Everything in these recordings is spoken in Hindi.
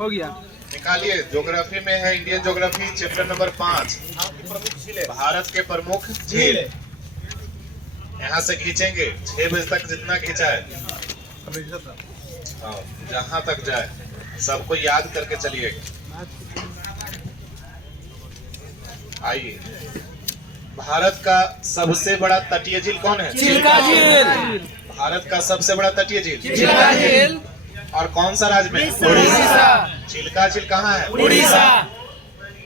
हो गया। निकालिए। ज्योग्राफी में है, Indian geography chapter number 5, Bharat के प्रमुख झील। यहाँ से खींचेंगे 6 बजे तक, जितना खींचा है जहाँ तक जाए सबको याद करके चलिए। आइए, भारत का सबसे बड़ा तटीय झील कौन है? चिल्का झील। भारत का सबसे बड़ा तटीय झील चिल्का झील। और कौन सा राज्य में? उड़ीसा। चिल्का झील कहाँ है? उड़ीसा।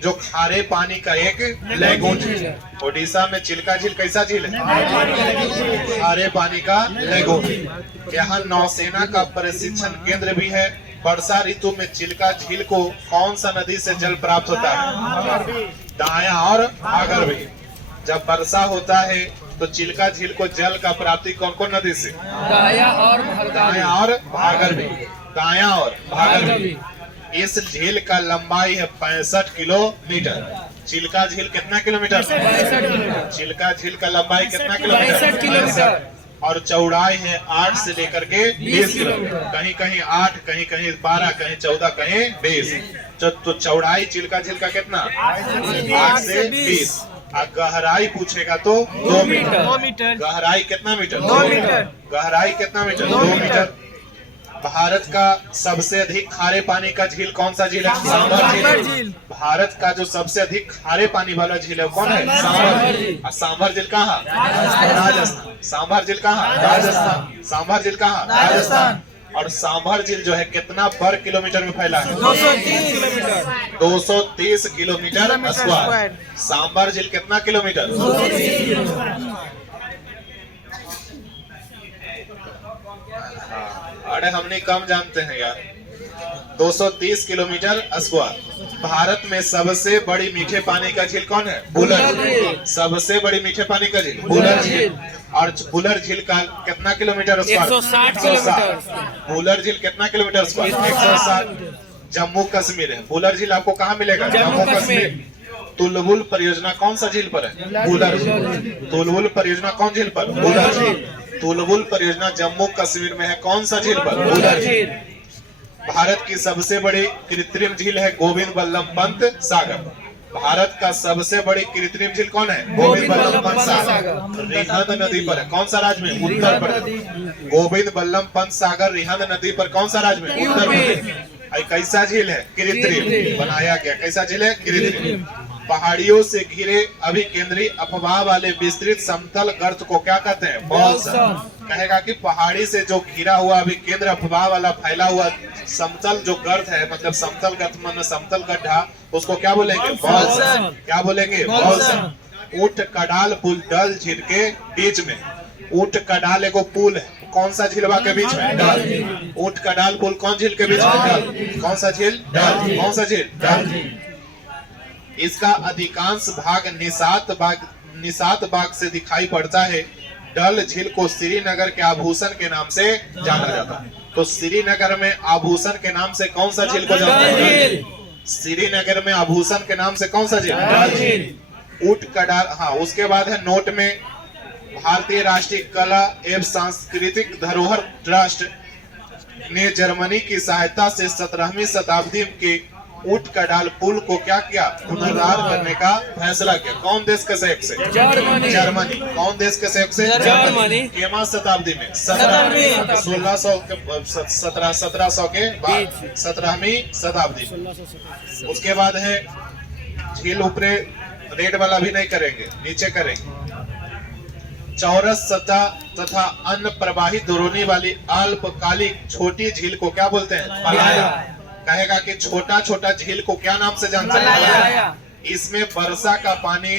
जो खारे पानी का एक लेगून झील। ओडिशा में चिल्का झील कैसा झील है? खारे पानी का लेगून। यहाँ नौसेना का प्रशिक्षण केंद्र भी है। वर्षा ऋतु में चिल्का झील को कौन सा नदी से जल प्राप्त होता है? दाया और भागीरथी। जब वर्षा होता है तो चिल्का झील को जल का प्राप्ति कौन कौन नदी से? दाया और भागीरथी। दाया और भागीरथी। इस झील का लंबाई है 65 किलोमीटर। चिल्का झील कितना किलोमीटर? 65 किलोमीटर। चिल्का झील का लंबाई कितना किलोमीटर? 65 किलोमीटर। और चौड़ाई है 8 से लेकर के 20 किलोमीटर। कहीं कहीं 8, कहीं कहीं 12, कहीं 14, कहीं 20। तो चौड़ाई चिल्का झील का कितना? 8 से 20। गहराई पूछेगा तो 2 मीटर। गहराई कितना मीटर? 2 मीटर। गहराई कितना मीटर? 2 मीटर। भारत का सबसे अधिक खारे पानी का झील कौन सा झील है? सांभर झील। भारत का जो सबसे अधिक खारे पानी वाला झील है कौन है? सांभर झील। सांभर झील कहाँ? राजस्थान। सांभर झील कहाँ? राजस्थान। सांभर झील कहाँ? राजस्थान। और सांभर झील जो है कितना वर्ग किलोमीटर में फैला है? 230 किलोमीटर। 230 kilometre square. सांभर झील कितना किलोमीटर? 230 किलोमीटर। अरे हमने कम जानते हैं यार। 230 किलोमीटर स्क्वायर। भारत में सबसे बड़ी मीठे पानी का झील कौन है? बुलर झील। सबसे बड़ी मीठे पानी का झील बुलर झील। और बुलर झील का कितना किलोमीटर स्क्वायर? 160 किलोमीटर। बुलर झील कितना किलोमीटर स्क्वायर? 160। जम्मू कश्मीर है। बुलर झील आपको कहाँ मिलेगा? जम्मू कश्मीर। तुलबुल परियोजना कौन सा झील पर है? बुलर झील। तुलबुल परियोजना कौन झील पर? बुलर झील। तुलबुल परियोजना जम्मू कश्मीर में है। कौन सा झील पर? बुलर झील। भारत की सबसे बड़ी कृत्रिम झील है गोविंद बल्लभ पंत सागर। भारत का सबसे बड़ी कृत्रिम झील कौन है? गोविंद बल्लभ पंत सागर। रिहंद नदी पर है। कौन सा राज्य में? उत्तर प्रदेश। गोविंद बल्लभ पंत सागर रिहंद नदी पर कौन सा राज्य में? उत्तर प्रदेश। कैसा झील है? कृत्रिम बनाया गया। कैसा झील है? कृत्रिम। पहाड़ियों से घिरे अभिकेंद्री अफवाह वाले विस्तृत समतल गर्त को क्या कहते हैं? बॉल्सन। कहेगा कि पहाड़ी से जो घिरा हुआ अभिकेंद्र अफवाह वाला फैला हुआ समतल जो गर्त है, मतलब समतल गर्त मतलब समतल गड्ढा, उसको क्या बोलेंगे? बॉल्सन। क्या बोलेंगे? बॉल्सन। ऊंट कडाल पुल डल झील के बीच में। ऊंट कडाल एगो पुल है। कौन सा झीलवा के बीच में? डल। ऊंट कडाल पुल कौन झील के बीच में? डल। कौन सा झील? डल। कौन सा झील? डल। इसका अधिकांश भाग निसात बाग से दिखाई पड़ता है। डल झील को श्रीनगर के आभूषण के नाम से जाना जाता है। तो श्रीनगर में आभूषण के नाम से कौन सा झील को जानते हैं? श्रीनगर में आभूषण के नाम से कौन सा झील? डल झील। ऊंट कडाल। हाँ, उसके बाद है नोट में, भारतीय राष्ट्रीय कला एवं सांस्कृतिक धरोहर ट्रस्ट ने जर्मनी की सहायता से 17वीं शताब्दी के ऊंट कडाल पुल को क्या किया? पुनरुद्धार करने का फैसला किया। कौन देश के सहयोग से? जर्मनी। कौन देश के सहयोग से? जर्मनी। केमा शताब्दी में? 1600 1700 के बाद 17वीं शताब्दी। उसके बाद है झील ऊपरे रेड वाला भी नहीं करेंगे, नीचे करेंगे। चौरस सतह तथा अन्य प्रवाहित दुरोनी वाली अल्पकालिक छोटी झील को क्या बोलते हैं? पलाया। कहेगा कि छोटा छोटा झील को क्या नाम से जानते हैं? इसमें वर्षा का पानी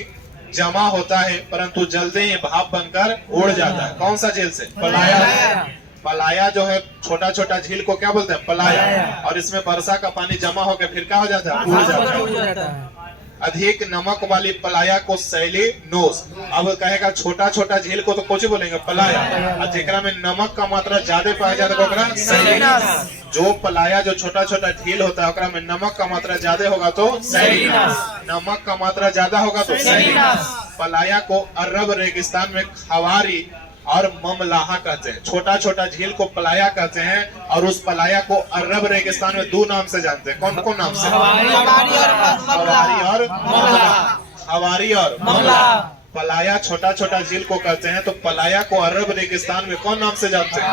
जमा होता है परंतु जल्दी ही भाप बनकर उड़ जाता है। कौन सा झील से? पलाया। पलाया जो है छोटा छोटा झील को क्या बोलते हैं? पलाया। और इसमें वर्षा का पानी जमा होकर फिर क्या हो जाता है? उड़ जाता है। अधिक नमक वाली पलाया को शैली नोस। अब कहेगा छोटा छोटा झील को तो कुछ बोलेंगे? पलाया। और जेकरा में नमक का मात्रा ज्यादा पाया जाता है सैलिनस। जो पलाया जो छोटा छोटा झील होता है ओकरा में नमक का मात्रा ज्यादा होगा तो सैलिनस। नमक का मात्रा ज्यादा होगा तो सैलिनस। पलाया को अरब रेगिस्तान में खवारी और ममलाहा कहते हैं। छोटा छोटा झील को पलाया कहते हैं और उस पलाया को अरब रेगिस्तान में दो नाम से जानते हैं। कौन कौन नाम से? हवारी और ममला। हवारी और ममला। पलाया छोटा छोटा झील को कहते हैं, तो पलाया को अरब रेगिस्तान में कौन नाम से जानते हैं?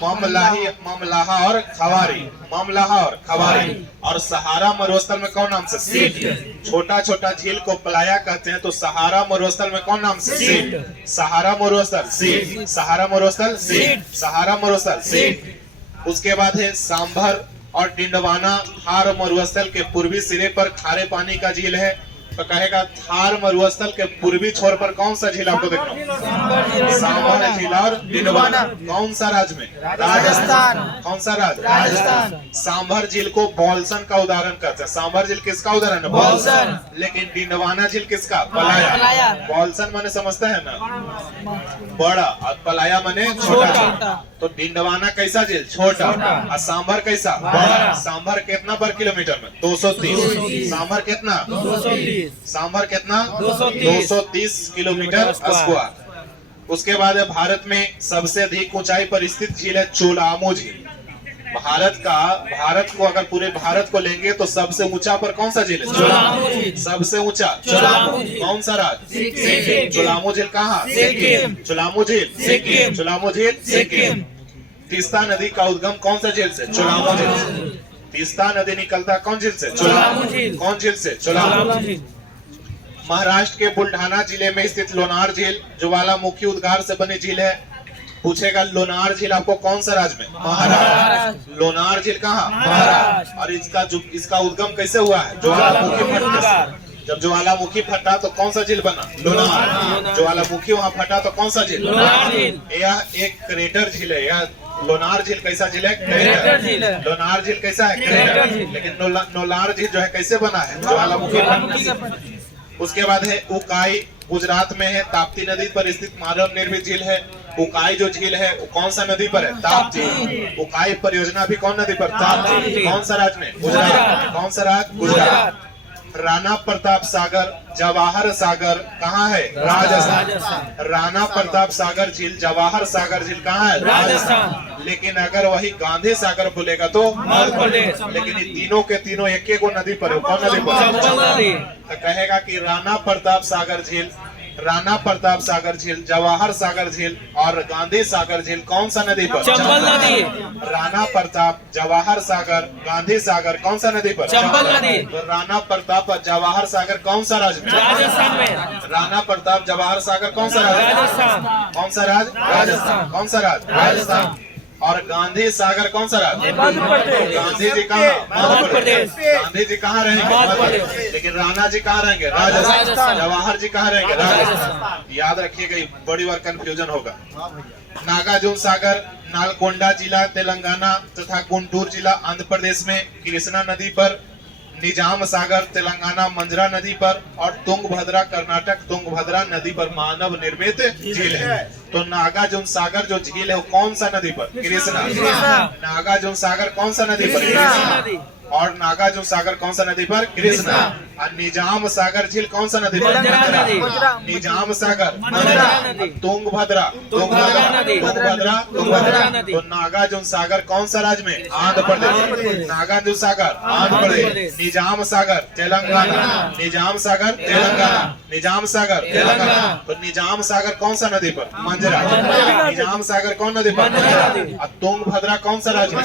ममलाहा और खवारी। ममलाहा और खवारी। और सहारा मरुस्थल में कौन नाम से? सीट। छोटा छोटा झील को पलाया कहते हैं, तो सहारा मरुस्थल में कौन नाम से? सीट। सहारा मरुस्थल सीट। सहारा मरुस्थल सीट। सहारा मरुस्थल सीट। उसके बाद है सांभर और डिंडवाना थार मरुस्थल के पूर्वी सिरे पर खारे पानी का झील है। तो कहेगा थार मरुस्थल के पूर्वी छोर पर कौन सा झील आपको देखना? सांभर झील और डिंडवाना। कौन सा राज्य में? राजस्थान। कौन सा राज्य? राजस्थान। सांभर झील को बॉल्सन का उदाहरण कहते हैं। सांभर झील किसका उदाहरण है? बॉल्सन। लेकिन डिंडवाना झील किसका? पलाया। बॉल्सन माने समझते हैं ना, बड़ा, और पलाया माने छोटा। तो डिंडवाना कैसा झील? छोटा। और सांभर कैसा? बड़ा। सांभर कितना पर किलोमीटर में? 230। सांभर कितना? 230। सांभर कितना? 230 किलोमीटर स्क्वायर। उसके बाद है भारत में सबसे अधिक ऊंचाई पर स्थित झील है चोलामो झील। भारत को अगर पूरे भारत को लेंगे तो सबसे ऊंचा पर कौन सा झील है? चोलामो झील। सबसे ऊंचा चोलामो। कौन सा राज्य? चोलामो झील कहाँ? चोलामो झील सिक्किम। चोलामो झील सिक्किम। तीस्ता नदी का उद्गम कौन सा झील से? चोलामो झील से। तीस्ता नदी निकलता कौन झील से? चोलामो झील। कौन झील से? चोलामो झील। महाराष्ट्र के बुल्ढाना जिले में स्थित लोनार झील ज्वालामुखी उद्गार से बनी झील है। पूछेगा लोनार झील आपको कौन सा राज्य में? महाराष्ट्र। लोनार झील कहाँ? महाराष्ट्र। और इसका उद्गम कैसे हुआ है? ज्वालामुखी फटने से। जब ज्वालामुखी फटा तो कौन सा झील बना? लोनार। ज्वालामुखी वहाँ फटा तो कौन सा झील? यह एक क्रेटर झील है। यह लोनार झील कैसा झील है? क्रेटर झील। लोनार झील कैसा है? क्रेटर। लेकिन लोनार झील जो है कैसे बना है? ज्वालामुखी फटने से। उसके बाद है उकाई, गुजरात में है। ताप्ती नदी पर स्थित मानव निर्मित झील है। उकाई जो झील है वो कौन सा नदी पर है? ताप्ती। उकाई परियोजना भी कौन नदी पर? ताप्ती। कौन सा राज्य में? गुजरात। कौन सा राज्य? गुजरात। राणा प्रताप सागर, जवाहर सागर कहाँ है? राजस्थान। राणा प्रताप सागर झील, जवाहर सागर झील कहाँ है? राजस्थान। लेकिन अगर वही गांधी सागर बोलेगा तो मध्य प्रदेश। लेकिन ये तीनों के तीनों एक एक नदी पर है। कौन नदी पर? तो कहेगा कि राणा प्रताप सागर झील, राणा प्रताप सागर झील, जवाहर सागर झील और गांधी सागर झील कौन सा नदी पर? चंबल नदी। राणा प्रताप, जवाहर सागर, गांधी सागर कौन सा नदी पर? चंबल नदी। तो राणा प्रताप और जवाहर सागर कौन सा राज्य में? राजस्थान में। राणा प्रताप जवाहर सागर कौन सा राज्य? राजस्थान। कौन सा राज्य? राजस्थान। कौन सा राज्य? राजस्थान। और गांधी सागर कौन सा राज्य? मध्य प्रदेश। गांधी जी कहाँ? मध्य प्रदेश। गांधी जी कहाँ रहेंगे? मध्य प्रदेश। लेकिन राणा जी कहाँ रहेंगे? राजस्थान। राजस्थान। जवाहर जी कहाँ रहेंगे? राजस्थान। याद रखिएगा, बड़ी बार कंफ्यूजन होगा। नागार्जुन सागर नालकोंडा जिला तेलंगाना तथा गुंटूर जिला आंध्र प्रदेश में कृष्णा नदी पर, निजाम सागर तेलंगाना मंजरा नदी पर और तुंगभद्रा कर्नाटक तुंगभद्रा नदी पर मानव निर्मित झील है। तो नागार्जुन सागर जो झील है वो कौन सा नदी पर? कृष्णा। नागार्जुन सागर कौन सा नदी पर? कृष्णा। और नागार्जुन सागर कौन सा नदी पर? कृष्णा। और निजाम सागर झील कौन सा नदी पर? निजाम सागर तुंगभद्रा तो नागार्जुन सागर कौन सा राज्य में? आंध्र प्रदेश। नागार्जुन सागर आंध्र प्रदेश। निजाम सागर तेलंगाना। निजाम सागर तेलंगाना। निजाम सागर तेलंगाना। तो निजाम सागर कौन सा नदी पर? मंजरा। निजाम सागर कौन नदी पर? मंजरा। तुंगभद्रा कौन सा राज्य में?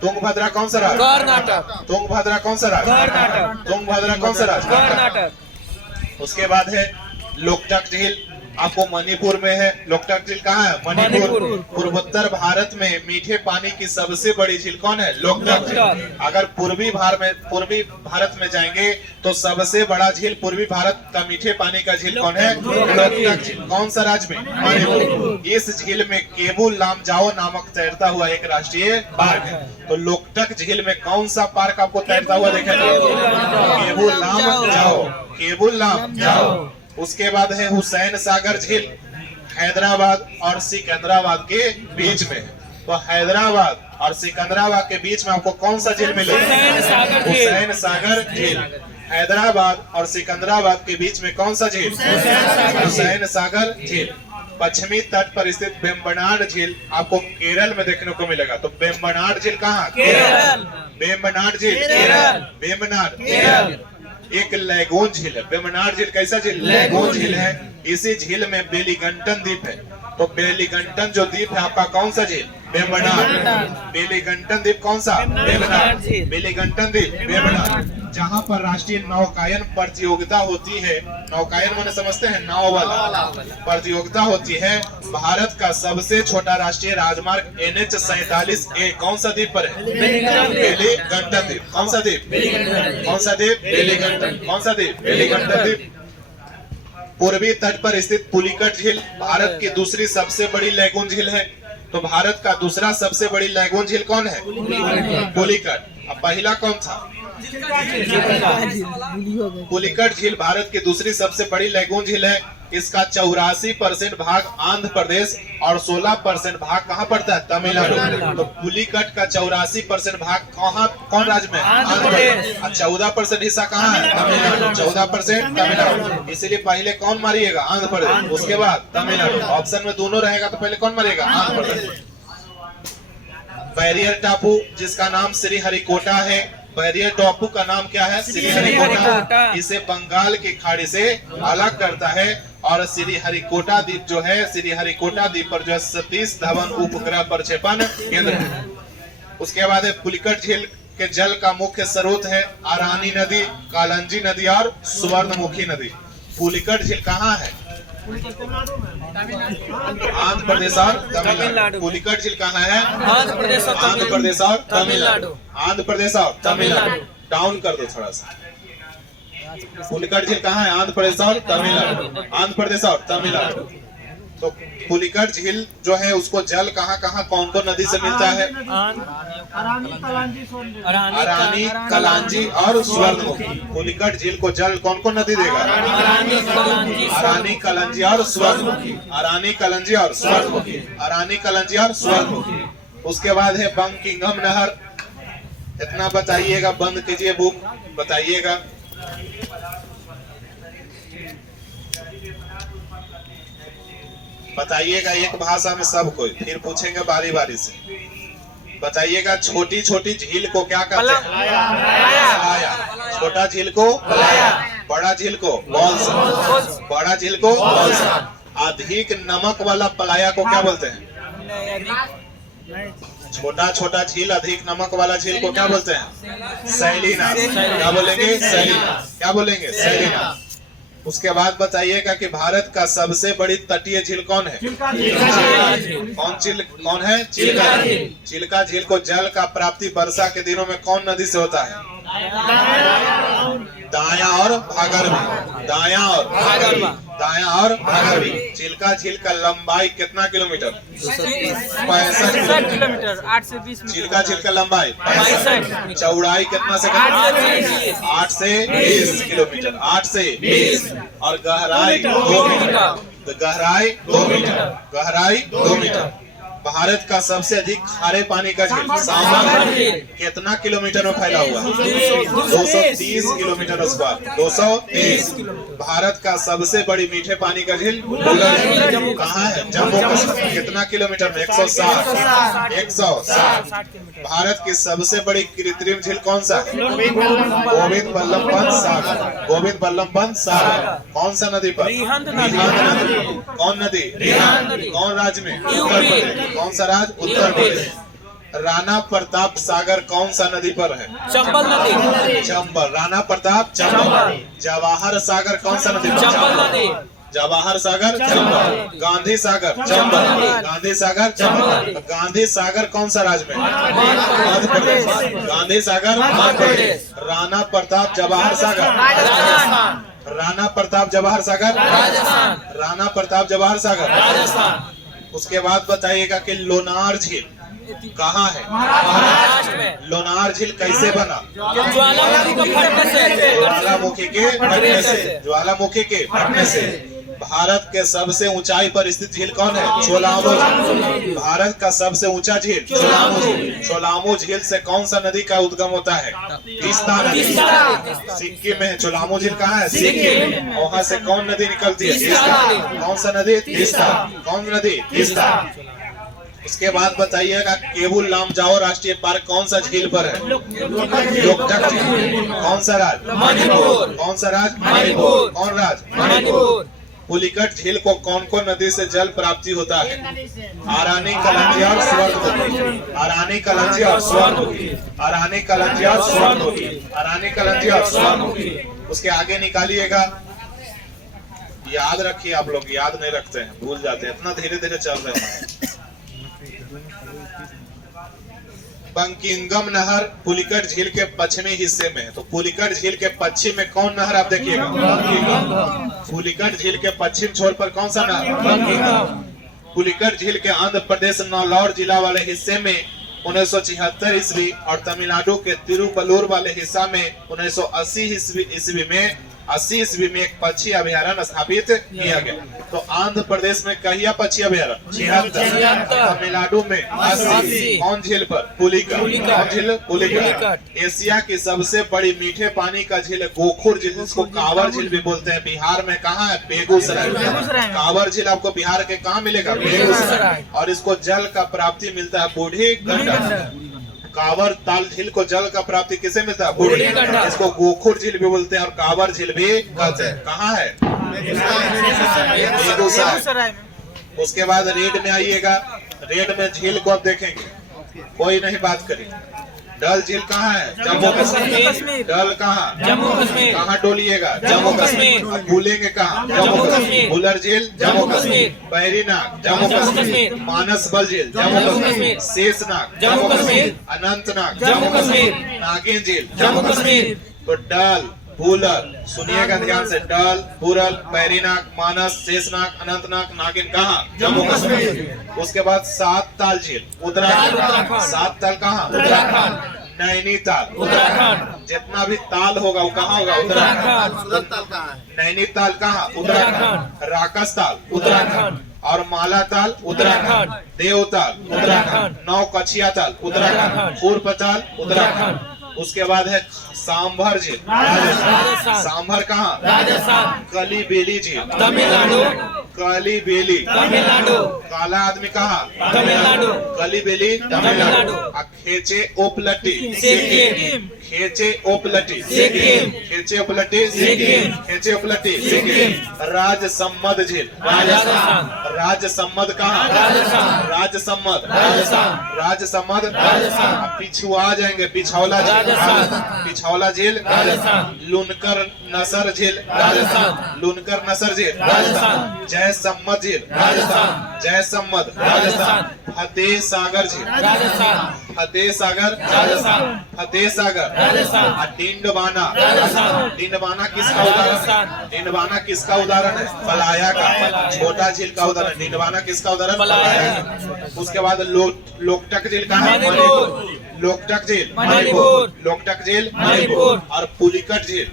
तुंगभद्रा कौन सा राज्य? कर्नाटक। तुंगभद्रा कौन सा राज्य? कर्नाटक। तुंगभद्रा कौन सा राज्य? कर्नाटक। उसके बाद है लोकटक झील, आपको मणिपुर में है। लोकटक झील कहाँ है? मणिपुर। पूर्वोत्तर भारत में मीठे पानी की सबसे बड़ी झील कौन है? लोकटक झील। अगर पूर्वी भारत में जाएंगे तो सबसे बड़ा झील पूर्वी भारत का मीठे पानी का झील कौन है? लोकटक झील। कौन सा राज्य में? मणिपुर। इस झील में केबुल लामजाओ नामक तैरता हुआ एक राष्ट्रीय पार्क है। तो लोकटक झील में कौन सा पार्क आपको तैरता हुआ दिखेगा? केबुल लामजाओ। केबुल लामजाओ। उसके बाद है हुसैन सागर झील, हैदराबाद और सिकंदराबाद के बीच में। तो हैदराबाद और सिकंदराबाद के बीच में आपको कौन सा झील मिलेगा? हुसैन सागर झील। हैदराबाद और सिकंदराबाद के बीच में कौन सा झील? हुसैन सागर झील। पश्चिमी तट पर स्थित वेम्बनाड झील आपको केरल में देखने को मिलेगा। तो वेम्बनाड झील कहाँ? केरल। वेम्बनाड झील केरल। वेम्बनाड केरल। एक लैगून झील है। वेम्बनाड झील कैसा झील? लैगून झील है। इसी झील में बेलीगंटन द्वीप है। तो बेलीगंटन जो द्वीप है आपका कौन सा झील? वेम्बनाड। बेलीगंटन द्वीप कौन सा? वेम्बनाड। बेलीगंटन द्वीप वेम्बनाड, जहाँ पर राष्ट्रीय नौकायन प्रतियोगिता होती है। नौकायन माने समझते हैं? नाव वाला प्रतियोगिता होती है। भारत का सबसे छोटा राष्ट्रीय राजमार्ग NH-47A कौन सा द्वीप पर है? बेलीगंटन द्वीप। कौन सा द्वीप? कौन सा द्वीप? बेलीगंटन। कौन सा द्वीप? बेलीगंटन द्वीप। पूर्वी तट पर स्थित पुलिकट झील भारत की दूसरी सबसे बड़ी लैगून झील है। तो भारत का दूसरा सबसे बड़ी लैगून झील कौन है? पुलिकट। अब पहला कौन था? पुलिकट झील भारत की दूसरी सबसे बड़ी लैगून झील है। इसका 84% भाग आंध्र प्रदेश और 16% भाग कहाँ पड़ता है? तमिलनाडु। तो पुलिकट का 84% भाग कहाँ, कौन राज्य में? आंध्र प्रदेश। और 14% हिस्सा कहाँ है? तमिलनाडु। 14% तमिलनाडु। इसलिए पहले कौन मारिएगा? आंध्र प्रदेश, उसके बाद तमिलनाडु। ऑप्शन में दोनों रहेगा तो पहले कौन मारिएगा? आंध्र प्रदेश। बैरियर टापू जिसका नाम श्रीहरिकोटा है। बैरियर टापू का नाम क्या है? श्रीहरिकोटा। इसे बंगाल की खाड़ी से अलग करता है। और श्रीहरिकोटा द्वीप जो है, श्रीहरिकोटा द्वीप पर जो है सतीश धवन उपग्रह प्रक्षेपण केंद्र है। उसके बाद है पुलिकट झील के जल का मुख्य स्रोत है अरानी नदी, कालंजी नदी और सुवर्णमुखी नदी। पुलिकट झील कहाँ है? आंध्र प्रदेश और तमिलनाडु। पुलिकट झील कहाँ है? आंध्र प्रदेश और आंध्र प्रदेश और तमिलनाडु। आंध्र प्रदेश और तमिलनाडु। डाउन कर दो थोड़ा सा। पुलिकट झील कहाँ है? आंध्र प्रदेश और तमिलनाडु। आंध्र प्रदेश और तमिलनाडु। तो पुलिकट झील जो है उसको जल कहाँ कहाँ कौन कौन नदी से मिलता है? अरानी, कलांजी और सुवर्णमुखी। पुलिकट झील को जल कौन कौन नदी देगा? अरानी, कलंजी और सुवर्णमुखी। अरानी, कलंजी और सुवर्णमुखी। अरानी, कलंजी और सुवर्णमुखी। उसके बाद है बंकिंघम नहर। इतना बताइएगा, बंद कीजिए बुक, बताइएगा। बताइएगा एक भाषा में सब कोई, फिर पूछेंगे बारी बारी से। बताइएगा छोटी छोटी झील को क्या कहते हैं? पलाया। छोटा झील को पलाया, बड़ा झील को बॉल्स, बड़ा झील को बॉल्स। अधिक नमक वाला पलाया को क्या बोलते हैं? छोटा छोटा झील अधिक नमक वाला झील को क्या बोलते हैं? सैलिना। क्या बोलेंगे? सैलिना। क्या बोलेंगे? सैलिना। उसके बाद बताइएगा कि भारत का सबसे बड़ी तटीय झील कौन है? कौन झील? कौन है? चिल्का झील। चिल्का झील को जल का प्राप्ति वर्षा के दिनों में कौन नदी से होता है? दाया और भागीरथी। दाया और भागीरथी। दाया और भागीरथी। चिल्का झील का लंबाई कितना किलोमीटर? 65 किलोमीटर। 8 से 20 चिल्का झील का लंबाई 65। चौड़ाई कितना से? 8 से 20 किलोमीटर। 8 से 20। और गहराई 2 मीटर। गहराई 2 मीटर। गहराई 2 मीटर। भारत का सबसे अधिक खारे पानी का झील सांबर कितना किलोमीटर में फैला हुआ है? 230 किलोमीटर स्क्वायर। 230। भारत का सबसे बड़ी मीठे पानी का झील कहाँ है? जम्मू कश्मीर। कितना किलोमीटर में? 160। 160। भारत की सबसे बड़ी कृत्रिम झील कौन सा है? गोविंद बल्लभ पंत सागर। गोविंद बल्लभ पंत सागर। कौन सा नदी पर? रिहांद नदी। कौन नदी? रिहांद। कौन राज्य में? उत्तर प्रदेश। कौन सा राज्य? उत्तर प्रदेश। राणा प्रताप सागर कौन सा नदी पर है? चंबल नदी। चंबल। राणा प्रताप चंबल। जवाहर सागर कौन सा नदी? चंबल नदी। जवाहर सागर चंबल। गांधी सागर चंबल। गांधी सागर चंबल। गांधी सागर कौन सा राज्य में? मध्य प्रदेश। गांधी सागर मध्य प्रदेश। राणा प्रताप जवाहर सागर राजस्थान। राणा प्रताप जवाहर सागर राजस्थान। राणा प्रताप जवाहर सागर राजस्थान। उसके बाद बताइएगा कि लोनार झील कहाँ है? महाराष्ट्र में। लोनार झील कैसे बना? ज्वालामुखी के फटने से। ज्वालामुखी के फटने से। ज्वालामुखी के फटने से। भारत के सबसे ऊंचाई पर स्थित झील कौन है? छोलामो झील। भारत का सबसे ऊंचा झील छोलामो झील। छोलामो झील से कौन सा नदी का उद्गम होता है? तीस्ता नदी। सिक्किम में है। छोलामो झील कहाँ है? सिक्किम। वहाँ से कौन नदी निकलती है? तीस्ता। कौन सा नदी? तीस्ता। कौन नदी? तीस्ता। उसके बाद बताइएगा केबुल लामजाओ राष्ट्रीय पार्क कौन सा झील पर है? लोकटक झील। कौन सा राज्य? मणिपुर। कौन सा राज्य? मणिपुर। कौन राज्य? मणिपुर। पुलिकट झील को कौन कौन नदी से जल प्राप्ति होता है? आरानी, कलंजिया और स्वर्णमुखी। आरानी, कलंजिया और स्वर्णमुखी। आरानी, कलंजिया और स्वर्णमुखी। आरानी, कलंजिया और स्वर्णमुखी। उसके आगे निकालिएगा। याद रखिए, आप लोग याद नहीं रखते हैं, भूल जाते हैं, इतना धीरे धीरे चल रहे हैं। बंकिंगम नहर पुलिकट झील के पश्चिमी हिस्से में है। तो पुलिकट झील के पश्चिम में कौन नहर आप देखिएगा? बंकिंगम। पुलिकट झील के पश्चिम छोर पर कौन सा नहर? बंकिंगम। पुलिकट झील के आंध्र प्रदेश नौलौर जिला वाले हिस्से में 1976 ईस्वी और तमिलनाडु के तिरुवल्लुर वाले हिस्सा में 1980 ईस्वी में एक पक्षी अभयारण्य स्थापित किया गया। तो आंध्र प्रदेश में कहिया पक्षी अभयारण्य? 76। तमिलनाडु में 80। कौन झील पर? पुलिकट। कौन झील? पुलिकट। एशिया की सबसे बड़ी मीठे पानी का झील गोखुर झील, जिसको कांवर झील भी बोलते हैं। बिहार में कहाँ है? बेगूसराय। कांवर झील आपको बिहार के कहाँ मिलेगा? बेगूसराय। और इसको जल का प्राप्ति मिलता है बूढ़ी गंडक। कांवर ताल झील को जल का प्राप्ति किसे मिलता है? बूढ़ी गंडक। इसको गोखुर झील भी बोलते हैं और कांवर झील भी कहते हैं। कहाँ है? बेगूसराय। उसके बाद रेड में आइएगा। रेड में झील को आप देखेंगे, कोई नहीं बात करी। डल झील कहाँ है? जम्मू कश्मीर। डल कहाँ? जम्मू कश्मीर। कहाँ डोलिएगा? जम्मू कश्मीर। अब भूलेंगे कहाँ? जम्मू कश्मीर। बुलर झील जम्मू कश्मीर। बैरीनाग जम्मू कश्मीर। मानस बल झील जम्मू कश्मीर। शेषनाग जम्मू कश्मीर। अनंतनाग जम्मू कश्मीर। नागिन झील जम्मू कश्मीर। तो डल, भूलर, सुनिएगा ध्यान से, डल, बुरल, बैरीनाग, मानस, शेषनाग, अनंतनाग, नागिन कहाँ? जम्मू कश्मीर। उसके बाद सात ताल झील उत्तराखंड। सात ताल कहाँ? उत्तराखंड। नैनीताल उत्तराखंड। जितना भी ताल होगा वो कहाँ होगा? उत्तराखंड। नैनीताल कहाँ? उत्तराखंड। राकसताल उत्तराखंड। और मालाताल उत्तराखंड। देवताल उत्तराखंड। नौकछिया ताल उत्तराखंड। पूर्वताल उत्तराखंड। उसके बाद है सांभर झील राजस्थान। सांभर कहाँ? राजस्थान। कली बेली झील तमिलनाडु। कली बेली तमिलनाडु। काला आदमी कहाँ? तमिलनाडु। कली बेली तमिलनाडु। खेचे ओपलटी सिक्किम। खेचे ओपलटी सिक्किम। खेचे ओपलटी सिक्किम। खेचे ओपलटी सिक्किम। राजसम्मद झील राजस्थान। राजसम्मद कहाँ? राजस्थान। राजसम्मद राजस्थान। राजसम्मद राजस्थान। पिछुआ जाएंगे, पिछौला झील पिछौला झील राजस्थान। लुनकर नसर झील राजस्थान। लुनकर नसर झील राजस्थान। जयसम्मद झील राजस्थान। जयसम्मद राजस्थान। फतेह सागर झील राजस्थान। फतेह सागर राजस्थान। फतेह सागर राजस्थान। डिंडवाना राजस्थान। डिंडवाना किसका उदाहरण है? डिंडवाना किसका उदाहरण है? पलाया का। छोटा झील का उदाहरण। डिंडवाना किसका उदाहरण? पलाया का। उसके बाद लोकटक झील कहाँ है? मणिपुर। लोकटक झील मणिपुर। लोकटक झील मणिपुर। और पुलिकट झील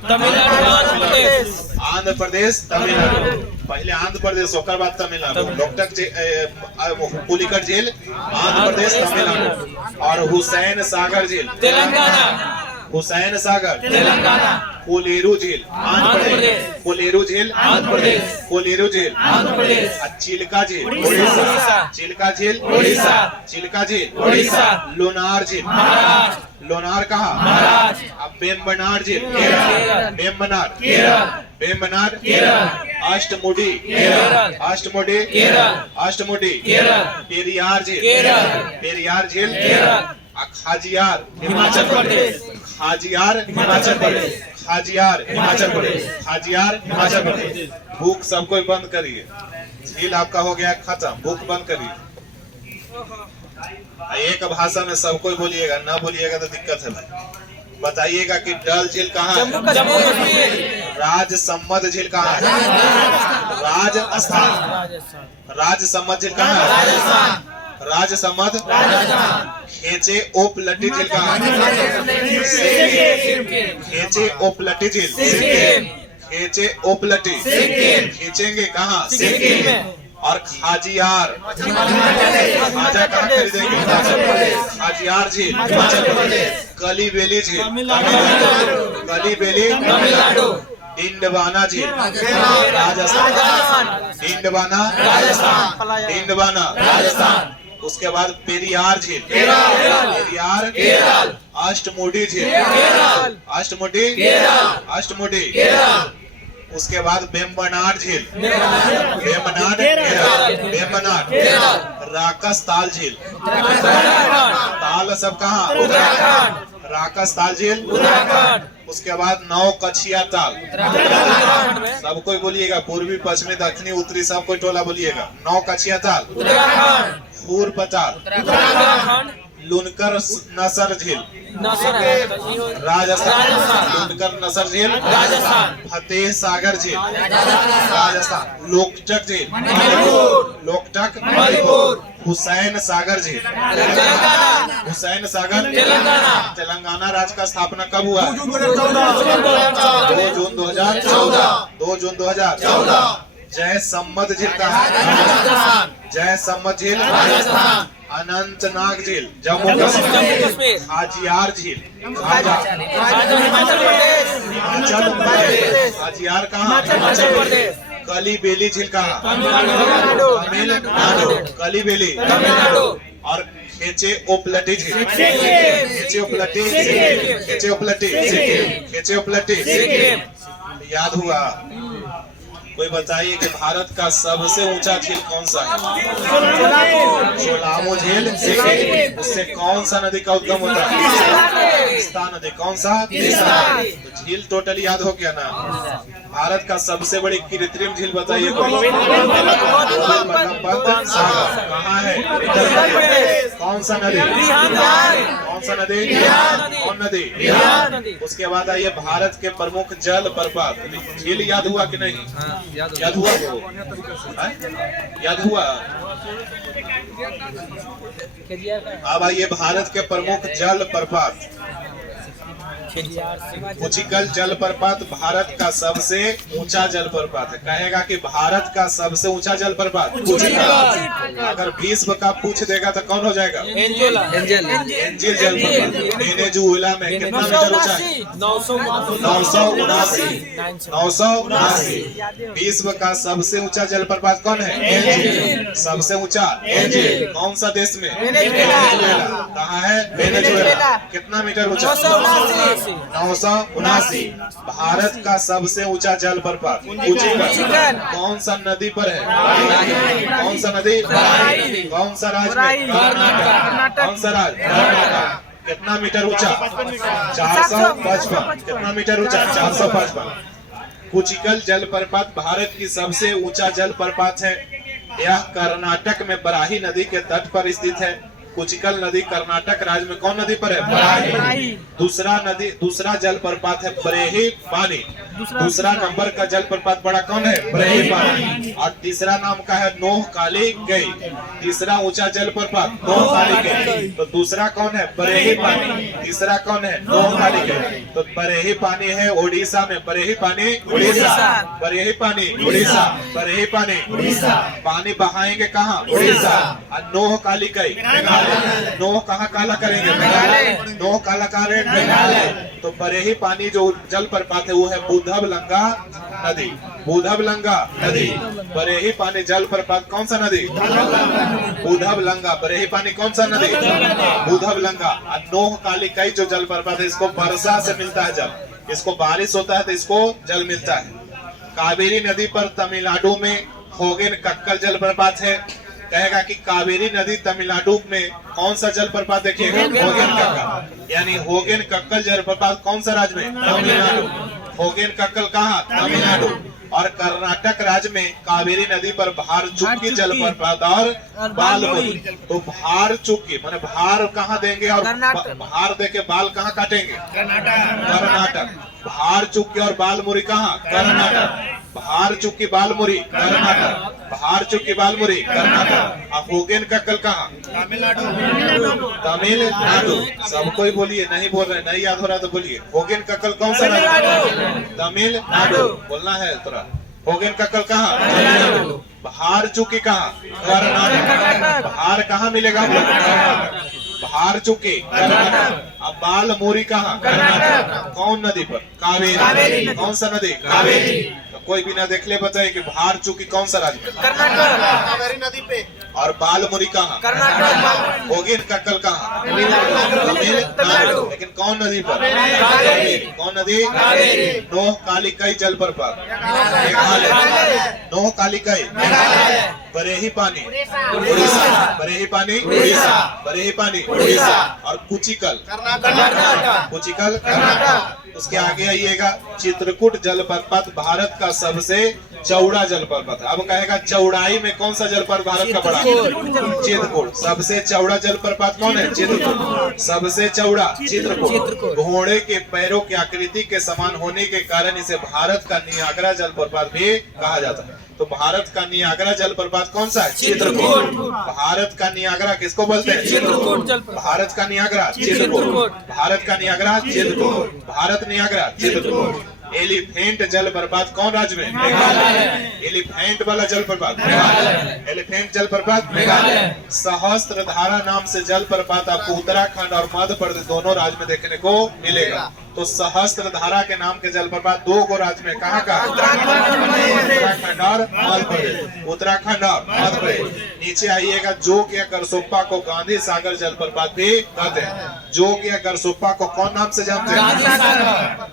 आंध्र प्रदेश तमिलनाडु। पहले आंध्र प्रदेश होकर बाद तमिलनाडु। लोकटक पुलिकट झील आंध्र प्रदेश तमिलनाडु। और हुसैन सागर झील तेलंगाना। हुसैन सागर तेलंगाना। कोलेरू झील आंध्र प्रदेश। कोलेरू झील आंध्र प्रदेश। कोलेरू झील आंध्र प्रदेश। चिल्का झील उड़ीसा। चिल्का झील उड़ीसा। चिल्का झील उड़ीसा। लोनार झील महाराष्ट्र। लोनार कहाँ? महाराष्ट्र। अब बेम्बनाड झील केरल। बेम्बनाड केरल। बेम्बनाड केरल। अष्टमुडी केरल। अष्टमुडी केरल। अष्टमुडी केरल। पेरियार झील केरल। पेरियार झील केरल। खाजियार हिमाचल प्रदेश। खाजियार हिमाचल प्रदेश। खाजियार हिमाचल प्रदेश। खाजियार हिमाचल प्रदेश। भूख सबको बंद करिए, झील आपका हो गया खत्म, भूख बंद करिए। एक भाषा में सबको बोलिएगा, ना बोलिएगा तो दिक्कत है भाई। बताइएगा कि डल झील कहाँ है? जम्मू कश्मीर। राजसम्मद झील कहाँ है? राजस्थान। राजसम्मद झील कहाँ है? राजस्थान। राजसम्मद राजस्थान। खेचे ओपलटी झील कहाँ है? खेचे ओपलटी झील सिक्किम। खींचे ओपलटी, सिक्किम। खींचेंगे कहाँ? सिक्किम में। और खाजियार, खाजा कहाँ खरीदेंगे? खाजियार झील हिमाचल प्रदेश। कली बेली झील तमिलनाडु, कली बेली तमिलनाडु। डिंडवाना झील राजस्थान, डिंडवाना राजस्थान। डिंडवाना राजस्थान। उसके बाद पेरियार झील केरल। पेरियार केरल। अष्टमुडी झील केरल। अष्टमुडी केरल। अष्टमुडी केरल। उसके बाद बेम्बनाड झील केरल। बेम्बनाड केरल बेम्बनाड केरल। राकस ताल झील ताल सब कहाँ? उत्तराखंड। राकस ताल झील उत्तराखंड। उसके बाद नौ कछिया ताल उत्तराखंड में। सब कोई बोलिएगा, पूर्वी पश्चिमी दक्षिणी उत्तरी सब कोई टोला बोलिएगा। नौ कछिया ताल उत्तराखंड। पूर्व ताल उत्तराखंड। लुनकर नसर झील नसर है। राजस्थान, राजस्थान। लुनकर नसर झील राजस्थान। फतेह सागर झील राजस्थान, लोकटक झील मणिपुर। लोकटक मणिपुर। हुसैन सागर झील तेलंगाना। हुसैन सागर तेलंगाना। तेलंगाना राज्य का स्थापना कब हुआ? 2 जून 2014। 2 जून 2014। 2 जून 2014। जय सम्मत झील कहाँ? राजस्थान। जय सम्मत झील राजस्थान। अनंतनाग झील जम्मू जम्मू कश्मीर। कश्मीर। खाजियार झील खाजा हिमाचल प्रदेश। हिमाचल प्रदेश। खाजियार कहाँ? हिमाचल प्रदेश। कली बेली झील कहाँ? तमिलनाडु। तमिलनाडु। कली बेली तमिलनाडु। और खेचे ओपलटी झील सिक्किम। खेचे ओपलटी सिक्किम। खेचे ओपलटी सिक्किम। खेचे ओपलटी सिक्किम। याद हुआ? कोई बताइए कि भारत का सबसे ऊंचा झील कौन सा है? सोलामो झील। उससे कौन सा नदी का उद्गम होता है? तीस्ता नदी। कौन सा? तीस्ता। तो झील टोटल याद हो गया ना? भारत का सबसे बड़ी कृत्रिम झील बताइए कोई? सागर कहाँ है? कौन सा नदी? कौन सा नदी? कौन नदी? बिहार नदी। उसके बाद आइए भारत के प्रमुख जल प्रपात। झील याद हुआ कि नहीं? याद हुआ वो? याद हुआ? अब आइए भारत के प्रमुख जल प्रपात। कुचिकल जलप्रपात भारत का सबसे ऊंचा जलप्रपात है। कहेगा कि भारत का सबसे ऊंचा जलप्रपात कुचिकल। अगर विश्व का पूछ देगा तो कौन हो जाएगा? एंजिल जलप्रपात वेनेजुएला में कितना मीटर ऊंचा है? 979। विश्व का सबसे ऊंचा जलप्रपात कौन है? एंजिल। सबसे ऊंचा एंजिल कौन सा देश में? वेनेजुएला। कहाँ है? वेनेजुएला। कितना मीटर ऊंचा? 979। भारत का सबसे ऊंचा जलप्रपात कुचिकल कौन सा नदी पर है? कौन सा नदी? कौन सा राज्य में? कर्नाटक। कौन सा राज्य? कर्नाटक। कितना मीटर ऊंचा? 455। कितना मीटर ऊंचा? 455। कुचिकल जलप्रपात भारत की सबसे ऊंचा जलप्रपात है। यह कर्नाटक में बराही नदी के तट पर स्थित है। कुचिकल नदी कर्नाटक राज्य में कौन नदी पर है? बराही। दूसरा जलप्रपात है बरेही पानी। दूसरा नंबर का जलप्रपात बड़ा कौन है? बरेही पानी। और तीसरा नाम का है नोह काली गई। तीसरा ऊंचा जलप्रपात नोह काली गई। तो दूसरा कौन है? बरेही पानी। तीसरा कौन है? नोह काली गई। तो बरेही पानी है ओडिशा में। बरेही पानी उड़ीसा। बरेही पानी उड़ीसा। बरेही पानी उड़ीसा। पानी बहाएंगे कहाँ? उड़ीसा। और नोह काली गई नोह कहाँ काला करेंगे? मेघालय। नोह काला करेंगे? मेघालय। तो बरेही पानी जो जलप्रपात है वो है बुधबलंगा नदी। बुधबलंगा नदी। बरेही पानी जलप्रपात कौन सा नदी? बुधबलंगा। बरेही पानी कौन सा नदी? बुधबलंगा। नोह काली कई जो जलप्रपात है इसको वर्षा से मिलता है जल। इसको बारिश होता है तो इसको जल मिलता है। कावेरी नदी पर तमिलनाडु में होगेन कक्कल जलप्रपात है। कहेगा कि कावेरी नदी तमिलनाडु में कौन सा जलप्रपात देखिएगा? होगेन कक्कल। यानी होगेन कक्कल जलप्रपात कौन सा राज्य में? तमिलनाडु। होगेन कक्कल कहाँ? तमिलनाडु। और कर्नाटक राज्य में कावेरी नदी पर भार चुक्की जलप्रपात और बालमुरी। तो भार चुक्की माने भार कहाँ देंगे और भार देके बाल कहाँ काटेंगे? कर्नाटक। भार चुक्की और बालमुरी कहाँ? कर्नाटक। बाहर चुकी बालमुरी कर्नाटक, बाहर चुकी बालमुरी कर्नाटक। अब होगेन का कल कहाँ? तमिलनाडु। सब कोई बोलिए, नहीं बोल रहे, नहीं याद हो रहा तो बोलिए। होगेन का कल कौन सा राज्य? तमिलनाडु। बोलना है थोड़ा। होगेन का कल कहाँ? तमिलनाडु। बाहर चुकी कहाँ? कर्नाटक। बाहर कहाँ मिलेगा? कर्नाटक। बाहर चुकी कर्नाटक। अब बाल मोरी कहाँ? कर्नाटक। कौन नदी पर? कावेरी। कौन सा नदी? कावेरी। तो कोई बिना देख ले बताए कि बाहर चुकी कौन सा राज्य में? कावेरी नदी पे। और बाल मोरी कहाँ? कर्नाटक। होगेन का कल कहाँ? तमिलनाडु। लेकिन कौन नदी पर? कावेरी। कौन नदी? कावेरी। नोह कालिकई जलप्रपात मेघालय। नोह कालिकई बरेही पानी उड़ीसा। बरेही पानी उड़ीसा। बरेही पानी उड़ीसा। और कुचिकल कुचिकल कर्नाटक। उसके आगे आइएगा, चित्रकूट जलप्रपात भारत का सबसे चौड़ा जलप्रपात। अब कहेगा चौड़ाई में कौन सा जलप्रपात भारत का बड़ा? चित्रकूट। सबसे चौड़ा जलप्रपात कौन है? चित्रकूट। सबसे चौड़ा चित्रकूट। घोड़े के पैरों की आकृति के समान होने के कारण इसे भारत का नियाग्रा जलप्रपात भी कहा जाता है। तो भारत का नियाग्रा जलप्रपात कौन सा है? चित्रकूट। भारत का नियाग्रा किसको बोलते हैं? चित्रकूट। भारत का नियाग्रा चित्रकूट। भारत का Niagara Chitrakoot. Bharat Niagara Chitrakoot. Elephant जलप्रपात कौन राज्य में? मेघालय। एलिफेंट वाला जलप्रपात मेघालय। एलिफेंट जलप्रपात मेघालय। सहस्त्रधारा नाम से जलप्रपात आपको उत्तराखंड और मध्य प्रदेश दोनों राज्य में देखने को मिलेगा। तो सहस्त्रधारा के नाम के जलप्रपात दो गो राज्य में कहाँ का? उत्तराखंड और मध्य प्रदेश। उत्तराखंड और मध्य प्रदेश। नीचे आइएगा, जोग या करसोप्पा को गांधी सागर जलप्रपात भी कहते हैं। जोग या करसोप्पा को कौन नाम से जानते हैं?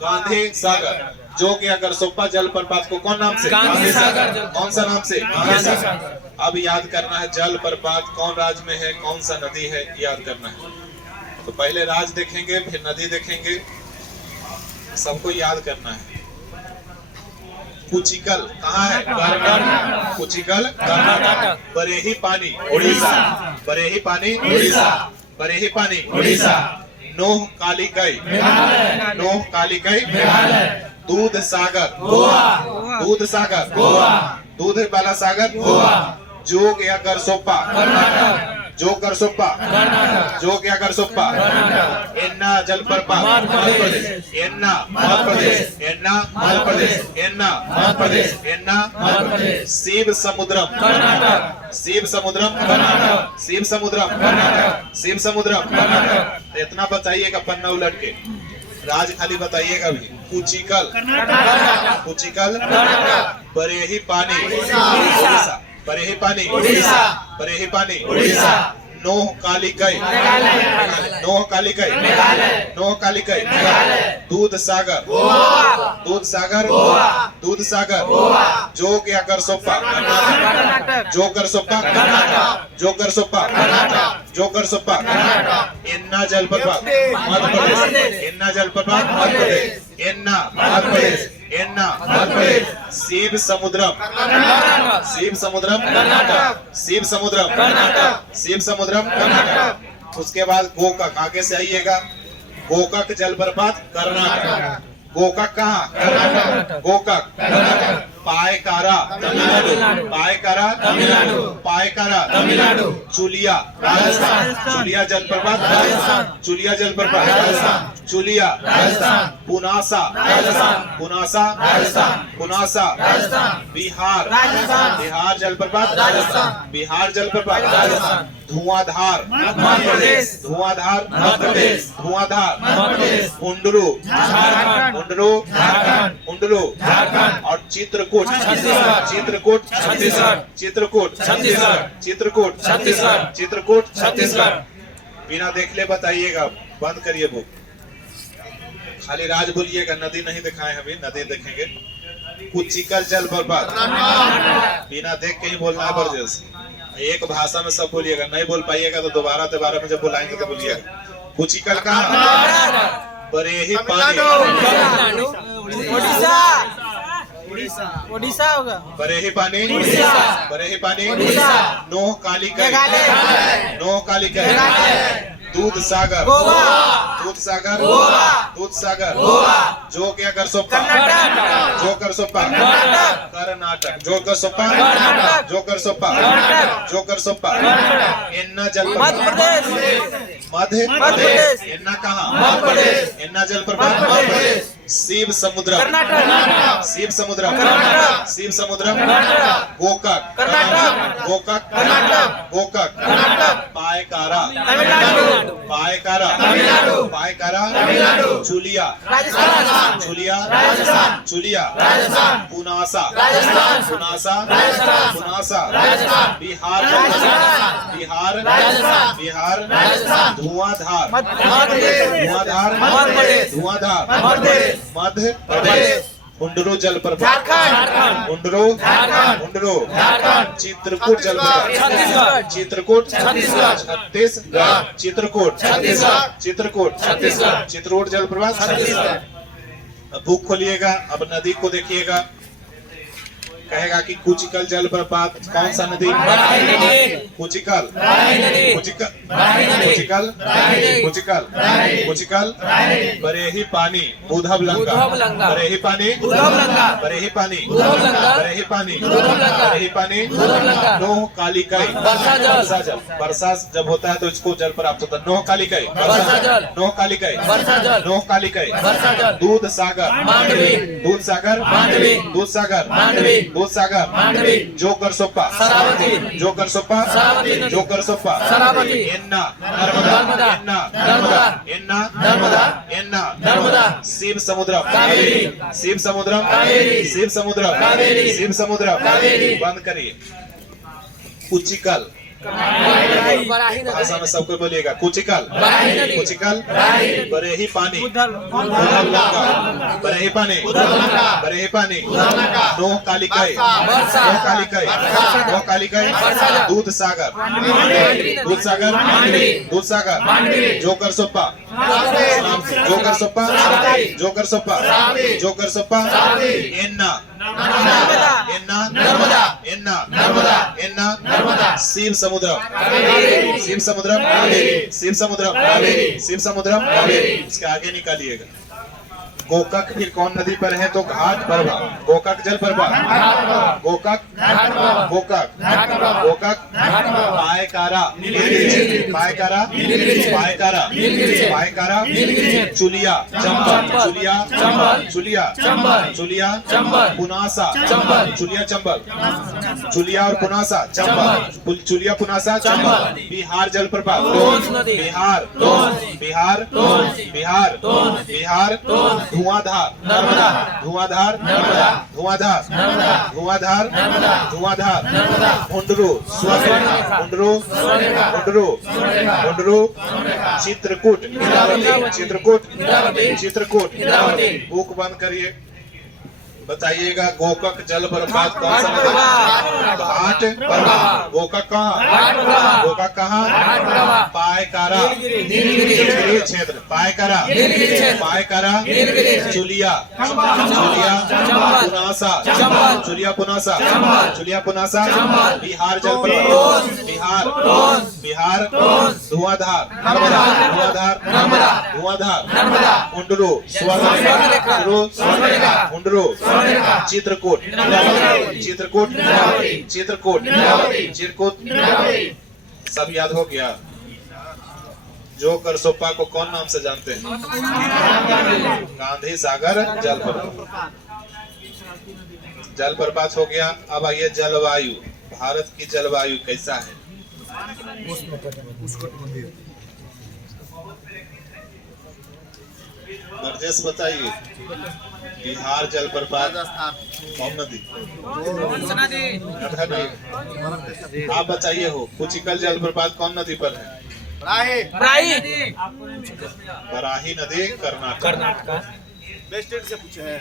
गांधी सागर। जोग या करसोप्पा जलप्रपात को कौन नाम से? गांधी सागर। कौन सा नाम से? गांधी सागर। अब याद करना है जलप्रपात कौन राज्य में है, कौन सा नदी है, याद करना है। तो पहले राज्य देखेंगे, फिर नदी देखेंगे, सबको याद करना है। कुचिकल कहाँ है? कर्नाटक। कुचिकल कर्नाटक। बरेही पानी उड़ीसा। बरेही पानी उड़ीसा। बरेही पानी उड़ीसा। नोह कालिकई नोह कालिकई दूध सागर गोवा। दूध सागर गोवा। दूध वाला सागर गोवा। जोग या करसोप्पा कर्नाटक। जोग करसोप्पा कर्नाटक। जोग या करसोप्पा कर्नाटक। एन्ना जलप्रपात मध्य प्रदेश। एन्ना मध्य प्रदेश। एन्ना मध्य प्रदेश। एन्ना मध्य प्रदेश। एन्ना मध्य प्रदेश। शिव समुद्रम कर्नाटक। शिव समुद्रम कर्नाटक। शिव समुद्रम कर्नाटक। शिव समुद्रम कर्नाटक। तो इतना बताइएगा पन्ना उलट के, राज खाली बताइएगा भी। कुचिकल कुचिकल बरेही पानी उड़ीसा। बरेही पानी उड़ीसा। बरेही पानी उड़ीसा। नोह कालिकई नोह कालिकई नोह कालिकई। दूध सागर दूध सागर दूध सागर। जोग या करसोप्पा कर्नाटक। जोग करसोप्पा कर्नाटक। जोग करसोप्पा कर्नाटक। जोग करसोप्पा कर्नाटक। एन्ना जलप्रपात मध्य प्रदेश। एन्ना जलप्रपात मध्य प्रदेश। एन्ना मध्य प्रदेश। एन्ना मध्य प्रदेश। शिव समुद्रम शिव समुद्रम कर्नाटक। शिव समुद्रम कर्नाटक। शिव समुद्रम कर्नाटक। उसके बाद गोकाक, आगे से आइएगा, गोकाक जलप्रपात कर्नाटक। गोकाक कहाँ? कर्नाटक। गोकाक कर्नाटक। पायकारा तमिलनाडु। पायकारा तमिलनाडु। पायकारा तमिलनाडु। चुलिया राजस्थान। चुलिया जलप्रपात राजस्थान। चुलिया जलप्रपात राजस्थान। चुलिया राजस्थान। पुनासा राजस्थान। पुनासा राजस्थान। पुनासा राजस्थान। बिहार राजस्थान। बिहार जलप्रपात राजस्थान। बिहार जलप्रपात राजस्थान। धुआंधार मध्य प्रदेश। धुआंधार मध्य प्रदेश। धुआंधार मध्य प्रदेश। हुंडरू झारखंड। हुंडरू झारखंड। हुंडरू झारखंड। और चित्रकूट छत्तीसगढ़। चित्रकूट छत्तीसगढ़। चित्रकूट छत्तीसगढ़। चित्रकूट छत्तीसगढ़। चित्रकूट छत्तीसगढ़। बिना देख ले बताइएगा, बंद करिए बुक, खाली राज बोलिएगा। नदी नहीं दिखाए, अभी नदी देखेंगे। कुचिकल जलप्रपात बिना देख के ही बोलना है बरजेस। एक भाषा में सब बोलिएगा, नहीं बोल पाइएगा तो दोबारा में जब बुलाएंगे तो बोलिएगा। कुचिकल कहाँ? बरेही पानी उड़ीसा। उड़ीसा होगा। बरेही पानी बरेही पानी। नोह कालिकई नोह कालिकई। दूध सागर गोवा। दूध सागर दूध सागर जो क्या कर सोपा जो कर सोपा कर्नाटक जो कर सोपा जो कर सोपा जो कर सोपा एन्ना जलप्रपात मध्य प्रदेश एन्ना कहाँ एन्ना जलप्रपात शिव समुद्र शिव समुद्र शिव समुद्र गोकाक गोकाक गोकाक पायकारा पायकारा पायकारा चुलिया चुलिया चुलिया पुनासा पुनासा पुनासा बिहार बिहार बिहार धुआंधार धुआंधार धुआंधार मध्य प्रदेश उंडरो जलप्रपात उंडरो उंडरो चित्रकूट जलप्रपात चित्रकूट छत्तीसगढ़ चित्रकूट चित्रकूट चित्रकूट जलप्रपात छत्तीसगढ़। बुक खोलिएगा, अब नदी को देखिएगा। कहेगा कि कुचिकल जलप्रपात कौन सा नदी? कुचिकल कुचिकल कुचिकल कुचिकल कुचिकल बरेही पानी उधव लंका बरेही पानी बरेही पानी बरेही पानी बरेही पानी नोह कालिकई वर्षा जल। वर्षा जब होता है तो इसको जल प्राप्त होता है। नोह कालिकई नोह कालिकई नोह कालिकई दूध सागर दूध सागर दूध सागर दूध सागर जोकर सोपा जोकर सोपा जोकर सोपा एन्ना नर्मदा एन्ना नर्मदा एन्ना नर्मदा एन्ना नर्मदा शिव समुद्र शिव समुद्र शिव समुद्र शिव समुद्र। बंद करिए। कुचिकल भाषा में सबको बोलिएगा। कुचिकल कुचिकल बरेही पानी उधव लंका बरेही पानी बरेही पानी नोह कालिकई नोह कालिकई नोह कालिकई दूध सागर दूध सागर दूध सागर जोकर सोपा जोकर सोपा जोकर सोपा जोकर सोपा एन्ना एन्ना नर्मदा एन्ना नर्मदा एन्ना नर्मदा शिव समुद्र शिव समुद्र शिव समुद्र शिव समुद्र। इसके आगे निकालिएगा। गोकाक फिर कौन नदी पर है? तो घाट प्रभा गोकाक जल प्रभा गोकाक गोकाक गोकाक पायकारा पायकारा पायकारा पायकारा चुलिया चंबल चुलिया चुलिया चुलिया पुनासा चुलिया चंबल चुलिया और पुनासा चंबल चुलिया पुनासा चंबल। बिहार जल प्रभा बिहार बिहार बिहार बिहार धुआंधार नर्मदा धुआंधार नर्मदा धुआंधार नर्मदा धुआंधार नर्मदा धुआंधार नर्मदा हुंडरू हुंडरू हुंडरू हुंडरू चित्रकूट चित्रकूट चित्रकूट। बुक बंद करिए। बताइएगा गोकाक जलप्रपात कौन सा नदी? घाट प्रभा गोकाक कहाँ गोकाक कहाँ? पायकारा नीलगिरी क्षेत्र पायकारा पायकारा चुलिया चुलिया पुनासा चुलिया पुनासा चुलिया पुनासा। बिहार जलप्रपात बिहार बिहार धुआंधार नर्मदा धुआंधार नर्मदा धुआंधार नर्मदा उंडरू उंडरू चित्रकूट चित्रकूट चित्रकूट चित्रकूट। सब याद हो गया। जोकर सोपा को कौन नाम से जानते हैं? गांधी सागर जलप्रपात जलप्रपात हो गया। अब आइए जलवायु। भारत की जलवायु कैसा है? निर्देश बताइए। बिहार जलप्रपात कौन नदी? आप बताइए हो। कुचिकल जलप्रपात कौन नदी पर है? बराही नदी कर्नाटक। बेस्ट से पूछे हैं।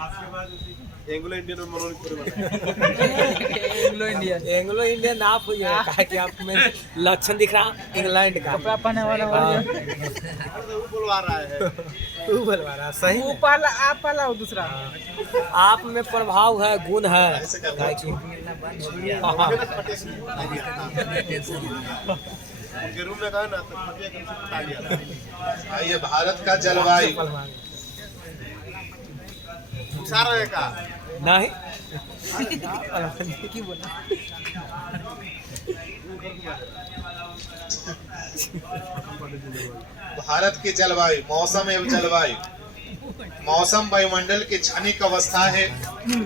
एंग्लो इंडियन में मनोनीत एंग्लो इंडियन आप हुई है कहा कि आप में लक्षण दिख रहा इंग्लैंड का वो बुलवा रहा है। तू बोलवा रहा सही में। आप वाला हो दूसरा आप में प्रभाव है गुण है ऐसे करता है। उनके रूम में गए ना तो पटिया कम से हटा लिया था। आइए भारत का जलवायु पूछा रहे का नहीं भारत की जलवायु मौसम एवं जलवायु। मौसम वायुमंडल की क्षणिक अवस्था है,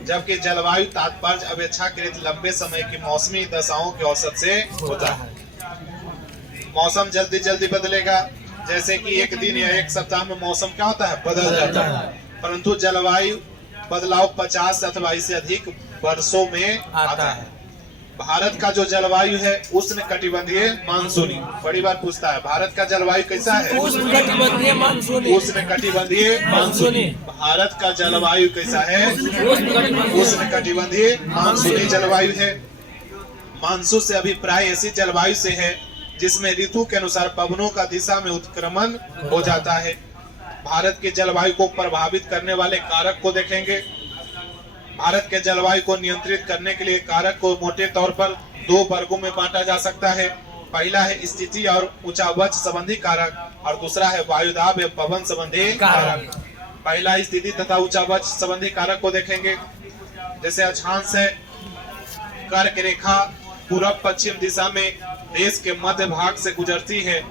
जबकि जलवायु तात्पर्य अपेक्षाकृत लंबे समय की मौसमी दशाओं के औसत से होता है। मौसम जल्दी जल्दी बदलेगा, जैसे कि एक दिन या एक सप्ताह में मौसम क्या होता है, बदल जाता है। परंतु जलवायु बदलाव 50 अथवा इससे अधिक वर्षों में आता है। भारत का जो जलवायु है उष्ण कटिबंधीय मानसूनी। बड़ी बार पूछता है भारत का जलवायु कैसा है, उष्णकटिबंधीय मानसूनी। उष्ण कटिबंधीय मानसूनी। भारत का जलवायु कैसा है, उष्ण कटिबंधीय मानसूनी जलवायु है। मानसून से अभिप्राय ऐसी जलवायु से है जिसमें ऋतु के अनुसार पवनों का दिशा में उत्क्रमण हो जाता है। भारत के जलवायु को प्रभावित करने वाले कारक को देखेंगे। भारत के जलवायु को नियंत्रित करने के लिए कारक को मोटे तौर पर 2 वर्गों में बांटा जा सकता है। पहला है स्थिति और ऊंचावच संबंधी कारक और दूसरा है वायुदाब एवं पवन संबंधी कारक। पहला स्थिति तथा ऊंचावच संबंधी कारक को देखेंगे। जैसे अक्षांश है, कर्क रेखा पूर्व पश्चिम दिशा में देश के मध्य भाग से गुजरती है।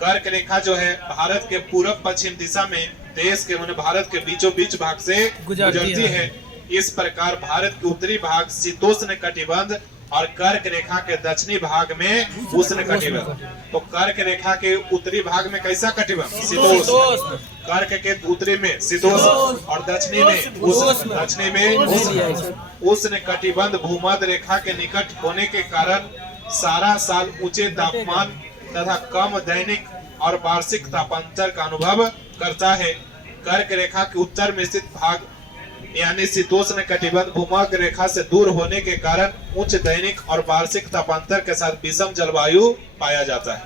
कर्क रेखा जो है भारत के पूर्व पश्चिम दिशा में देश के भारत के बीचों बीच भाग से गुजरती है। इस प्रकार भारत के उत्तरी भाग शीतोष्ण कटिबंध और कर्क रेखा के दक्षिणी भाग में उष्ण कटिबंध। तो कर्क रेखा के उत्तरी भाग में कैसा कटिबंध, शीतोष्ण। कर्क के उत्तरी में शीतोष्ण और दक्षिणी में उष्ण। दक्षिणी में उष्ण कटिबंध भूमध्य रेखा के निकट होने के कारण सारा साल ऊंचे तापमान तथा कम दैनिक और वार्षिक तापांतर का अनुभव करता है। कर्क रेखा के उत्तर में स्थित भाग यानी शीतोष्ण कटिबंध भूमध्य रेखा से दूर होने के कारण उच्च दैनिक और वार्षिक तापांतर के साथ विषम जलवायु पाया जाता है।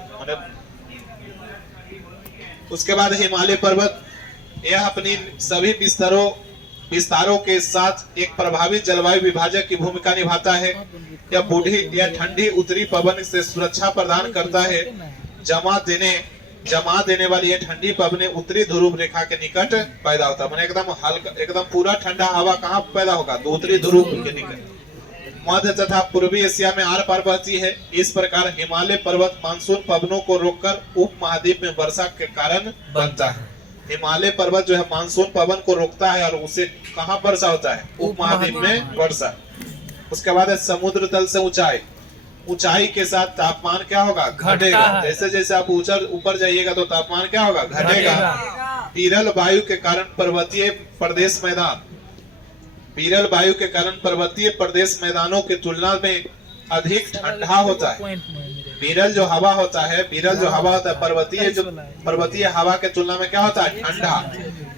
उसके बाद हिमालय पर्वत, यह अपनी सभी विस्तारों के साथ एक प्रभावित जलवायु विभाजक की भूमिका निभाता है। यह बूढ़ी या ठंडी उत्तरी पवन से सुरक्षा प्रदान करता है। जमा देने वाली ये ठंडी पवनें उत्तरी ध्रुव रेखा के निकट पैदा होता है। मैंने एकदम हल्का एकदम पूरा ठंडा हवा कहाँ पैदा होगा, तो उत्तरी ध्रुव के निकट। मध्य तथा पूर्वी एशिया में आर पार बहती है। इस प्रकार हिमालय पर्वत मानसून पवनों को रोककर उप महाद्वीप में वर्षा के कारण बनता है। हिमालय पर्वत जो है मानसून पवन को रोकता है और उसे कहाँ वर्षा होता है, उप महाद्वीप में वर्षा। उसके बाद है समुद्र तल से ऊंचाई। ऊंचाई के साथ तापमान क्या होगा, घटेगा। जैसे जैसे आप ऊपर जाइएगा तो तापमान क्या होगा, घटेगा। विरल वायु के कारण पर्वतीय प्रदेश मैदानों की तुलना में अधिक ठंडा होता है। विरल जो हवा होता है पर्वतीय हवा के तुलना में क्या होता है, ठंडा।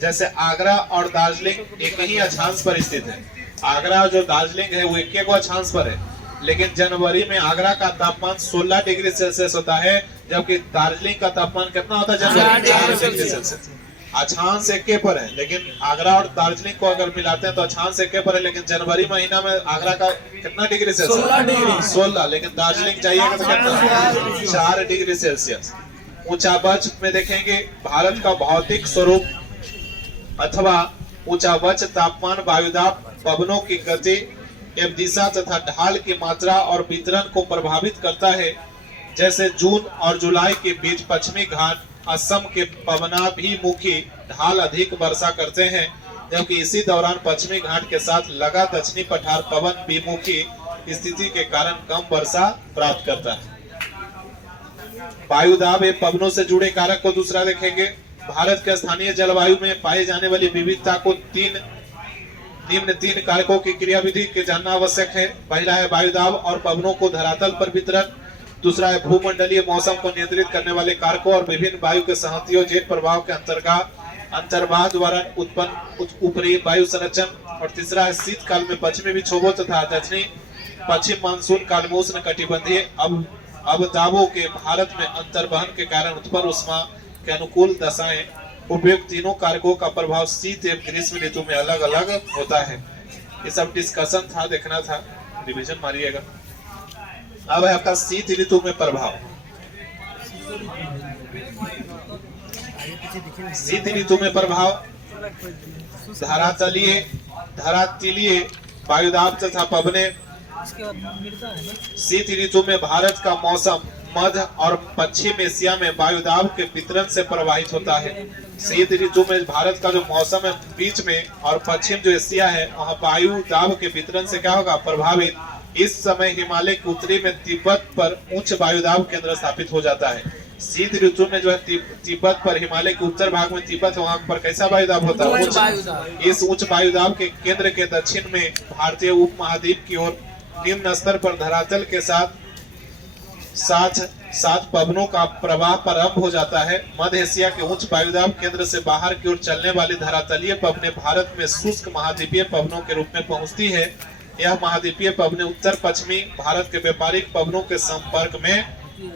जैसे आगरा और दार्जिलिंग एक ही अक्षांश पर स्थित है। आगरा और जो दार्जिलिंग है वो एक अक्षांश पर है, लेकिन जनवरी में आगरा का तापमान 16 डिग्री सेल्सियस होता है, जबकि दार्जिलिंग का तापमान कितना होता है, जनवरी 4 डिग्री सेल्सियस। अक्षांश एक पर है, लेकिन आगरा और दार्जिलिंग को अगर मिलाते हैं तो अक्षांश एक पर है, लेकिन जनवरी महीना में आगरा का कितना डिग्री सेल्सियस, 16, लेकिन दार्जिलिंग जाइएगा तो कितना, 4 डिग्री सेल्सियस। ऊंचावच में देखेंगे भारत का भौतिक स्वरूप अथवा ऊंचावच तापमान वायुदाब पवनों की गति एवं दिशा तथा ढाल की मात्रा और वितरण को प्रभावित करता है। जैसे जून और जुलाई के बीच पश्चिमी घाट असम के पवनाभिमुखी ढाल अधिक वर्षा करते हैं, जबकि इसी दौरान पश्चिमी घाट के साथ लगा दक्षिणी पठार पवन विमुखी स्थिति के कारण कम वर्षा प्राप्त करता है। वायुदाब एवं पवनों से जुड़े कारक को दूसरा देखेंगे। भारत के स्थानीय जलवायु में पाई जाने वाली विविधता को निम्न तीन कारकों की क्रियाविधि के जानना आवश्यक है। पहला है वायुदाब और पवनों को धरातल पर वितरण, दूसरा है भूमंडलीय मौसम को नियंत्रित करने वाले कारकों और विभिन्न वायु के संहतियों जेट प्रभाव के अंतर्गत अंतर्वाह द्वारा उत्पन्न ऊपरी वायु संरचना, और तीसरा है शीतकाल में पश्चिमी विक्षोभों तथा दक्षिणी पश्चिम मानसून काल में उष्ण कटिबंधीय अवदाबों के भारत में अंतर्वहन के कारण उत्पन्न उष्मा के अनुकूल दशाएं। उपयुक्त तीनों कारकों का प्रभाव शीत एवं ग्रीष्म ऋतु में अलग अलग होता है। ये सब डिस्कशन था, देखना था, रिवीजन मारिएगा। अब है आपका शीत ऋतु में प्रभाव। शीत ऋतु में प्रभाव धरातलीय वायुदाब तथा पवने। शीत ऋतु में भारत का मौसम मध्य और पश्चिम एशिया में वायुदाब के वितरण से प्रभावित होता है। शीत ऋतु में भारत का जो मौसम है बीच में, और पश्चिम जो एशिया है वहाँ वायुदाब के वितरण से क्या होगा, प्रभावित। इस समय हिमालय के उत्तरी में तिब्बत पर उच्च वायुदाब केंद्र स्थापित हो जाता है। शीत ऋतु में जो है तिब्बत पर, हिमालय के उत्तर भाग में तिब्बत, वहाँ पर कैसा वायुदाब होता है, इस उच्च वायुदाब के केंद्र के दक्षिण में भारतीय उपमहाद्वीप की ओर निम्न स्तर पर धरातल के साथ पवनों का प्रवाह प्रारंभ हो जाता है। मध्य एशिया के उच्च वायुदाब केंद्र से बाहर की ओर चलने वाली धरातलीय पवनें भारत में शुष्क महाद्वीपीय पवनों के रूप में पहुंचती है। यह महाद्वीपीय पवनें उत्तर पश्चिमी भारत के व्यापारिक पवनों के संपर्क में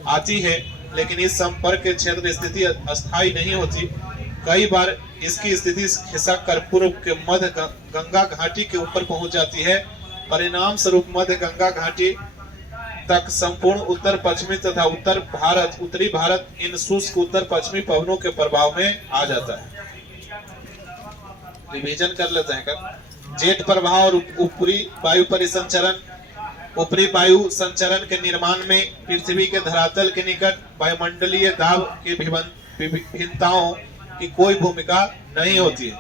आती है, लेकिन इस संपर्क के क्षेत्र स्थिति अस्थायी नहीं होती। कई बार इसकी स्थिति खिसक कर पूर्व के मध्य गंगा घाटी के ऊपर पहुंच जाती है। परिणाम स्वरूप मध्य गंगा घाटी तक संपूर्ण उत्तर पश्चिमी तथा उत्तरी भारत इन शुष्क उत्तर पश्चिमी पवनों के प्रभाव में आ जाता है। रिवीजन कर लेते हैं कर। जेट प्रभाव और ऊपरी वायु परिसंचरण। ऊपरी वायु संचरण के निर्माण में पृथ्वी के धरातल के निकट वायुमंडलीय दाब की भिन्नताओं की कोई भूमिका नहीं होती है।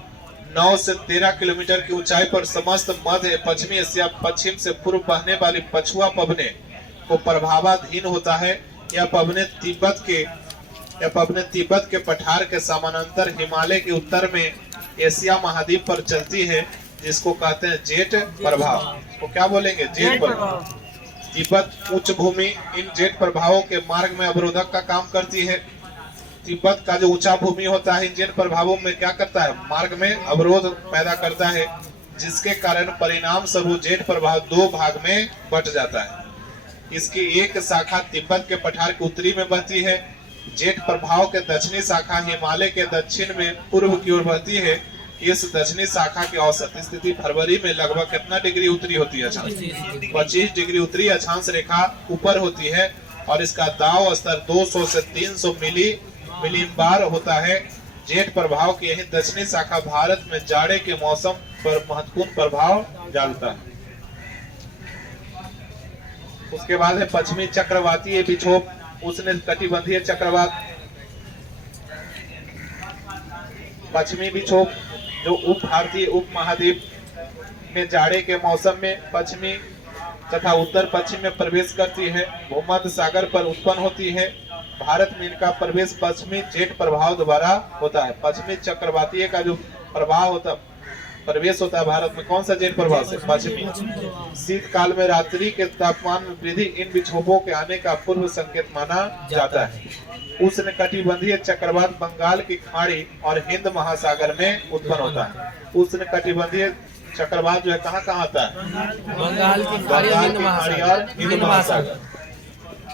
9 से 13 किलोमीटर की ऊंचाई पर समस्त मध्य पश्चिमी एशिया पश्चिम से पूर्व बहने वाली पछुआ पवने को प्रभावाधीन होता है। यह पवने तिब्बत के पठार के समानांतर हिमालय के उत्तर में एशिया महाद्वीप पर चलती है, जिसको कहते हैं जेट प्रभाव। वो क्या बोलेंगे, जेट प्रभाव। तिब्बत उच्च भूमि इन जेट प्रभावों के मार्ग में अवरोधक का काम करती है। तिब्बत का जो ऊंचा भूमि होता है इन जेट प्रभावों में क्या करता है, मार्ग में अवरोध पैदा करता है, जिसके कारण परिणाम स्वरूप जेट प्रभाव 2 भाग में बंट जाता है। इसकी एक शाखा तिब्बत के पठार के उत्तरी में बहती है। जेट प्रभाव के दक्षिणी शाखा हिमालय के दक्षिण में पूर्व की ओर बहती है। इस दक्षिणी शाखा की औसत स्थिति फरवरी में लगभग कितना डिग्री उत्तरी होती है, 25 डिग्री उत्तरी अक्षांश रेखा ऊपर होती है, और इसका दाब स्तर 200 से 300 मिलीबार होता है। जेट प्रभाव की यही दक्षिणी शाखा भारत में जाड़े के मौसम पर महत्वपूर्ण प्रभाव डालता है। उसके बाद है पश्चिमी चक्रवातीय विक्षोभ, उष्ण कटिबंधीय चक्रवात। पश्चिमी विक्षोभ जो भारतीय उपमहाद्वीप में जाड़े के मौसम में पश्चिमी तथा उत्तर पश्चिम में प्रवेश करती है, भूमध्य सागर पर उत्पन्न होती है। भारत में इनका प्रवेश पश्चिमी जेट प्रभाव द्वारा होता है। पश्चिमी चक्रवातीय का जो प्रभाव होता प्रवेश होता है भारत में, कौन सा जेट प्रभाव से, पश्चिमी। शीतकाल में रात्रि के तापमान में वृद्धि इन विक्षोभों के आने का पूर्व संकेत माना जाता है। उष्ण कटिबंधीय चक्रवात बंगाल की खाड़ी और हिंद महासागर में उत्पन्न होता है। उष्ण कटिबंधीय चक्रवात जो है कहाँ कहाँ आता है, बंगाल की खाड़ी और हिंद महासागर।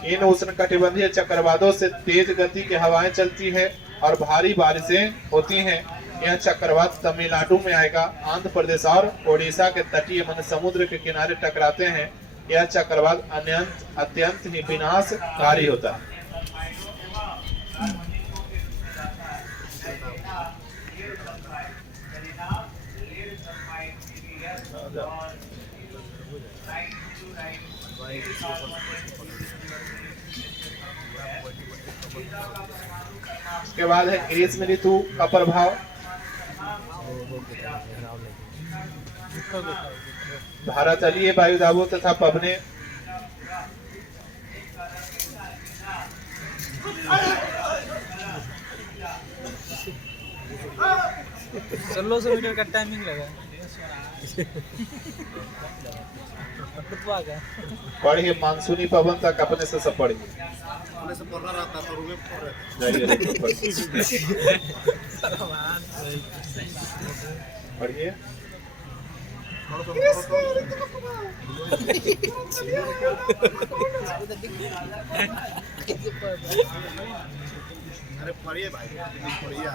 इन उष्ण कटिबंधीय चक्रवातों से तेज गति की हवाएं चलती है और भारी बारिशें होती हैं। यह चक्रवात तमिलनाडु में आएगा, आंध्र प्रदेश और ओडिशा के तटीय मन समुद्र के किनारे टकराते हैं। यह चक्रवात अत्यंत ही विनाशकारी होता है। उसके बाद है ग्रीष्म ऋतु का प्रभाव। धरातलीय वायुदाबों तथा पवने। सोलह 100 मीटर का टाइमिंग लगा। पढ़िए मानसूनी पवन तक अपने से सब पढ़िए। अपने से पढ़ना रहता तो रूम में पढ़ रहे थे। जाइए पढ़िए। अरे पढ़िए भाई, पढ़िए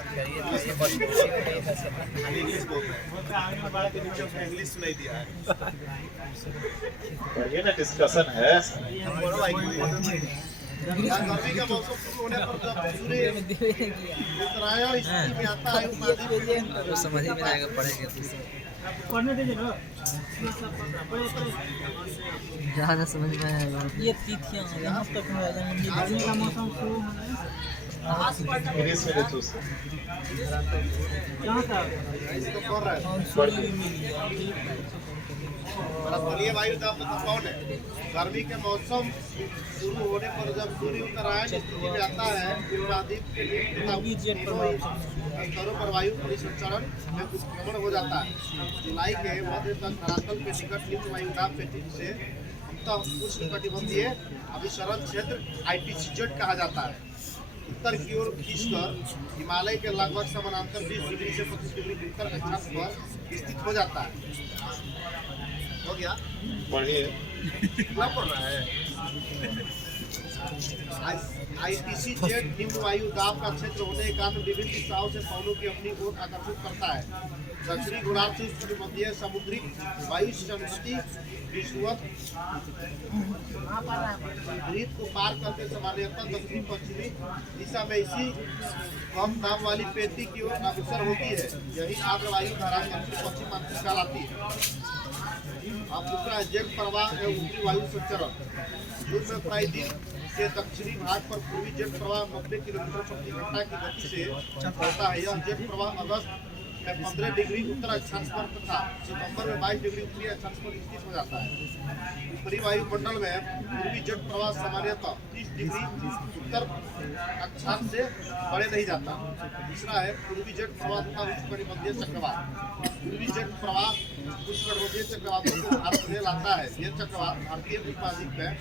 इंग्लिश बोलते हैं, नीचे उसने इंग्लिश सुनाई दिया है। पढ़िए ना, डिस्कशन है। पढ़ो भाई, गर्मी का मौसम शुरू होने पर जब सूर्य उत्तरायण स्थिति में आता है तो समझ ही में आएगा पढ़ेंगे तो पढ़ने दीजिए ना, ज़्यादा समझ में आएगा। ये तिथियाँ यहाँ तक में आ जाएंगे। गर्मी का मौसम शुरू होने इंग्लिश में ऋतु से यहाँ तक इसको पढ़ रहे हैं। बलिए वायु दाब कौन है? गर्मी के मौसम शुरू होने पर जब सूर्य उत्तरायण स्थिति में आता है, द्वीप के लिए स्तरों पर वायु परिसंचरण में उत्क्रमण हो जाता है। जुलाई के मध्य तक धरातल के निकट निम्न वायु दाब पेटी से अंतः उष्णकटिबंधीय अभिसरण क्षेत्र ITCZ कहा जाता है। उत्तर की ओर खींचकर हिमालय के लगभग समानांतर 20 डिग्री से 25 डिग्री उत्तर अक्षांश पर स्थित हो जाता है। हो गया? पढ़िए। क्या पढ़ रहा है? ITCZ निम्न वायु दाब का क्षेत्र होने के कारण विभिन्न दिशाओं से पवनों की अपनी ओर आकर्षित करता है। दक्षिणी गोलार्ध से उष्णकटिबंधीय समुद्री वायु संस्कृति विषुवत द्वीप को पार करके सामान्यतः दक्षिणी पश्चिमी दिशा में इसी कम दाब वाली पेटी की ओर अग्रसर होती है। यही आर्द्र वायु धारा दक्षिण पश्चिम अंतर कहलाती है। अब दूसरा है जेट प्रवाह एवं उत्तरी वायु संचरण। जून में प्रायद्वीप के दक्षिणी भाग पर पूर्वी जेट प्रवाह 90 किलोमीटर प्रति घंटा की गति से चलता है। यह जेट प्रवाह अगस्त में 15 डिग्री उत्तर अक्षांश पर तथा सितंबर में 22 डिग्री उत्तरी अक्षांश पर स्थित हो जाता है। ऊपरी वायुमंडल में पूर्वी जेट प्रवाह सामान्यतः 30 डिग्री उत्तर अक्षांश से बढ़े नहीं जाता। तीसरा है पूर्वी जेट प्रवाह तथा उष्णकटिबंधीय चक्रवात। पूर्वी जेट प्रवाह उष्णकटिबंधीय चक्रवातों को भारत में लाता है। ये चक्रवात भारतीय उपमहाद्वीप में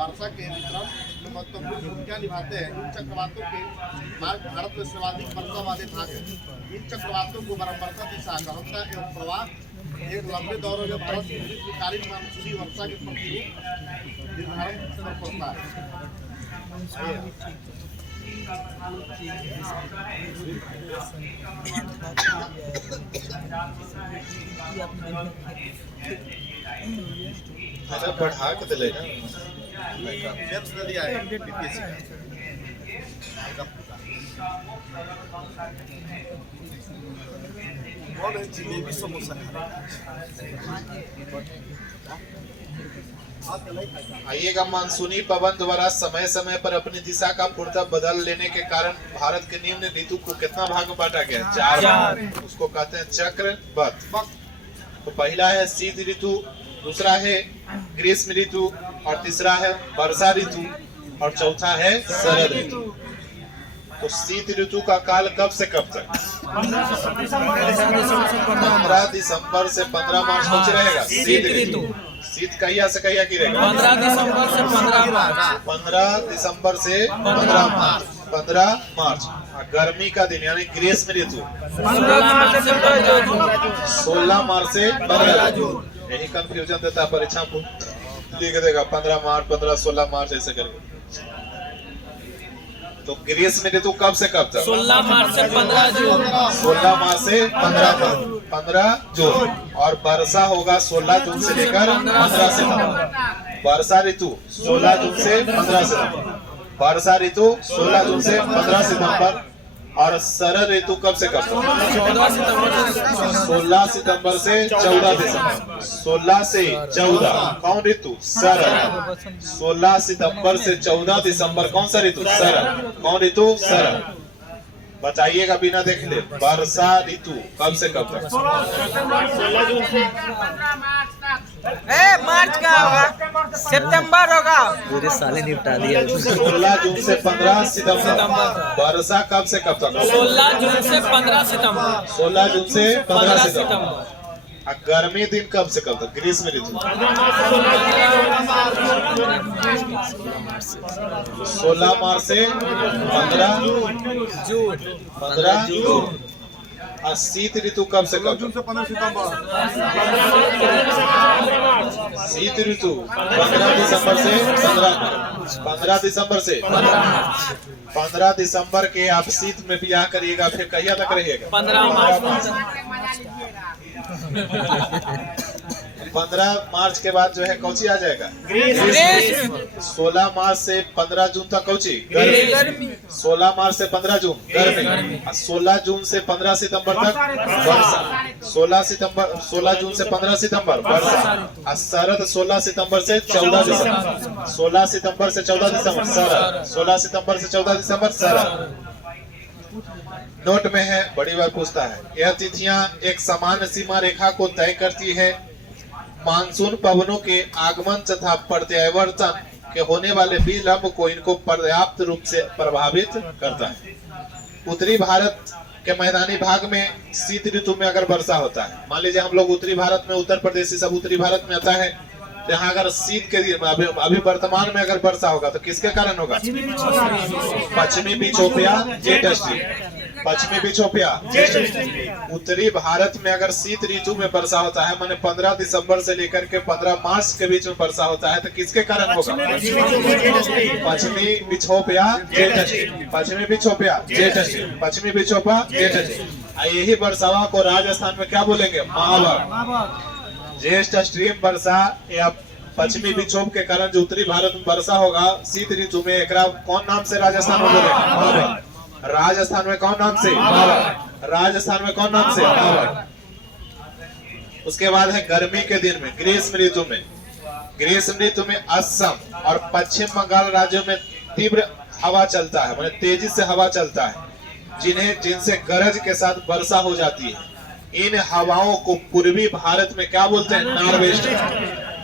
वर्षा के वितरण में महत्वपूर्ण भूमिका निभाते हैं। इन चक्रवातों के मार्ग भारत में सर्वाधिक वर्षा वाले भाग हैं। इन चक्रवातों को बराबरता दिशा गहनता एवं प्रवाह एक लंबे दौर में भारत की दीर्घकालीन मानसूनी वर्षा के प्रतिरूप निर्धारण पर पड़ता है। अच्छा पढ़ा के दिले ना। जेम्स ने दिया है BPSC का। कौन है जिलेबी समोसा खा रहा है? आइएगा। मानसूनी पवन द्वारा समय समय पर अपनी दिशा का पूर्णतः बदल लेने के कारण भारत के निम्न ऋतु को कितना भाग में बांटा गया? 4 भाग। उसको कहते हैं चक्रवात। तो पहला है शीत ऋतु, दूसरा है ग्रीष्म ऋतु, और तीसरा है वर्षा ऋतु, और चौथा है शरद ऋतु। तो शीत ऋतु का काल कब से कब तक? 15 दिसंबर से 15 मार्च तक रहेगा शीत ऋतु। शीत कहिया से कहिया गिरेगा? 15 दिसंबर से 15 मार्च। 15 दिसंबर से 15 मार्च। 15 मार्च। गर्मी का दिन यानी ग्रीष्म ऋतु 16 मार्च से 15 जून। 16 मार्च से 15 जून। यही कंफ्यूजन देता है परीक्षा को, लिख देगा 15 मार्च 15 16 मार्च ऐसे करके। तो ग्रीष्म ऋतु कब से कब तक? 16 मार्च से 15 जून। 16 मार्च से 15 जून। और वर्षा होगा 16 जून से लेकर 15 सितंबर। वर्षा ऋतु 16 जून से 15 सितंबर। वर्षा ऋतु 16 जून से 15 सितंबर। और शरद ऋतु कब से कब तक? 14 सितंबर से 16 सितंबर से 14 दिसंबर। 16 से 14 कौन ऋतु? शरद। 16 सितंबर से 14 दिसंबर कौन सा ऋतु? शरद। कौन ऋतु? शरद। बताइएगा बिना देख ले। वर्षा ऋतु कब से कब तक? 16 जून से मार्च का होगा, सितंबर होगा। पूरे साले निपटा दिया। 16 जून से 15 सितंबर। वर्षा कब से कब तक? 16 जून से 15 सितंबर। 16 जून से 15 सितंबर। और गर्मी दिन कब से कब तक? ग्रीष्म ऋतु 16 मार्च से 15 जून। और शीत ऋतु कब से कब तक? शीत ऋतु 15 दिसंबर से 15 दिसंबर से 15 दिसंबर के आप शीत में ब्याह करिएगा, फिर कहिया तक रहिएगा? 15 मार्च के बाद जो है कौची आ जाएगा? 16 मार्च से 15 जून तक कौची? गर्मी। 16 मार्च से 15 जून गर्मी। 16 जून से 15 सितंबर तक वर्षा। 16 जून से 15 सितंबर वर्षा। और शरद 16 सितंबर से 14 दिसंबर। 16 सितंबर से 14 दिसंबर शरद। 16 सितंबर से 14 दिसंबर शरद। नोट में है, बड़ी बार पूछता है। यह तिथियां एक समान सीमा रेखा को तय करती है। मानसून पवनों के आगमन तथा प्रत्यावर्तन के होने वाले विलंब को इनको पर्याप्त रूप से प्रभावित करता है। उत्तरी भारत के मैदानी भाग में शीत ऋतु में अगर वर्षा होता है, मान लीजिए हम लोग उत्तरी भारत में, उत्तर प्रदेश सब उत्तरी भारत में आता है, तो यहाँ अगर शीत के दिन अभी वर्तमान में अगर वर्षा होगा तो किसके कारण होगा? पश्चिमी विक्षोभ या जेट स्ट्रीम। पश्चिमी विक्षोभ या उत्तरी भारत में अगर शीत ऋतु में वर्षा होता है, माने 15 दिसंबर से लेकर के 15 मार्च के बीच में वर्षा होता है, तो किसके कारण होगा? पश्चिमी विक्षोभ या जेट स्ट्रीम। पश्चिमी विक्षोभ या जेट स्ट्रीम। पश्चिमी विक्षोभ या जेट स्ट्रीम। यही वर्षावा को राजस्थान में क्या बोलेंगे? माहवार। ज्येष्ठ स्ट्रीम वर्षा या पश्चिमी विक्षोभ के कारण जो उत्तरी भारत में वर्षा होगा शीत ऋतु में, एकरा कौन नाम से राजस्थान में बोलेंगे? माहवार। राजस्थान में कौन नाम से? माहवार। राजस्थान में कौन नाम से? माहवार। उसके बाद है गर्मी के दिन में, ग्रीष्म ऋतु में। ग्रीष्म ऋतु में असम और पश्चिम बंगाल राज्यों में तीव्र हवा चलता है, मतलब तेजी से हवा चलता है, जिनसे गरज के साथ वर्षा हो जाती है। इन हवाओं को पूर्वी भारत में क्या बोलते हैं? नॉर्वेस्टर।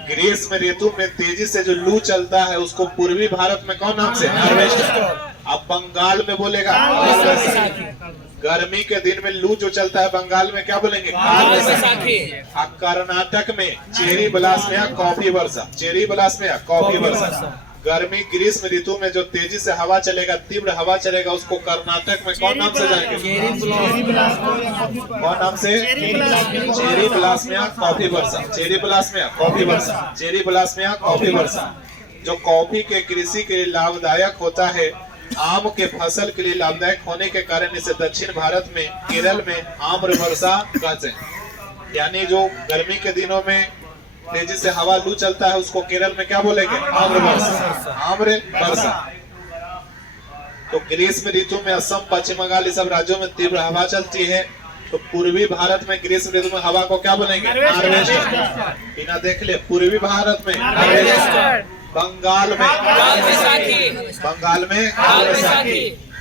ग्रीष्म ऋतु में तेजी से जो लू चलता है उसको पूर्वी भारत में कौन नाम से? नॉर्वेस्टर। अब बंगाल में बोलेगा गर्मी के दिन में लू जो चलता है बंगाल में क्या बोलेंगे? कर्नाटक में चेरी ब्लास्मिया कॉफी वर्षा। चेरी ब्लास्मिया कॉफी वर्षा। गर्मी ग्रीष्म ऋतु में जो तेजी से हवा चलेगा, तीव्र हवा चलेगा, उसको कर्नाटक में कौन नाम से जाएंगे? कौन नाम से? चेरी ब्लास्मिया कॉफी वर्षा। चेरी ब्लास्मिया कॉफी वर्षा। चेरी ब्लास्मिया कॉफी वर्षा जो कॉफी के कृषि के लिए लाभदायक होता है। आम के फसल के लिए लाभदायक होने के कारण इसे दक्षिण भारत में केरल में आम्र वर्षा कहते हैं। यानी जो गर्मी के दिनों में तेजी से हवा लू चलता है उसको केरल में क्या बोलेंगे? आम्र वर्षा। आम्र वर्षा। तो ग्रीष्म ऋतु में असम, पश्चिम बंगाल सब राज्यों में तीव्र हवा चलती है। तो पूर्वी भारत में ग्रीष्म ऋतु में हवा को क्या बोलेंगे? नॉर्वेस्टर। बिना देख ले, पूर्वी भारत में नॉर्वेस्टर। बंगाल में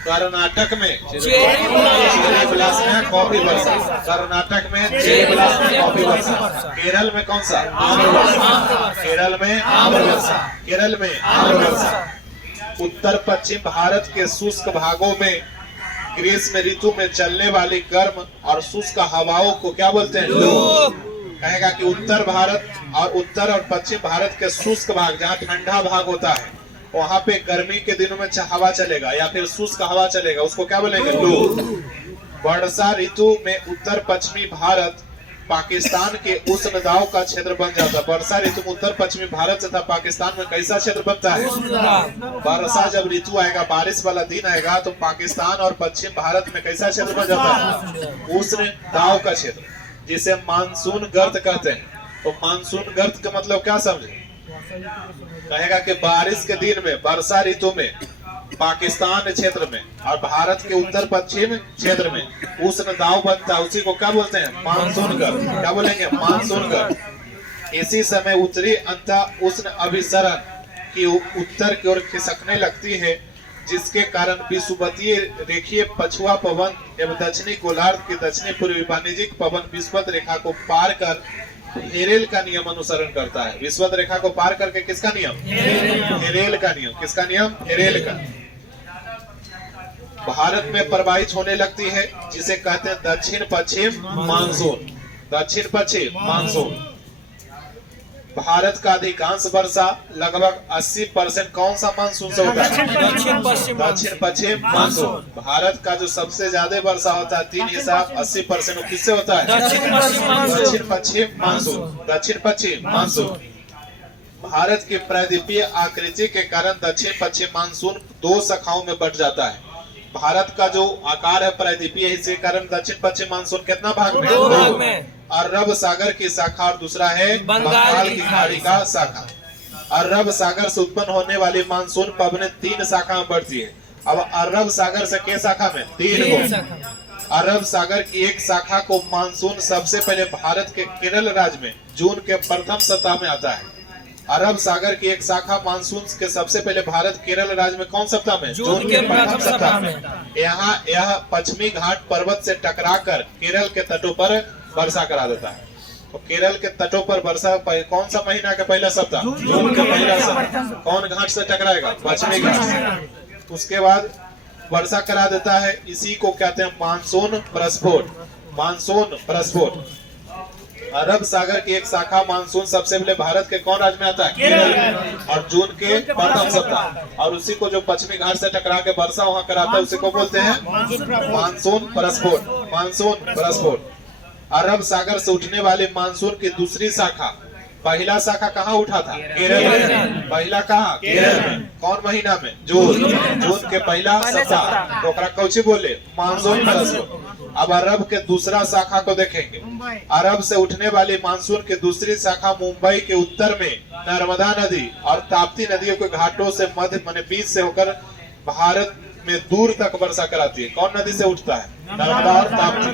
कर्नाटक में चेरी ब्लास्मिया कॉफी वर्षा। कर्नाटक में चेरी ब्लास्मिया कॉफी वर्षा। केरल में कौन सा? आम्र वर्षा। केरल में आम्र वर्षा। केरल में आम्र वर्षा। उत्तर पश्चिम भारत के शुष्क भागों में ग्रीष्म ऋतु में चलने वाली गर्म और शुष्क हवाओं को क्या बोलते हैं? लू। कहेगा कि उत्तर भारत और उत्तर और पश्चिम भारत के शुष्क भाग, जहाँ ठंडा भाग होता है, वहाँ पे गर्मी के दिनों में हवा चलेगा या फिर शुष्क हवा चलेगा, उसको क्या बोलेंगे? लू। वर्षा ऋतु में उत्तर पश्चिमी भारत पाकिस्तान के उष्ण दाब का क्षेत्र बन जाता है। वर्षा ऋतु में उत्तर पश्चिमी भारत तथा पाकिस्तान में कैसा क्षेत्र बनता है? वर्षा जब ऋतु आएगा, बारिश वाला दिन आएगा, तो पाकिस्तान और पश्चिम भारत में कैसा क्षेत्र बन जाता है? उष्ण दाब का क्षेत्र, जिसे मानसून गर्त कहते हैं। तो मानसून गर्त का मतलब क्या समझे? कहेगा कि बारिश के दिन में, वर्षा ऋतु में पाकिस्तान क्षेत्र में और भारत के उत्तर पश्चिम क्षेत्र में उष्ण दाब बनता है, उसी को क्या बोलते हैं? मानसून गर्त। क्या बोलेंगे? मानसून गर्त। इसी समय उत्तरी अंतः उष्ण अभिसरण की उत्तर की ओर खिसकने लगती है, जिसके कारण विषुवतीय रेखीय पछुआ पवन एवं दक्षिणी गोलार्ध की दक्षिणी पूर्वी वाणिज्यिक पवन विषुवत रेखा को पार कर हेरेल का नियम अनुसरण करता है। विषुवत रेखा को पार करके किसका नियम? हेरेल का नियम। किसका नियम? हेरेल का। भारत में प्रवाहित होने लगती है, जिसे कहते हैं दक्षिण पश्चिम मानसून। दक्षिण पश्चिम मानसून। भारत का अधिकांश वर्षा लगभग 80% कौन सा मानसून से होता है? दक्षिण पश्चिम मानसून। भारत का जो सबसे ज्यादा वर्षा होता है 3 हिसाब 80% वो किससे होता है? दक्षिण पश्चिम मानसून। दक्षिण पश्चिम मानसून। भारत की प्रायद्वीपीय आकृति के कारण दक्षिण पश्चिम मानसून 2 शाखाओं में बंट जाता है। भारत का जो आकार है प्रायद्वीपीय, इसके कारण दक्षिण पश्चिम मानसून कितना भाग में? 2 भाग में। अरब सागर की शाखा और दूसरा है बंगाल की खाड़ी का शाखा। अरब सागर से उत्पन्न होने वाली मानसून पवनें 3 शाखा में बढ़ती है। अब अरब सागर से के शाखा में? 3 को। अरब सागर की एक शाखा को मानसून सबसे पहले भारत के केरल राज्य में जून के प्रथम सप्ताह में आता है। अरब सागर की एक शाखा मानसून के सबसे पहले भारत केरल राज्य में कौन सप्ताह में? जून के प्रथम सप्ताह में। यहाँ यह पश्चिमी घाट पर्वत से टकराकर केरल के तटों पर वर्षा करा देता है। तो केरल के तटों पर वर्षा कौन सा महीना का पहला सप्ताह? जून का पहला सप्ताह। कौन घाट से टकराएगा? पश्चिमी घाट। उसके बाद वर्षा करा देता है। इसी को कहते हैं मानसून प्रस्फोट। मानसून प्रस्फोट। अरब सागर की एक शाखा मानसून सबसे पहले भारत के कौन राज्य में आता है? केरल। और जून के प्रथम सप्ताह। और उसी को जो पश्चिमी घाट से टकरा के वर्षा वहां कराता है उसी को बोलते हैं मानसून प्रस्फोट। मानसून प्रस्फोट। अरब सागर से उठने वाले मानसून की दूसरी शाखा, पहला शाखा कहाँ उठा था? केरल में। पहला कहाँ? केरल में। कौन महीना में? जून। जून के पहला सप्ताह। तो कौची बोले? मानसून प्रस्फोट। अब अरब के दूसरा शाखा को देखेंगे। अरब से उठने वाली मानसून की दूसरी शाखा मुंबई के उत्तर में नर्मदा नदी और ताप्ती नदियों के घाटों से मध्य माने बीच से होकर भारत में दूर तक वर्षा कराती है। कौन नदी से उठता है? नर्मदा और ताप्ती।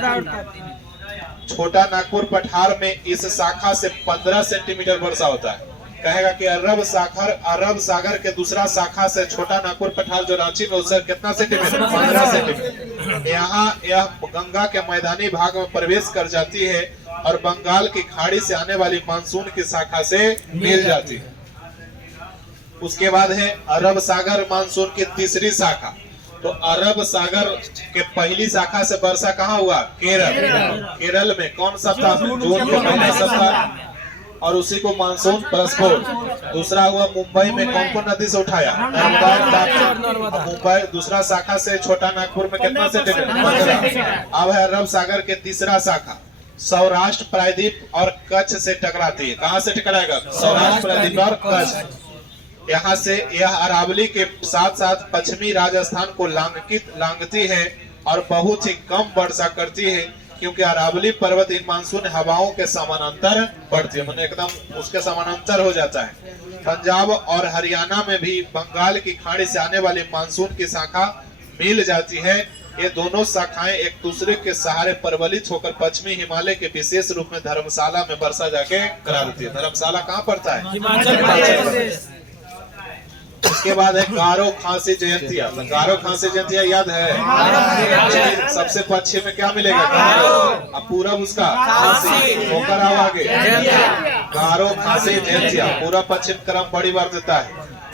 छोटा नागपुर पठार में इस शाखा से 15 सेंटीमीटर वर्षा होता है। कहेगा कि अरब सागर के दूसरा शाखा से छोटा नागपुर पठार जो रांची में उससे कितना सेंटीमीटर? 15 सेंटीमीटर। यहाँ यह गंगा के मैदानी भाग में प्रवेश कर जाती है और बंगाल की खाड़ी से आने वाली मानसून की शाखा से मिल जाती है। उसके बाद है अरब सागर मानसून की तीसरी शाखा। तो अरब सागर के पहली शाखा से वर्षा कहाँ हुआ? केरल। केरल में कौन सप्ताह में? जून के पहला सप्ताह। और उसी को मानसून प्रस्फोट। दूसरा हुआ मुंबई में कौन कौन नदी से उठाया? नर्मदा और ताप्ती। मुंबई दूसरा शाखा से छोटा नागपुर में कितना सेंटीमीटर? 15। अब है अरब सागर के तीसरा शाखा, सौराष्ट्र प्रायद्वीप और कच्छ से टकराती है। कहाँ से टकराएगा? सौराष्ट्र प्रायद्वीप और कच्छ। यहाँ से यह अरावली के साथ साथ पश्चिमी राजस्थान को लांघती है और बहुत ही कम वर्षा करती है, क्योंकि अरावली पर्वत इन मानसून हवाओं के समानांतर बढ़ती है, मतलब एकदम उसके समानांतर हो जाता है। पंजाब और हरियाणा में भी बंगाल की खाड़ी से आने वाली मानसून की शाखा मिल जाती है। ये दोनों शाखाएं एक दूसरे के सहारे परवलित होकर पश्चिमी हिमालय के विशेष रूप में धर्मशाला में वर्षा जाके करा देती है। धर्मशाला कहाँ पड़ता है? हिमाचल प्रदेश। उसके बाद है गारो खांसी जयंतिया। तो गारो खांसी जयंतिया याद है? सबसे पश्चिम में क्या मिलेगा? अब पूरब उसका खांसी होकर आओ आगे। गारो खांसी जयंतिया पूरा पश्चिम क्रम बड़ी बार देता है।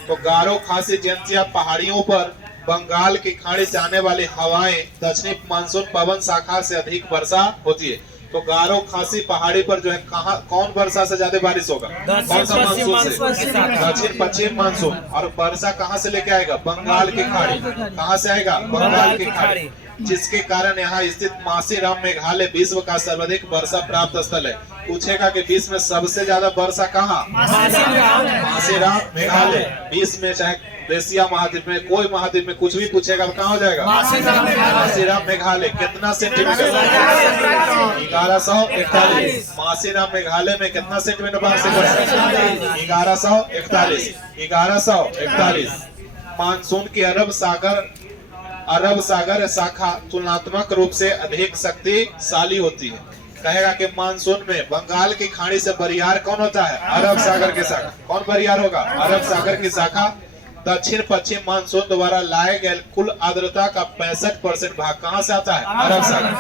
तो गारो खांसी जयंतिया पहाड़ियों पर बंगाल की खाड़ी से आने वाली हवाएं दक्षिणी मानसून पवन शाखा से अधिक वर्षा होती है। तो गारो खांसी पहाड़ी पर जो है कहाँ कौन वर्षा से ज्यादा बारिश होगा? कौन सा मानसून से? दक्षिण पश्चिम मानसून। और वर्षा कहाँ से लेके आएगा? बंगाल की खाड़ी। कहाँ से आएगा? बंगाल की खाड़ी। जिसके कारण यहाँ स्थित मासीराम मेघालय विश्व का सर्वाधिक वर्षा प्राप्त स्थल है। पूछेगा कि विश्व में सबसे ज्यादा वर्षा कहाँ? मासीराम मेघालय। विश्व में चाहे एशिया महाद्वीप में कोई महाद्वीप में कुछ भी पूछेगा कहाँ हो जाएगा? मासीराम मेघालय। कितना सेंटीमीटर? 1141। मासीराम मेघालय में कितना सेंटीमीटर बारिश? 1141। 1141। मानसून की अरब सागर शाखा तुलनात्मक रूप से अधिक शक्तिशाली होती है। कहेगा कि मानसून में बंगाल की खाड़ी से बरियार कौन होता है? अरब सागर की शाखा। कौन बरियार होगा? अरब सागर की शाखा। दक्षिण पश्चिम मानसून द्वारा लाए गए कुल आर्द्रता का 65% भाग कहाँ से आता है? अरब सागर।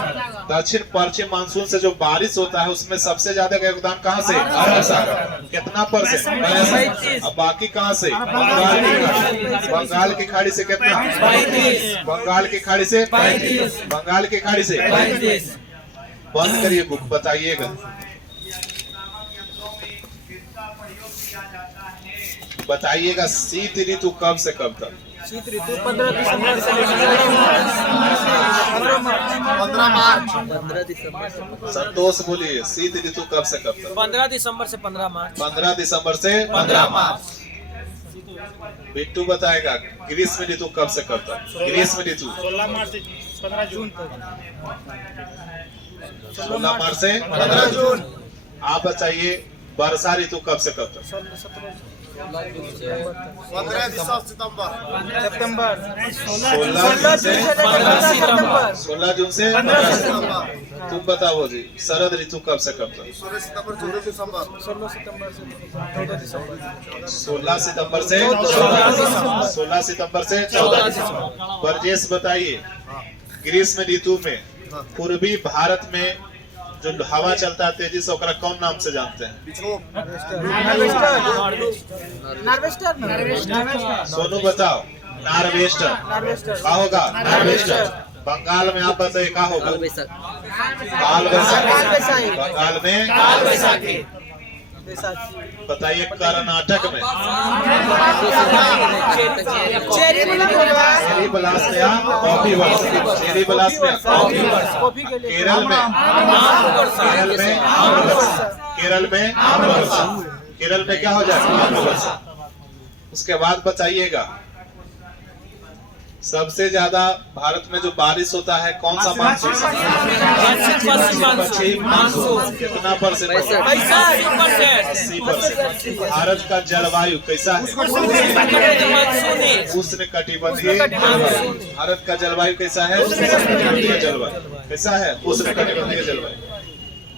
दक्षिण पश्चिम मानसून से जो बारिश होता है उसमें सबसे ज्यादा योगदान कहाँ से? अरब सागर। कितना परसेंट? 65। अब बाकी कहाँ से? बंगाल की खाड़ी से कितना? 35। बंगाल की खाड़ी से 35। बंगाल की खाड़ी से 35। बंद करिए बुक, बताइएगा। बताइएगा शीत ऋतु कब से कब तक? शीत ऋतु 15 दिसंबर से 15 मार्च। 15 दिसंबर से संतोष बोलिए, शीत ऋतु कब से कब तक? 15 दिसंबर से 15 मार्च। 15 दिसंबर से 15 मार्च। बिट्टू बताएगा ग्रीष्म ऋतु कब से कब तक? ग्रीष्म ऋतु 16 मार्च से 15 जून तक। 16 मार्च से 15 जून। आप बताइए वर्षा ऋतु कब से कब तक? 15 सितंबर। 16 जून से 15 सितंबर। तुम बताओ जी, शरद ऋतु कब से कब तक? 16 सितंबर 14 दिसंबर। 16 सितंबर से 16 सितंबर से 14 दिसंबर। ब्रजेश बताइए ग्रीष्म ऋतु में पूर्वी भारत में जो हवा चलता है तेजी से, ओकरा कौन नाम से जानते हैं? सोनू बताओ। नार्वेस्टर। क्या होगा? नार्वेस्टर। बंगाल में आप बताइए क्या होगा? काल बैसाखी। बंगाल में काल बैसाखी। बताइए कर्नाटक में? चेरी ब्लास्ट या कॉफी वर्ष? चेरी ब्लास्ट में कॉफी वर्ष। केरल में? केरल में आम वर्षा। केरल में आम वर्षा। केरल में क्या हो जाएगा? आम वर्षा। उसके बाद बताइएगा सबसे ज्यादा भारत में जो बारिश होता है कौन सा मानसून? पश्चिम मानसून। कितना %? 80%। भारत का जलवायु कैसा है? उष्ण कटिबंधीय। भारत का जलवायु कैसा है? उष्णकटिबंधीय जलवायु। कैसा है? उष्ण कटिबंधीय जलवायु।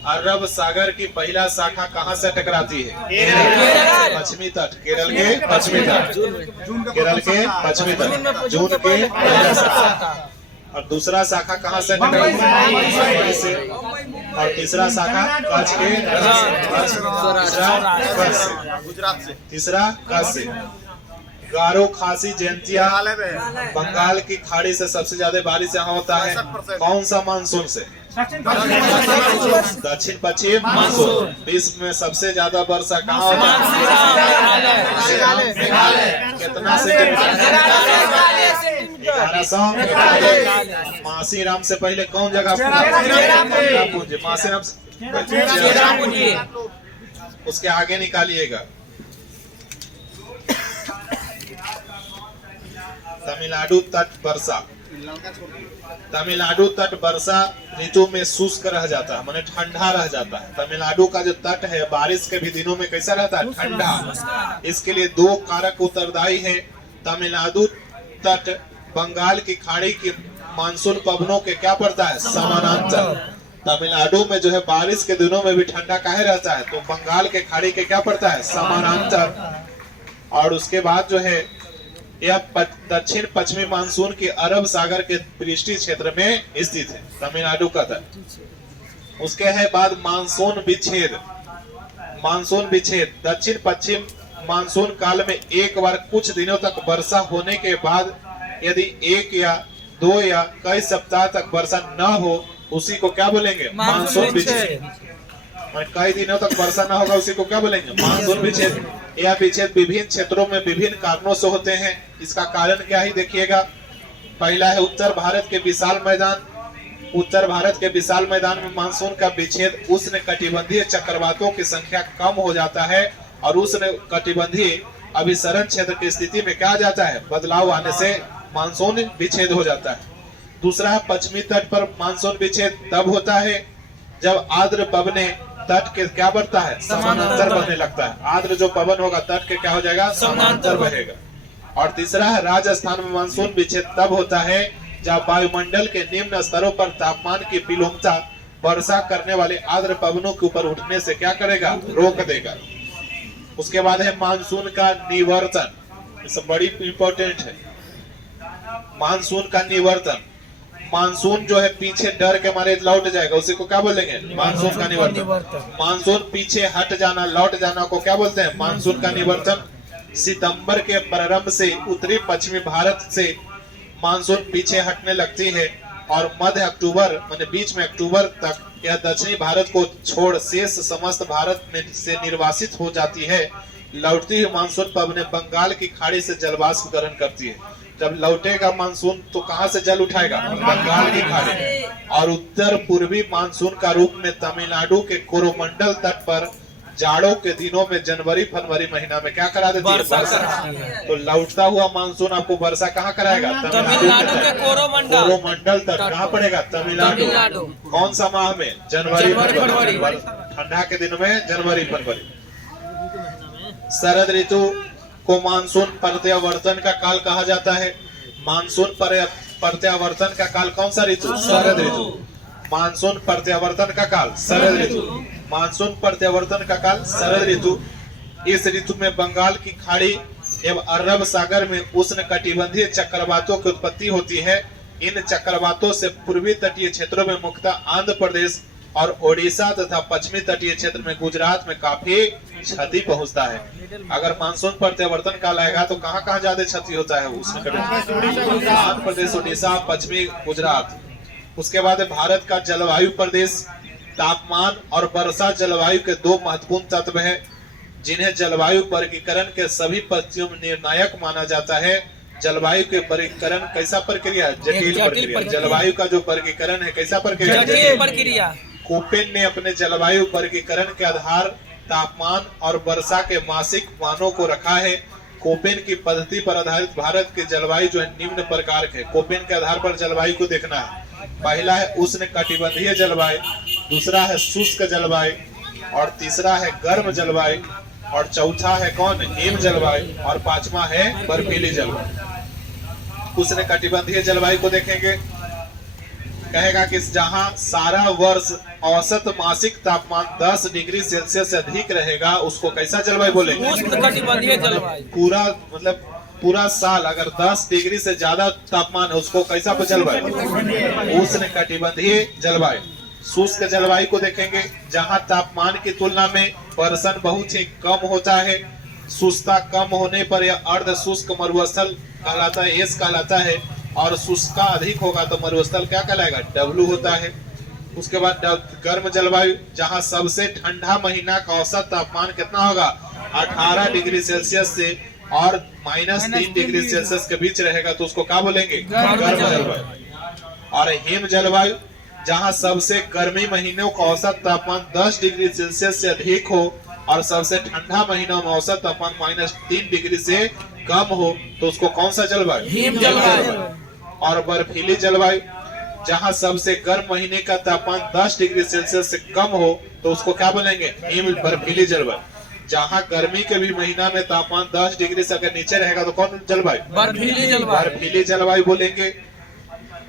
अरब सागर की पहला शाखा कहाँ से टकराती है? पश्चिमी तट। केरल के पश्चिमी तट। केरल के पश्चिमी तट। जून के पहला शाखा। और दूसरा शाखा कहाँ से टकराती है? से। और तीसरा शाखा कच्छ के। तीसरा कच्छ से। गुजरात से। तीसरा कच्छ से। गारो खासी जयंतिया बंगाल की खाड़ी से सबसे ज्यादा बारिश यहाँ होता है। कौन सा मानसून से? दक्षिण पश्चिम मानसून। विश्व में सबसे ज्यादा वर्षा कहाँ होता है? कितना सेंटीमीटर? 1100। मासीराम से पहले कौन जगह? मासीराम से। उसके आगे निकालिएगा तमिलनाडु तट वर्षा। तमिलनाडु तट वर्षा ऋतु में शुष्क रह जाता है, माने ठंडा रह जाता है। तमिलनाडु का जो तट है बारिश के भी दिनों में कैसा रहता है? ठंडा। इसके लिए दो कारक उत्तरदायी है। तमिलनाडु तट बंगाल की खाड़ी की मानसून पवनों के क्या पड़ता है? समानांतर। तमिलनाडु में जो है बारिश के दिनों में भी ठंडा काहे रहता है? तो बंगाल के खाड़ी के क्या पड़ता है? समानांतर। और उसके बाद जो है यह दक्षिण पश्चिमी मानसून की अरब सागर के पृष्ठीय क्षेत्र में स्थित है तमिलनाडु का तट। उसके है बाद मानसून विच्छेद। मानसून विच्छेद दक्षिण पश्चिम मानसून काल में एक बार कुछ दिनों तक वर्षा होने के बाद यदि 1 या 2 या कई सप्ताह तक वर्षा न हो उसी को क्या बोलेंगे? मानसून विच्छेद। कई दिनों तक वर्षा न होगा उसी को क्या बोलेंगे? मानसून विच्छेद। यह विच्छेद विभिन्न क्षेत्रों में विभिन्न कारणों से होते हैं। इसका कारण क्या ही देखिएगा। पहला है उत्तर भारत के विशाल मैदान। उत्तर भारत के विशाल मैदान में मानसून का विच्छेद उष्ण कटिबंधीय चक्रवातों की संख्या कम हो जाता है और उष्ण कटिबंधीय अभिसरण क्षेत्र की स्थिति में क्या जाता है? बदलाव आने से मानसून विच्छेद हो जाता है। दूसरा है पश्चिमी तट पर मानसून विच्छेद तब होता है जब आर्द्र पवने तट के क्या बढ़ता है? समानांतर बहने लगता है। आर्द्र जो पवन होगा तट के क्या हो जाएगा? समानांतर बहेगा। और तीसरा है राजस्थान में मानसून विच्छेद तब होता है जब वायुमंडल के निम्न स्तरों पर तापमान की विलोमता वर्षा करने वाले आर्द्र पवनों के ऊपर उठने से क्या करेगा? रोक देगा। उसके बाद है मानसून का निवर्तन। ये सब बड़ी इंपॉर्टेंट है। मानसून का निवर्तन। मानसून जो है पीछे डर के मारे लौट जाएगा, उसी को क्या बोलेंगे? मानसून का निवर्तन। मानसून पीछे हट जाना, लौट जाना को क्या बोलते हैं? मानसून का निवर्तन। सितंबर के प्रारंभ से उत्तरी पश्चिमी भारत से मानसून पीछे हटने लगती है और मध्य अक्टूबर माने बीच में अक्टूबर तक यह दक्षिणी भारत को छोड़ शेष समस्त भारत में से निर्वासित हो जाती है। लौटती हुई मानसून पर अपने बंगाल की खाड़ी से जलवाष्प ग्रहण करती है। जब लौटेगा मानसून तो कहाँ से जल उठाएगा? बंगाल की खाड़ी। और उत्तर पूर्वी मानसून का रूप में तमिलनाडु के कोरोमंडल तट पर जाड़ों के दिनों में जनवरी फरवरी महीना में क्या करा देती है? वर्षा। तो लौटता हुआ मानसून आपको वर्षा कहाँ कराएगा? तमिलनाडु के कोरोमंडल तट कहाँ पड़ेगा? तमिलनाडु। कौन सा माह में? जनवरी फरवरी। ठंडा के दिन में जनवरी फरवरी। शरद ऋतु को मानसून प्रत्यावर्तन का काल कहा जाता है। मानसून प्रत्यावर्तन का काल कौन सा ऋतु? शरद ऋतु। मानसून प्रत्यावर्तन का काल शरद ऋतु। मानसून प्रत्यावर्तन का काल शरद ऋतु। इस ऋतु में बंगाल की खाड़ी एवं अरब सागर में उष्ण कटिबंधीय चक्रवातों की उत्पत्ति होती है। इन चक्रवातों से पूर्वी तटीय क्षेत्रों में मुख्यतः आंध्र प्रदेश और ओडिशा तथा पश्चिमी तटीय क्षेत्र में गुजरात में काफी क्षति पहुंचता है। अगर मानसून प्रत्यावर्तन काल आएगा तो कहाँ कहाँ ज्यादा क्षति होता है? उष्ण कटिबंधीय आंध्र प्रदेश, ओडिशा, पश्चिमी गुजरात। उसके बाद भारत का जलवायु प्रदेश। तापमान और वर्षा जलवायु के दो महत्वपूर्ण तत्व हैं, जिन्हें जलवायु वर्गीकरण के सभी पद्धतियों में निर्णायक माना जाता है। जलवायु के वर्गीकरण कैसा प्रक्रिया? जटिल प्रक्रिया। जलवायु का जो वर्गीकरण है कैसा प्रक्रिया? जटिल प्रक्रिया। कोपेन ने अपने जलवायु वर्गीकरण के आधार तापमान और वर्षा के मासिक मानों को रखा है। कोपेन की पद्धति पर आधारित भारत के जलवायु जो है निम्न प्रकार के। कोपेन के आधार पर जलवायु को देखना है। पहला है उष्ण कटिबंधीय जलवायु, दूसरा है शुष्क जलवायु, और तीसरा है गर्म जलवायु, और चौथा है कौन? हिम जलवायु, और पांचवा है बर्फीली जलवायु। उष्ण कटिबंधीय जलवायु को देखेंगे, कहेगा कि जहां सारा वर्ष औसत मासिक तापमान 10 डिग्री सेल्सियस से अधिक रहेगा उसको कैसा जलवायु बोलेंगे? उष्ण कटिबंधीय जलवायु। पूरा मतलब पूरा साल अगर 10 डिग्री से ज्यादा तापमान है उसको कैसा जलवायु? उष्ण कटिबंधीय जलवायु। शुष्क जलवायु को देखेंगे, जहां तापमान की तुलना में वर्षण बहुत ही कम होता है। शुष्कता कम होने पर यह अर्ध शुष्क मरुस्थल कहलाता है, एस कहलाता है, और शुष्कता अधिक होगा तो मरुस्थल क्या कहलाएगा? डब्लू होता है। उसके बाद गर्म जलवायु, जहां सबसे ठंडा महीना का औसत तापमान कितना होगा? 18 डिग्री सेल्सियस से और -3 डिग्री सेल्सियस के बीच रहेगा तो उसको क्या बोलेंगे? गर्म जलवायु। और हिम जलवायु, जहां सबसे गर्मी महीनों का औसत तापमान 10 डिग्री सेल्सियस से अधिक हो और सबसे ठंडा महीनों में औसत तापमान -3 डिग्री से कम हो तो उसको कौन सा जलवायु? हिम जलवायु। और बर्फीली जलवायु, जहां सबसे गर्म महीने का तापमान 10 डिग्री सेल्सियस से कम हो तो उसको क्या बोलेंगे? हिम बर्फीली जलवायु। जहां गर्मी के भी महीना में तापमान 10 डिग्री से अगर नीचे रहेगा तो कौन जलवायु? बर्फीली जलवायु। बर्फीली जलवायु बोलेंगे।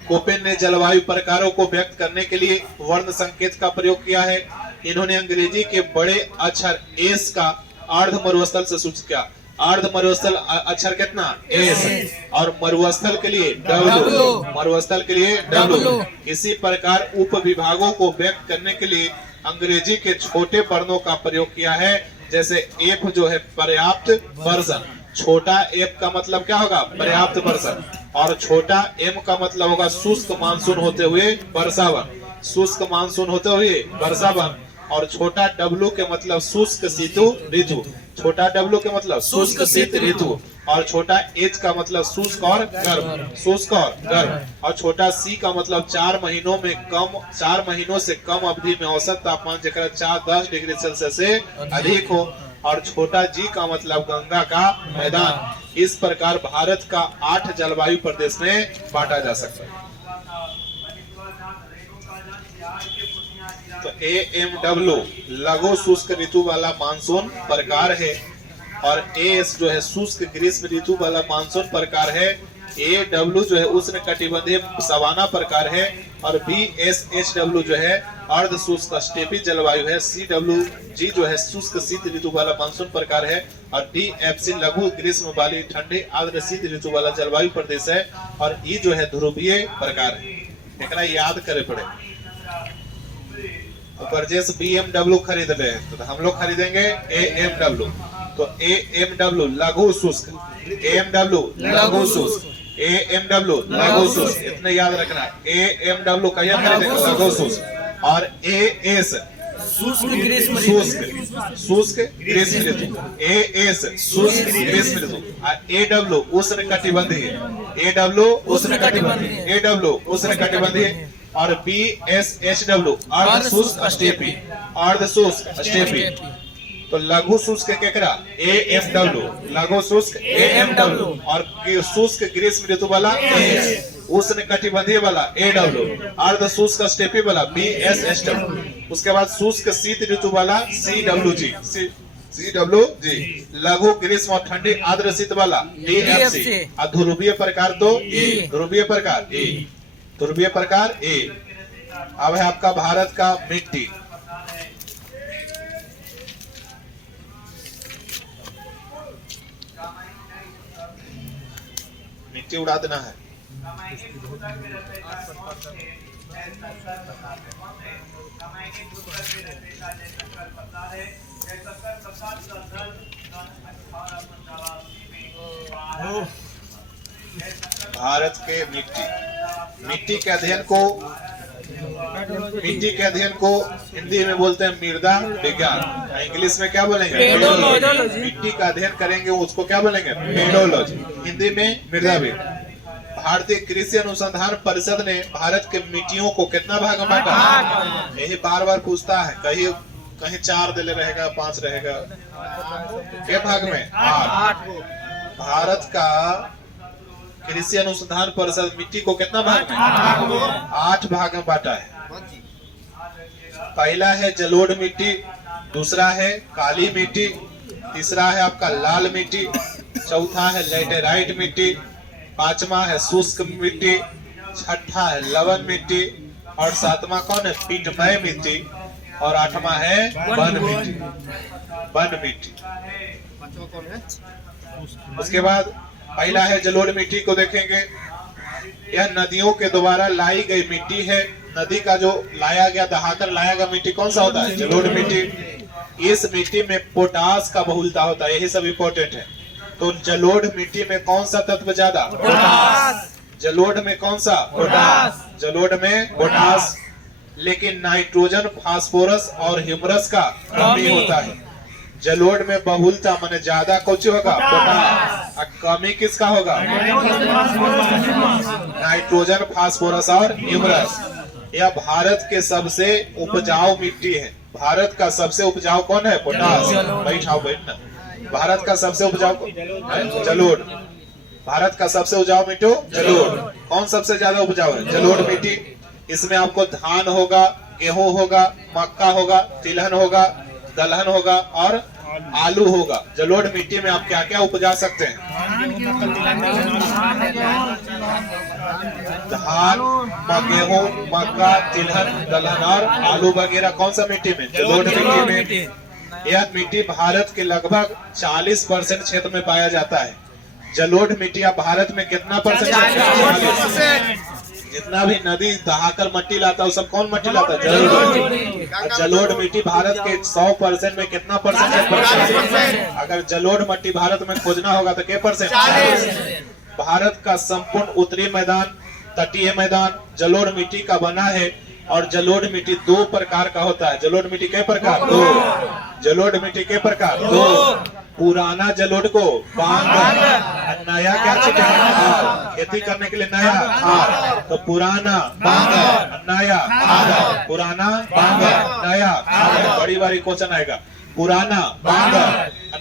कोपेन ने जलवायु प्रकारों को व्यक्त करने के लिए वर्ण संकेत का प्रयोग किया है। इन्होंने अंग्रेजी के बड़े अक्षर एस का अर्ध मरुस्थल से सूचित किया। अर्ध मरुस्थल अक्षर कितना? एस। और मरुस्थल के लिए डब्ल्यू। मरुस्थल के लिए डब्ल्यू। इसी प्रकार उप विभागों को व्यक्त करने के लिए अंग्रेजी के छोटे वर्णों का प्रयोग किया है। जैसे एफ जो है पर्याप्त वर्षण, छोटा एफ का मतलब क्या होगा? पर्याप्त वर्षण। और छोटा एम का मतलब होगा शुष्क मानसून होते हुए वर्षावन, शुष्क मानसून होते हुए वर्षावन। और छोटा डब्लू के मतलब शुष्क शीत ऋतु, छोटा डब्लू के मतलब शुष्क शीत ऋतु। और छोटा एच का मतलब शुष्क और गर्म, शुष्क और गर्म। और छोटा सी का मतलब 4 महीनों से कम अवधि में औसत तापमान जेकरा 10 डिग्री सेल्सियस से अधिक हो। और छोटा जी का मतलब गंगा का मैदान। इस प्रकार भारत का 8 जलवायु प्रदेश में बांटा जा सकता है। तो AMW लघु शुष्क ऋतु वाला मानसून प्रकार है, और AS जो है शुष्क ग्रीष्म ऋतु वाला मानसून प्रकार है। AW जो है उष्ण कटिबंधीय सवाना प्रकार है, और BSHW जो है अर्ध शुष्क स्टेपी जलवायु है। CWG जो है शुष्क शीत ऋतु वाला मानसून प्रकार है, और DFC लघु ग्रीष्म वाली ठंडे आर्द्र शीत ऋतु वाला जलवायु प्रदेश है। और E जो है ध्रुवीय प्रकार है। देखना याद करे पड़े। ऊपर जैसे BMW खरीद रहे हैं तो हम लोग खरीदेंगे AMW। तो AMW लघु शुष्क, AMW लघु शुष्क, AMW लघु शुष्क, इतने याद रखना। AMW का खरीदेंगे लघु शुष्क। और ए एस शुष्क ग्रीष्म शुष्क ग्रीष्म ऋतु, ए एस शुष्क ग्रीष्म ऋतु, ए डब्ल्यू उष्णकटिबंधीय, ए डब्ल्यू उष्णकटिबंधीय, ए डब्ल्यू उष्णकटिबंधीय, और बी एस एच डब्ल्यू अर्ध शुष्क स्टेपी, अर्ध शुष्क स्टेपी। तो लघु शुष्क केकरा ए एम डब्ल्यू, लघु शुष्क ए एम डब्ल्यू, और शुष्क ग्रीष्म ऋतु वाला ए, उष्ण कटिबंधीय वाला ए डब्ल्यू, अर्ध शुष्क स्टेपी वाला बी एस एच डब्ल्यू। उसके बाद शुष्क शीत ऋतु वाला C W G, C W G. लघु ग्रीष्म और ठंडी आर्द्र शीत वाला डी एफ सी, और ध्रुवीय प्रकार तो ए, ध्रुवीय प्रकार ए, ध्रुवीय प्रकार ए। अब है आपका भारत का मिट्टी। मिट्टी उड़ा देना है। भारत के मिट्टी के अध्ययन को, मिट्टी के अध्ययन को हिंदी में बोलते हैं मृदा विज्ञान, इंग्लिश में क्या बोलेंगे पेडोलॉजी। मिट्टी का अध्ययन करेंगे उसको क्या बोलेंगे पेडोलॉजी, हिंदी में मृदा विज्ञान। भारतीय कृषि अनुसंधान परिषद ने भारत के मिट्टियों को कितना भाग में बांटा? यही बार बार पूछता है, कहीं कहीं 4 दिले रहेगा, 5 रहेगा, क्या भाग में? 8। भारत का कृषि अनुसंधान परिषद मिट्टी को कितना भाग में? 8 भाग में बांटा है। पहला है जलोढ़ मिट्टी, दूसरा है काली मिट्टी, तीसरा है आपका लाल मिट्टी, चौथा है लैटेराइट मिट्टी, पांचवा है शुष्क मिट्टी, छठा है लवण मिट्टी, और सातवां कौन है? पीटमय मिट्टी, और आठवां है वन मिट्टी, वन मिट्टी। उसके बाद पहला है जलोढ़ मिट्टी को देखेंगे। यह नदियों के द्वारा लाई गई मिट्टी है। नदी का जो लाया गया, दहाकर लाया गया मिट्टी कौन सा होता है? जलोढ़ मिट्टी। इस मिट्टी में पोटास का बहुलता होता है, यही सब इम्पोर्टेंट है। तो जलोढ़ मिट्टी में कौन सा तत्व ज्यादा? पोटास। जलोढ़ में कौन सा? पोटास। जलोढ़ में पोटास। लेकिन नाइट्रोजन, फास्फोरस और ह्यूमरस का कमी होता है। जलोढ़ में बहुलता माने ज्यादा कौन होगा? पोटास। कमी किसका होगा? नाइट्रोजन, फास्फोरस और ह्यूमरस। यह भारत के सबसे उपजाऊ मिट्टी है। भारत का सबसे उपजाऊ कौन है? पोटास। बैठाओ बैठना। भारत का सबसे उपजाऊ जलोढ़। भारत का सबसे उपजाऊ मिट्टी जलोढ़। कौन सबसे ज्यादा उपजाऊ है? जलोढ़ मिट्टी। इसमें आपको धान होगा, गेहूं होगा, मक्का होगा, तिलहन होगा, दलहन होगा और आलू होगा। जलोढ़ मिट्टी में आप क्या क्या उपजा सकते हैं? धान, गेहूं, मक्का, तिलहन, दलहन और आलू वगैरह कौन सा मिट्टी में? जलोढ़ मिट्टी में। यह मिट्टी भारत के लगभग 40% क्षेत्र में पाया जाता है। जलोढ़ मिट्टी अब भारत में कितना परसेंट? 40%। जितना भी नदी दहाकर मिट्टी लाता है, सब कौन मिट्टी लाता है? जलोढ़। जलोढ़ मिट्टी भारत के 100% में कितना परसेंट है? अगर जलोढ़ मिट्टी भारत में खोजना होगा तो क्या परसेंट? 40%। भारत का संपूर्ण उत्तरी मैदान, तटीय मैदान जलोढ़ मिट्टी का बना है। और जलोढ़ मिट्टी 2 प्रकार का होता है। जलोढ़ मिट्टी के प्रकार? 2। जलोढ़ मिट्टी के प्रकार? 2। पुराना जलोढ़ को बांगर, नया क्या छिटाना? खेती करने के लिए नया खाद। तो पुराना बांगर, नया खाद। पुराना बांगर, नया खाद। बड़ी बारी क्वेश्चन आएगा। पुराना बांगर,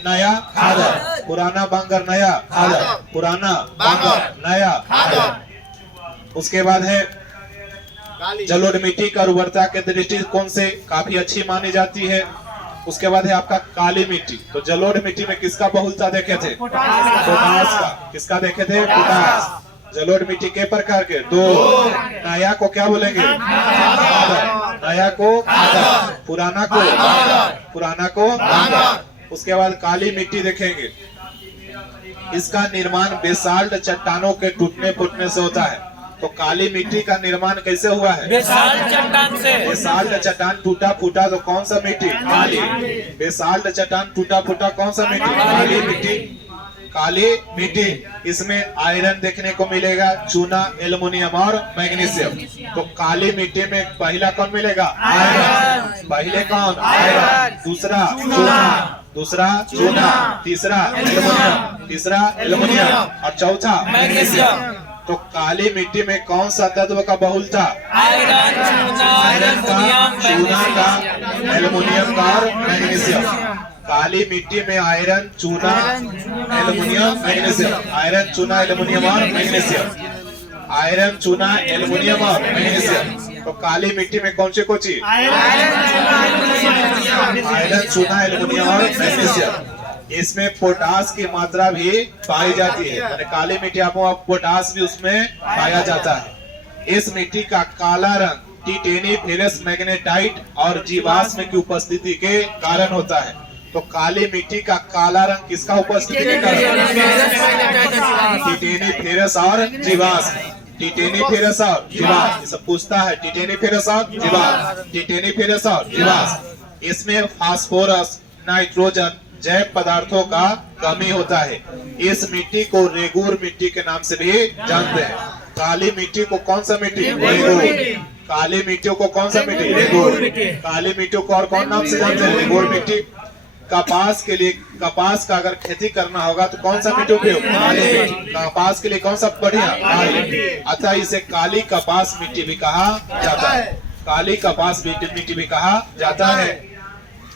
नया खाद। पुराना बांगर, नया खाद। पुराना बांगर, नया खाद। उसके बाद है जलोढ़ मिट्टी का उर्वरता के दृष्टिकोण से काफी अच्छी मानी जाती है। उसके बाद है आपका काली मिट्टी। तो जलोढ़ मिट्टी में किसका बहुलता देखे थे? पोटास का। किसका देखे थे? पोटास। जलोढ़ मिट्टी के प्रकार के? 2। नया को क्या बोलेंगे? नया को खादर, पुराना को पुराना को बांगर। उसके बाद काली मिट्टी देखेंगे। इसका निर्माण बेसाल्ट चट्टानों के टूटने फूटने से होता है। तो काली मिट्टी का निर्माण कैसे हुआ है? बेसाल्ट चट्टान से। बेसाल्ट चट्टान टूटा फूटा तो कौन सा मिट्टी? काली। बेसाल्ट चट्टान टूटा फूटा कौन सा मिट्टी? काली मिट्टी। काली मिट्टी, इसमें आयरन देखने को मिलेगा, चूना, एल्युमिनियम और मैग्नीशियम। तो काली मिट्टी में पहला कौन मिलेगा? आयरन। पहले कौन? आयरन। दूसरा चूना, दूसरा चूना, तीसरा एल्युमिनियम, तीसरा एल्युमिनियम और चौथा मैग्नीशियम। तो काली मिट्टी में कौन सा तत्व का बहुलता? आयरन, चूना, आयरन का, चूना का, एल्युमिनियम का और मैग्नीशियम। काली मिट्टी में आयरन, चूना, एल्युमिनियम, मैग्नीशियम। आयरन, चूना, एल्युमिनियम और मैग्नीशियम। आयरन, चूना, एल्युमिनियम और मैग्नीशियम। तो काली मिट्टी में कौन से कोची? आयरन, चूना, एल्युमिनियम और मैग्नीशियम। इसमें पोटास की मात्रा भी पाई जाती है, यानी काली मिट्टी आपको पोटास भी उसमें पाया जाता है। इस मिट्टी का काला रंग टिटेनी, फेरस, मैग्नेटाइट और जीवाश्म की उपस्थिति के कारण होता है। तो काली मिट्टी का काला रंग किसका उपस्थिति के कारण? टिटेनी, फेरस और जीवाश्म। टिटेनी, फेरस और जीवाश्म, सब पूछता है। टिटेनी, फेरस और जीवाश्म, टिटेनी, फेरस और जीवाश्म। इसमें फास्फोरस, नाइट्रोजन, जैव पदार्थों का कमी होता है। इस मिट्टी को रेगूर मिट्टी के नाम से भी जानते हैं। काली मिट्टी को कौन सा मिट्टी? रेगूर। काली मिट्टी को कौन सा मिट्टी? रेगूर। काली मिट्टी को और कौन नाम से जानते हैं? रेगूर मिट्टी। कपास के लिए, कपास का अगर खेती करना होगा तो कौन सा मिट्टी उपयोग? काली मिट्टी। कपास के लिए कौन सा बढ़िया? काली मिट्टी। अतः इसे काली कपास मिट्टी भी कहा जाता है। काली कपास मिट्टी भी कहा जाता है।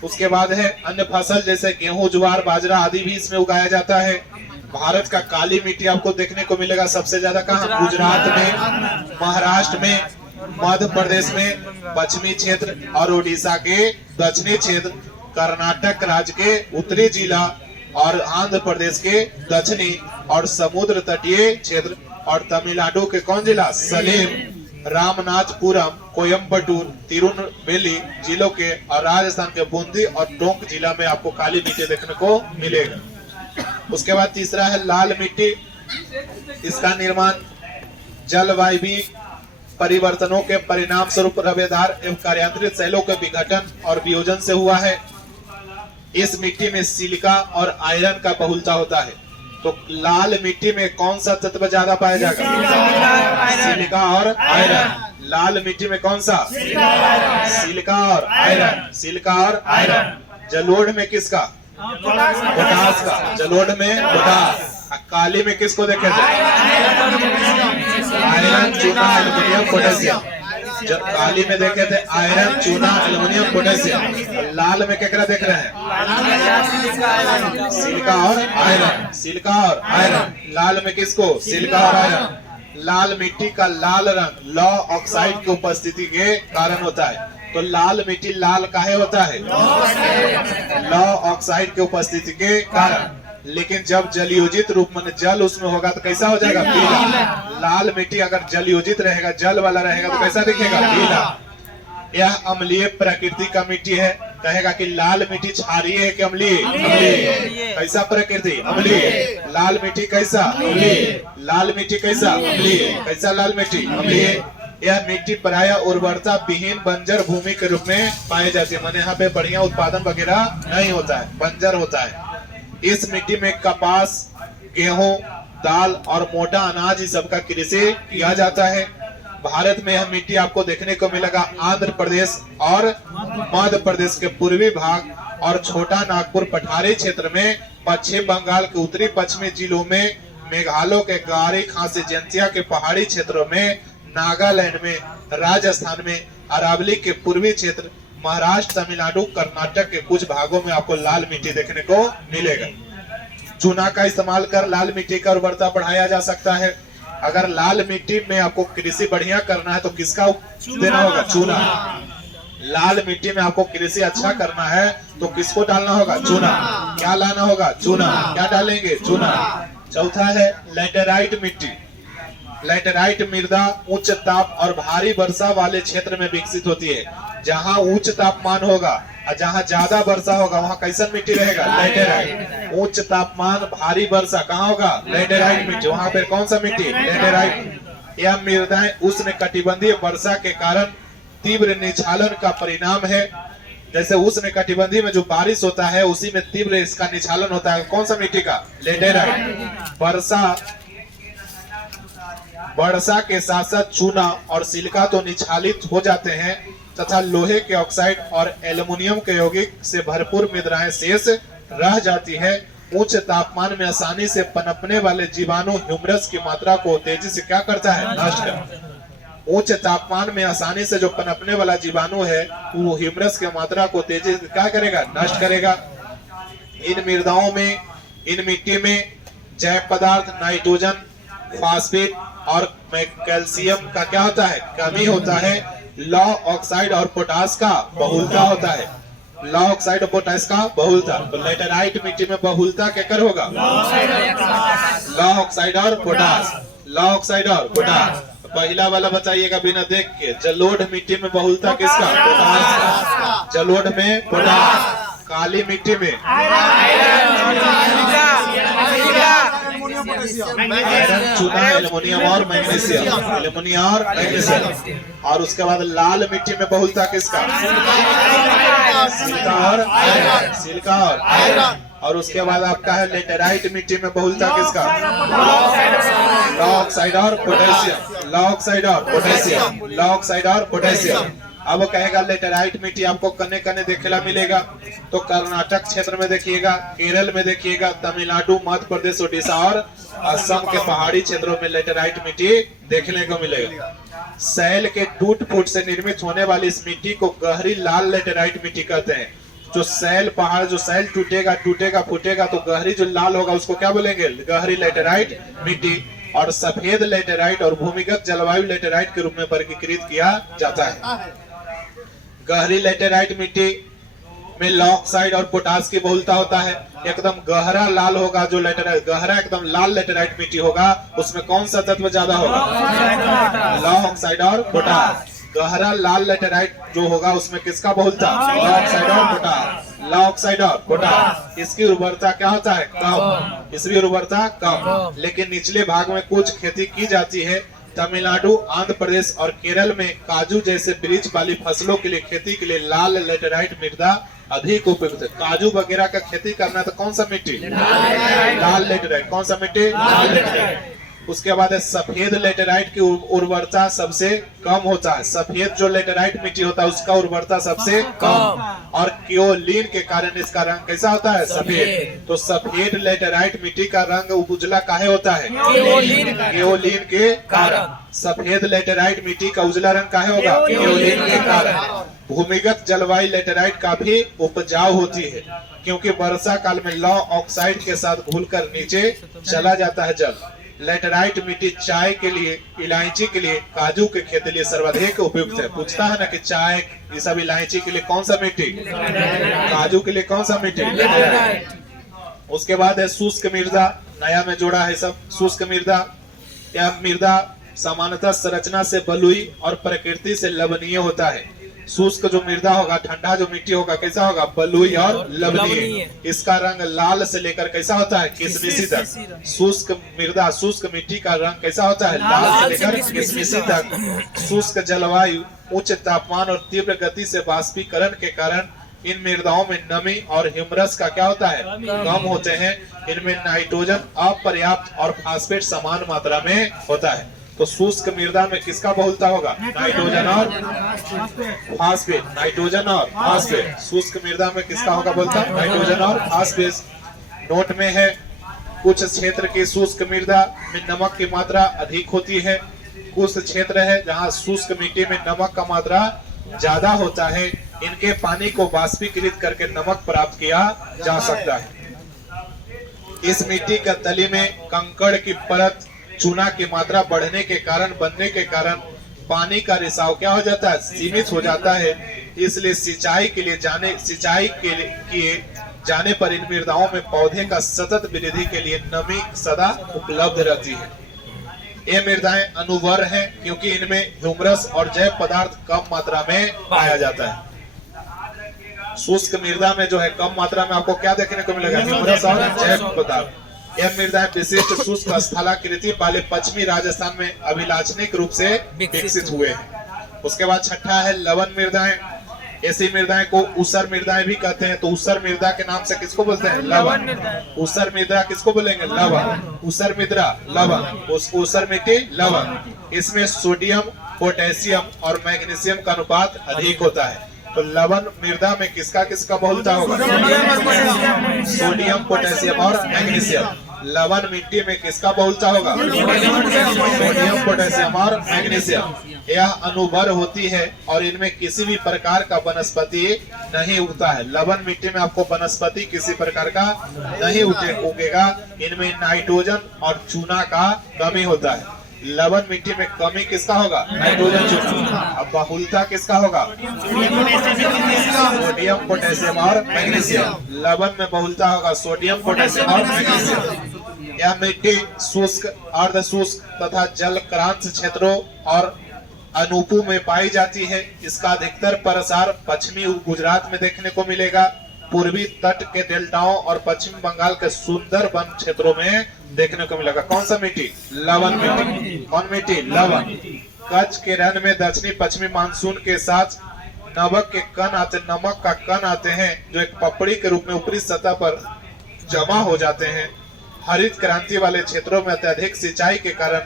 उसके बाद है अन्य फसल जैसे गेहूं, ज्वार, बाजरा आदि भी इसमें उगाया जाता है। भारत का काली मिट्टी आपको देखने को मिलेगा सबसे ज्यादा कहाँ? गुजरात में, महाराष्ट्र में, मध्य प्रदेश में, पश्चिमी क्षेत्र और उड़ीसा के दक्षिणी क्षेत्र, कर्नाटक राज्य के उत्तरी जिला और आंध्र प्रदेश के दक्षिणी और समुद्र तटीय क्षेत्र और तमिलनाडु के कौन जिला? सलेम, रामनाथपुरम, कोयम्बटूर, तिरुनेलवेली जिलों के और राजस्थान के बूंदी और टोंक जिला में आपको काली मिट्टी देखने को मिलेगा। उसके बाद तीसरा है लाल मिट्टी। इसका निर्माण जलवायु परिवर्तनों के परिणाम स्वरूप रवेदार एवं कार्यांतरित सेलों के विघटन और वियोजन से हुआ है। इस मिट्टी में सिलिका और आयरन का बहुलता होता है। तो लाल मिट्टी में कौन सा तत्व ज्यादा पाया जाएगा? सिलिका और आयरन। लाल मिट्टी में कौन सा? सिलिका और आयरन। सिलिका और आयरन। जलोढ़ में किसका? पोटास का। जलोढ़ में पोटास। काली में किसको देखे थे? आयरन, चूना, एल्युमिनियम, पोटेशियम। काली में देखे थे आयरन, चूना, एल्युमिनियम, पोटेशियम। लाल में क्या देख रहे हैं? सिलिका और आयरन। सिलिका और आयरन। लाल में किसको? सिलिका और आयरन। लाल मिट्टी का लाल रंग लौ ऑक्साइड की उपस्थिति के कारण होता है। तो लाल मिट्टी लाल काहे होता है? लौ ऑक्साइड की उपस्थिति के कारण। लेकिन जब जलयोजित रूप में जल उसमें होगा तो कैसा हो जाएगा? पीला। लाल मिट्टी अगर जलयोजित रहेगा, जल वाला रहेगा तो कैसा दिखेगा? पीला। यह अम्लीय प्रकृति का मिट्टी है। कहेगा कि लाल मिट्टी क्षारीय है कि अम्लीय? अम्लीय। कैसा प्रकृति? अम्लीय। लाल मिट्टी कैसा? अम्लीय। लाल मिट्टी कैसा? अम्लीय। कैसा लाल मिट्टी? अम्लीय। यह मिट्टी प्रायः उर्वरता विहीन बंजर भूमि के रूप में पाई जाती है। माने यहाँ पे बढ़िया उत्पादन वगैरह नहीं होता है, बंजर होता है। इस मिट्टी में कपास, गेहूं, दाल और मोटा अनाज इस सब का कृषि किया जाता है। भारत में यह मिट्टी आपको देखने को मिलेगा आंध्र प्रदेश और मध्य प्रदेश के पूर्वी भाग और छोटा नागपुर पठारी क्षेत्र में, पश्चिम बंगाल के उत्तरी पश्चिमी जिलों में, मेघालय के गारी खासी जयंतिया के पहाड़ी क्षेत्रों में, नागालैंड में, राजस्थान में, अरावली के पूर्वी क्षेत्र, महाराष्ट्र, तमिलनाडु, कर्नाटक के कुछ भागों में आपको लाल मिट्टी देखने को मिलेगा। चूना का इस्तेमाल कर लाल मिट्टी का उर्वरता बढ़ाया जा सकता है। अगर लाल मिट्टी में आपको कृषि बढ़िया करना है तो किसका देना होगा? चूना। लाल मिट्टी में आपको कृषि अच्छा करना है तो किसको डालना होगा? चूना। क्या लाना होगा? चूना। क्या डालेंगे? चूना। चौथा है लैटेराइट मिट्टी। लैटेराइट मृदा उच्च ताप और भारी वर्षा वाले क्षेत्र में विकसित होती है। जहाँ उच्च तापमान होगा और जहाँ ज्यादा वर्षा होगा वहाँ कैसा मिट्टी रहेगा? लैटेराइट। उच्च तापमान, भारी वर्षा कहाँ होगा? लैटेराइट मिट्टी। वहाँ पे कौन सा मिट्टी? लैटेराइट। यह मृदाएं उष्ण कटिबंधीय वर्षा के कारण तीव्र निछालन का परिणाम है। जैसे उष्ण कटिबंधीय में जो बारिश होता है उसी में तीव्र इसका निछालन होता है। कौन सा मिट्टी का? लेटेराइट। वर्षा के साथ साथ चूना और सिलिका तो निछालित हो जाते हैं तथा लोहे के ऑक्साइड और एल्युमिनियम के यौगिक से भरपूर मृदाएं शेष रह जाती है। उच्च तापमान में आसानी से पनपने वाले जीवाणु ह्यूमरस की मात्रा को तेजी से क्या करता है? नष्ट करता है। उच्च तापमान में आसानी से जो पनपने वाला जीवाणु है वो ह्यूमरस की मात्रा को तेजी से क्या करेगा? नष्ट करेगा। इन मृदाओं में, इन मिट्टी में जैव पदार्थ नाइट्रोजन, फास्फेट और कैल्शियम का क्या होता है? कमी होता है। लौह ऑक्साइड और पोटास का बहुलता होता है। लौह ऑक्साइड और पोटास का बहुलता। तो लेटेराइट मिट्टी में बहुलता क्या कर होगा? लौह ऑक्साइड और पोटास। लौह ऑक्साइड और पोटास। पहला वाला बताइएगा बिना देख के। जलोढ़ मिट्टी में बहुलता किसका? पोटास का। जलोढ़ में पोटास। काली मिट्टी में आयरन, चूना, एल्युमिनियम और मैग्नीशियम। एल्युमिनियम और मैग्नीशियम। और उसके बाद लाल मिट्टी में बहुलता किसका? सिलिका और आयरन। सिलिका और आयरन। और उसके बाद आपका है लेटेराइट मिट्टी में बहुलता किसका? लौह ऑक्साइड और पोटेशियम। लौह ऑक्साइड और पोटेशियम। लौह ऑक्साइड और पोटेशियम। अब कहेगा लेटेराइट मिट्टी आपको कने कने देखने मिलेगा। तो कर्नाटक क्षेत्र में देखिएगा, केरल में देखिएगा, तमिलनाडु, मध्य प्रदेश, उड़ीसा और असम के पहाड़ी क्षेत्रों में लेटेराइट मिट्टी देखने को मिलेगा। सैल के टूट फूट से निर्मित होने वाली इस मिट्टी को गहरी लाल लेटेराइट मिट्टी कहते हैं। जो सैल पहाड़, जो सैल टूटेगा फूटेगा तो गहरी जो लाल होगा उसको क्या बोलेंगे? गहरी लेटेराइट मिट्टी। और सफेद लेटेराइट और भूमिगत जलवायु लेटेराइट के रूप में वर्गीकृत किया जाता है। गहरी लेटेराइट मिट्टी में लौह ऑक्साइड और पोटास की बहुलता होता है। एकदम गहरा लाल होगा जो लेटेराइट, गहरा एकदम लाल लेटेराइट मिट्टी होगा उसमें कौन सा तत्व ज्यादा होगा? लौह ऑक्साइड और पोटास। गहरा लाल लेटेराइट जो होगा उसमें किसका बहुलता? लौह ऑक्साइड और पोटास। लौह ऑक्साइड और पोटास। इसकी उर्वरता क्या होता है? कम। इसकी उर्वरता कम। लेकिन निचले भाग में कुछ खेती की जाती है। तमिलनाडु, आंध्र प्रदेश और केरल में काजू जैसे वृक्ष वाली फसलों के लिए खेती के लिए लाल लेटेराइट मृदा अधिक उपयुक्त है। काजू वगैरह का खेती करना तो कौन सा मिट्टी? लाल लेटेराइट। कौन सा मिट्टी? लाल लेटेराइट। उसके बाद सफेद लेटेराइट की उर्वरता सबसे कम होता है। सफेद जो लेटेराइट मिट्टी होता है उसका उर्वरता सबसे कम। और क्योलिन के कारण इसका रंग कैसा होता है? सफेद। तो सफेद लेटेराइट मिट्टी का रंग उजला काहे होता है? क्योलिन के कारण। सफेद लेटेराइट मिट्टी का उजला रंग काहे होगा? क्योलिन के कारण। भूमिगत जलवायु लेटेराइट काफी उपजाऊ होती है क्योंकि वर्षा काल में लौह ऑक्साइड के साथ घुलकर नीचे चला जाता है जल। लेटेराइट मिट्टी चाय के लिए, इलायची के लिए, काजू के खेती के लिए सर्वाधिक उपयुक्त है। पूछता है ना कि चाय, ये सब इलायची के लिए कौन सा मिट्टी? काजू के लिए कौन सा मिट्टी? उसके बाद है शुष्क मृदा। नया में जोड़ा है सब शुष्क मृदा। यह मृदा सामान्यतः संरचना से बलुई और प्रकृति से लवणीय होता है। शुष्क जो मृदा होगा, ठंडा जो मिट्टी होगा कैसा होगा? बलुई और लवणीय। इसका रंग लाल से लेकर कैसा होता है? किशमिशी तक। शुष्क मृदा, शुष्क मिट्टी का रंग कैसा होता है? लाल से लेकर किशमिशी तक। शुष्क जलवायु, उच्च तापमान और तीव्र गति से वाष्पीकरण के कारण इन मृदाओं में नमी और ह्यूमरस का क्या होता है? कम होते हैं। इनमें नाइट्रोजन अपर्याप्त और फास्फेट समान मात्रा में होता है। तो शुष्क मृदा में किसका बहुलता होगा? नाइट्रोजन और फास्फेट। नाइट्रोजन और फास्फेट। शुष्क मृदा में किसका होगा बोलता? नाइट्रोजन और फास्फेट। नोट में है कुछ क्षेत्र की शुष्क मृदा में नमक की मात्रा अधिक होती है। कुछ क्षेत्र है जहाँ शुष्क मिट्टी में नमक का मात्रा ज्यादा होता है। इनके पानी को वाष्पीकृत करके नमक प्राप्त किया जा सकता है। इस मिट्टी का तली में कंकड़ की परत, चूना की मात्रा बनने के कारण पानी का रिसाव क्या हो जाता है? सीमित हो जाता है। इसलिए सिंचाई किए जाने पर इन मृदाओं में पौधे का सतत वृद्धि के लिए नमी सदा उपलब्ध रहती है। ये मृदाएं अनुवर हैं क्योंकि इनमें ह्यूमरस और जैव पदार्थ कम मात्रा में पाया जाता है। शुष्क मृदा में जो है कम मात्रा में आपको क्या देखने को मिलेगा? ह्यूमरस और जैव पदार्थ। यह मृदाएं विशिष्ट शुष्क स्थलाकृति वाले पश्चिमी राजस्थान में अभिलाषणिक रूप से विकसित हुए हैं। उसके बाद छठा है लवण मृदाएं। ऐसी मृदाएं को ऊसर मृदाएं भी कहते हैं। तो ऊसर मृदा के नाम से किसको बोलते हैं? लवण। ऊसर मृदा किसको बोलेंगे? लवण। ऊसर मृदा लवण, ऊसर मिट्टी लवण। इसमें सोडियम, पोटेशियम और मैग्नीशियम का अनुपात अधिक होता है। तो लवण मृदा में किसका किसका बहुलता होगा? सोडियम, पोटेशियम और मैग्नीशियम। लवण मिट्टी में किसका बहुलता होगा? सोडियम, पोटेशियम और मैग्नीशियम। यह अनुबर होती है और इनमें किसी भी प्रकार का वनस्पति नहीं उगता है। लवण मिट्टी में आपको वनस्पति किसी प्रकार का नहीं उगेगा। इनमें नाइट्रोजन और चूना का कमी होता है। लवण मिट्टी में कमी किसका होगा? नाइट्रोजन, चूना। अब बहुलता किसका होगा? सोडियम, पोटेशियम और मैग्नीशियम। लवण में बहुलता होगा सोडियम, पोटेशियम और मैग्नीशियम। यह मिट्टी शुष्क, अर्ध शुष्क तथा जलक्रांत क्षेत्रों और अनूपू में पाई जाती है। इसका अधिकतर प्रसार पश्चिमी गुजरात में देखने को मिलेगा, पूर्वी तट के डेल्टाओं और पश्चिम बंगाल के सुंदर वन क्षेत्रों में देखने को मिलेगा। कौन सा मिट्टी? लवण मिट्टी। कौन मिट्टी? लवण। कच्छ के रण में दक्षिणी पश्चिमी मानसून के साथ नमक के कण आते हैं, जो एक पपड़ी के रूप में ऊपरी सतह पर जमा हो जाते हैं। हरित क्रांति वाले क्षेत्रों में अत्यधिक सिंचाई के कारण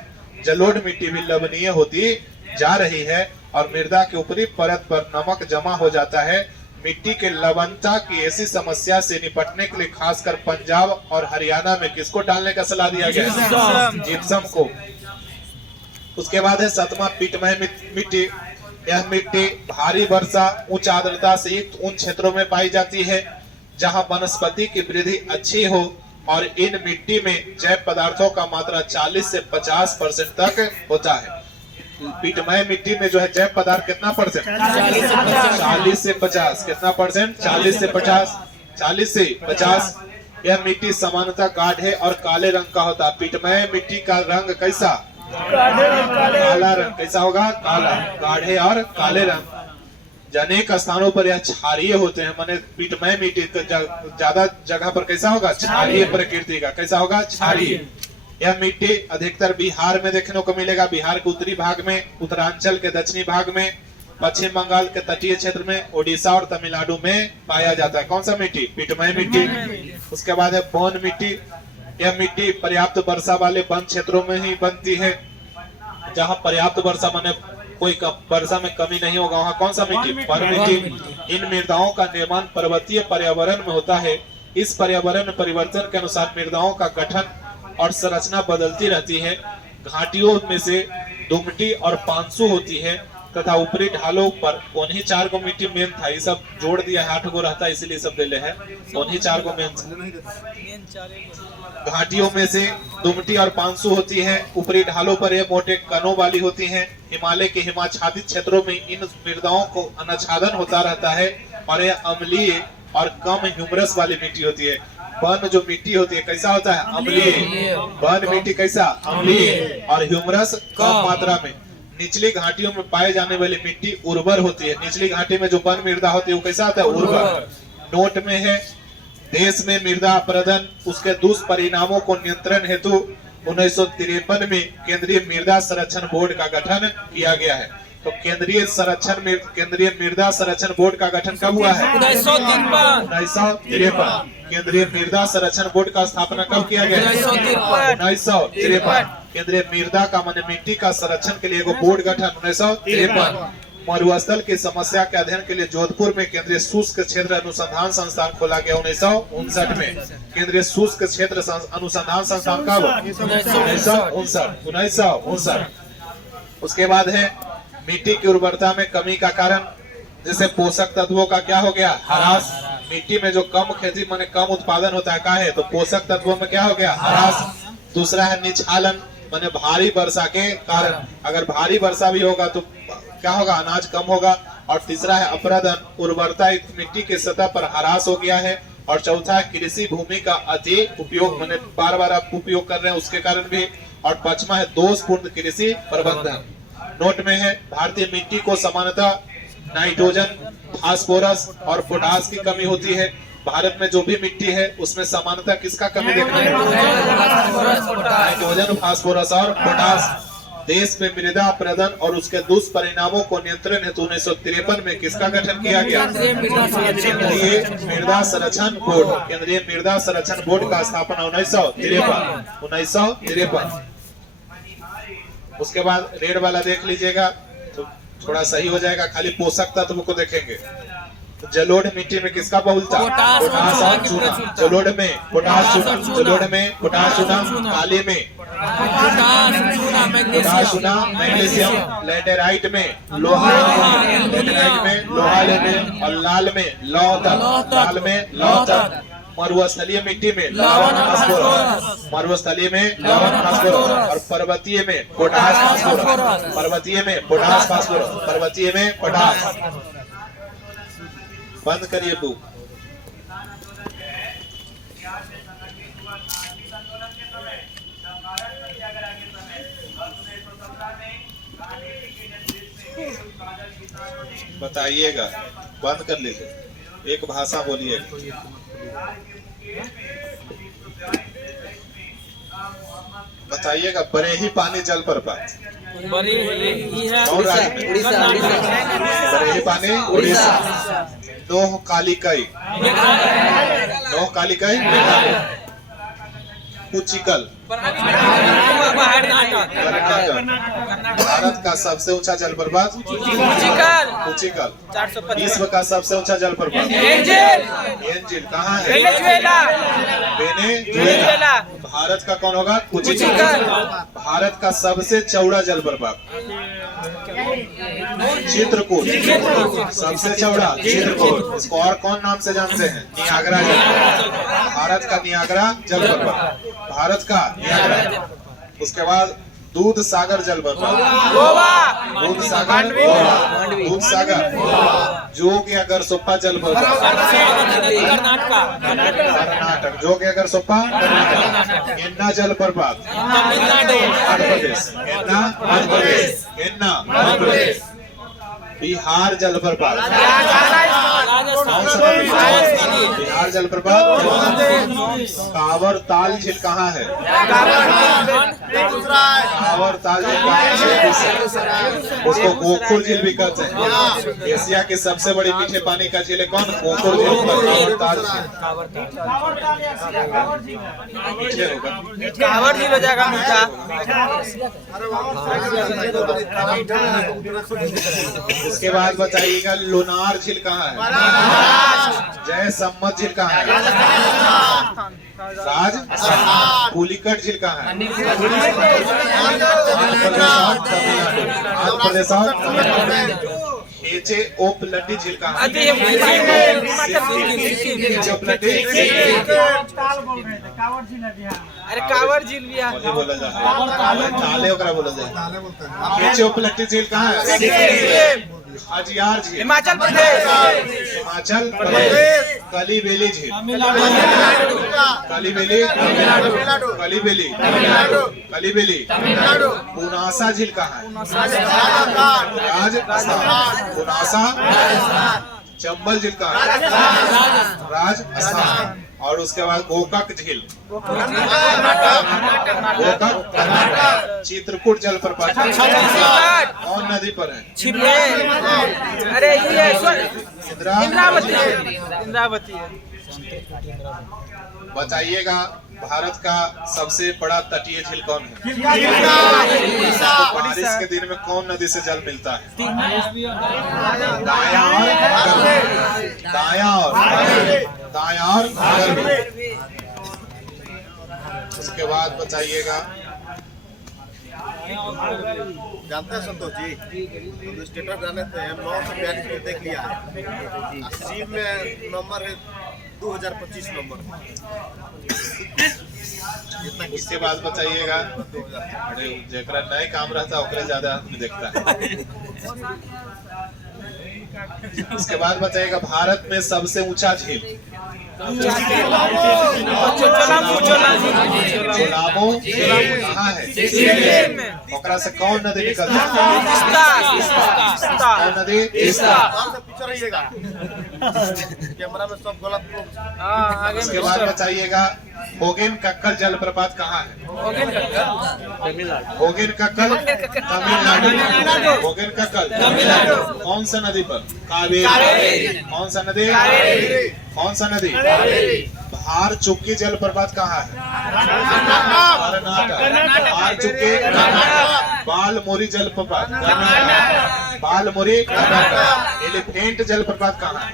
जलोढ़ मिट्टी भी लवणीय होती जा रही है और मृदा के ऊपरी परत पर नमक जमा हो जाता है। मिट्टी के लवणता की ऐसी समस्या से निपटने के लिए खासकर पंजाब और हरियाणा में किसको डालने का सलाह दिया गया? जिप्सम को। उसके बाद है सतमा पीटमय मिट्टी। यह मिट्टी भारी वर्षा, उच्च आर्द्रता से युक्त उन क्षेत्रों में पाई जाती है जहां वनस्पति की वृद्धि अच्छी हो और इन मिट्टी में जैव पदार्थों का मात्रा 40 से 50% तक होता है। पीटमय मिट्टी में जो है जैव पदार्थ कितना परसेंट? 40 से 50। कितना परसेंट? 40 से 50। 40 से 50। यह मिट्टी सामान्यतः गाढ़े और काले रंग का होता है। पीटमय मिट्टी का रंग कैसा? काला रंग। कैसा होगा? काला। गाढ़े और काले रंग। अनेक स्थानों पर यह क्षारीय होते हैं। माने पीटमय मिट्टी ज्यादा जगह पर कैसा होगा? क्षारीय प्रकृति का। कैसा होगा? क्षारीय। यह मिट्टी अधिकतर बिहार में देखने को मिलेगा। बिहार के उत्तरी भाग में, उत्तरांचल के दक्षिणी भाग में, पश्चिम बंगाल के तटीय क्षेत्र में, ओडिशा और तमिलनाडु में पाया जाता है। कौन सा मिट्टी? पीटमय मिट्टी। उसके बाद है वन मिट्टी। यह मिट्टी पर्याप्त वर्षा वाले वन क्षेत्रों में ही बनती है। जहाँ पर्याप्त वर्षा माने कोई वर्षा में कमी नहीं होगा, वहाँ कौन सा मिट्टी? वन मिट्टी। इन मृदाओं का निर्माण पर्वतीय पर्यावरण में होता है। इस पर्यावरण परिवर्तन के अनुसार मृदाओं का गठन और संरचना बदलती रहती है। घाटियों में से दुमटी और पांसू होती है तथा ऊपरी ढालों पर उन्हीं 4 को मिट्टी मेन था। ये सब जोड़ दिया है, 8 गो रहता है इसलिए सब ले है। उन्हीं 4 को मेन। घाटियों में से दुमटी और पांसू होती है। ऊपरी ढालों पर ये मोटे कणों वाली होती हैं। हिमालय के हिमाच्छादित क्षेत्रों में इन मृदाओं को अनाच्छादन होता रहता है और यह अम्लीय और कम ह्यूमरस वाली मिट्टी होती है। वन जो मिट्टी होती है कैसा होता है? अम्लीय। वन मिट्टी कैसा? अम्लीय और ह्यूमरस कम मात्रा में। निचली घाटियों में पाए जाने वाली मिट्टी उर्वर होती है। निचली घाटी में जो वन मृदा होती है वो कैसा होता है? उर्वर। नोट में है देश में मृदा अपरदन उसके दुष्परिणामों को नियंत्रण हेतु 1953 में केंद्रीय मृदा संरक्षण बोर्ड का गठन किया गया है। तो केंद्रीय मृदा संरक्षण बोर्ड का गठन कब हुआ है? 1953। केंद्रीय मृदा संरक्षण बोर्ड का स्थापना कब किया गया? 1953। केंद्रीय मृदा का माने मिट्टी का संरक्षण के लिए एगो बोर्ड गठन 1953। मरुस्थल की समस्या के अध्ययन के लिए जोधपुर में केंद्रीय शुष्क क्षेत्र अनुसंधान संस्थान खोला गया 1959 में। केंद्रीय शुष्क क्षेत्र अनुसंधान संस्थान कब? 1959। उसके बाद है मिट्टी की उर्वरता में कमी का कारण, जैसे पोषक तत्वों का क्या हो गया? ह्रास। मिट्टी में जो कम खेती माने कम उत्पादन होता है, का है? तो पोषक तत्वों में क्या हो गया? ह्रास। दूसरा है निछालन, माने भारी वर्षा के कारण। अगर भारी वर्षा भी होगा तो क्या होगा? अनाज कम होगा। और तीसरा है अपरदन, उर्वरता मिट्टी की सतह पर ह्रास हो गया है। और चौथा है कृषि भूमि का अति उपयोग, माने बार बार आप उपयोग कर रहे हैं उसके कारण भी। और पांचवा है दोषपूर्ण कृषि प्रबंधन। नोट में है भारतीय मिट्टी को सामान्यतः नाइट्रोजन, फास्फोरस और पोटास की कमी होती है। भारत में जो भी मिट्टी है उसमें सामान्यतः किसका कमी देखने को मिलता है? नाइट्रोजन, फास्फोरस और पोटास। देश में मृदा अपरदन और उसके दुष्परिणामों को नियंत्रण हेतु 1953 में किसका गठन किया गया? केंद्रीय मृदा संरक्षण बोर्ड। केंद्रीय मृदा संरक्षण बोर्ड का स्थापना 1953। उसके बाद रेड वाला देख लीजिएगा तो थोड़ा सही हो जाएगा, खाली पोषक तत्व को देखेंगे। जलोढ़ मिट्टी में किसका बहुलता? पोटास और चूना। जलोढ़ में पोटास चूना, जलोढ़ में पोटास चूना, काली में पोटास चूना, मैग्नीशियम, लैटेराइट में लोहा, लैटेराइट में लोहा लेने, और लाल में लौह, लाल में लौह, मरुस्थलीय मिट्टी में लवण फास्फोरस, मरुस्थलीय में लवण फास्फोरस, और पर्वतीय में पोटास फास्फोरस, पर्वतीय में पोटास फास्फोरस, पर्वतीय में पोटास। बंद करिए बुक। बताइएगा, बंद कर लीजिए, एक भाषा बोलिए। बताइएगा, बरेही पानी जल प्रपात बरेही पानी उड़ीसा। नोह कालिकई कुचिकल भारत का सबसे ऊंचा जलप्रपात कुचिकल। विश्व का सबसे ऊंचा जलप्रपात एंजिल कहाँ है? वेनेजुएला। भारत का कौन होगा? कुचिकल। भारत का सबसे चौड़ा जलप्रपात चित्रकूट, सबसे चौड़ा चित्रकूट। इसको और कौन नाम से जानते हैं? नियाग्रा जलप्रपात। भारत का नियाग्रा जलप्रपात, भारत का नियाग्रा। उसके बाद दूध सागर जलप्रपात, दूध सागर, दूध सागर। जोगियागर सोप्पा जलप्रपात कर्नाटक, जोगियागर सोप्पा कर्नाटक। एन्ना जलप्रपात आंध्र प्रदेश, एन्ना आंध्र प्रदेश, एन्ना आंध्र प्रदेश। बिहार जलप्रपात, बिहार जलप्रपात। कांवर ताल झील कहाँ है? कांवर ताल झील कहाँ है? उसको गोखुर झील भी कहते हैं। एशिया की सबसे बड़ी मीठे पानी का झील है कौन? गोखुर झील, कांवर ताल झील। मीठे होगा, कांवर झील हो जाएगा मीठा। उसके बाद बताइएगा, लोनार झील कहाँ है? जय सम्मत झील कहाँ है? राजस्थान। पुलिकट झील कहाँ है? आंध्र प्रदेश और तमिलनाडु। एचे ओपलटी झील कहाँ है? अरे कांवर झील भी है, बोला जाए ताले ओकरा बोला जाए। एचे ओपलटी झील कहाँ है? हजियार झील हिमाचल प्रदेश। हिमाचल प्रदेश। कलीबेली झील, कलीबेली, कलीबेली, कलीबेली। पुनासा झील कहाँ है? राजस्थान। पुनासा। चंबल झील कहाँ है? राजस्थान। और उसके बाद गोकाक झील, गोकाक कर्नाटक। चित्रकूट जलप्रपात कौन नदी पर है? अरे ये इंद्रावती। इंद्रावती है। बताइएगा, भारत का सबसे बड़ा तटीय झील कौन है? बारिश के दिन में कौन नदी से जल मिलता है? दायां और उसके बाद बताइएगा, जानते हैं संतोष जी, हम स्टेटस जाने थे, हम 942 में देख लिया है। सीम में नंबर है 2025 नंबर। उसके बाद बताइएगा, अरे जेकरा नए काम रहता ओकरे ज्यादा आदमी देखता है। उसके बाद बताइएगा, भारत में सबसे ऊंचा झील कोलाबो कहाँ है? ओकरा से कौन नदी निकलता है? कौन नदी? पीछे रहिएगा, कैमरा में सब गलत लोग। उसके बाद बताइएगा, होगेन कक्कल जलप्रपात कहाँ है? होगेन कक्कल तमिलनाडु। होगेन कक्कल तमिलनाडु। कौन सा नदी पर? कावेरी। कौन सा नदी? कौन सा नदी? भार चुक्की जलप्रपात कहाँ है? कर्नाटक। भार चुक्की बालमुरी जलप्रपात कर्नाटक। बालमुरी कर्नाटक। एलिफेंट जलप्रपात कहाँ है?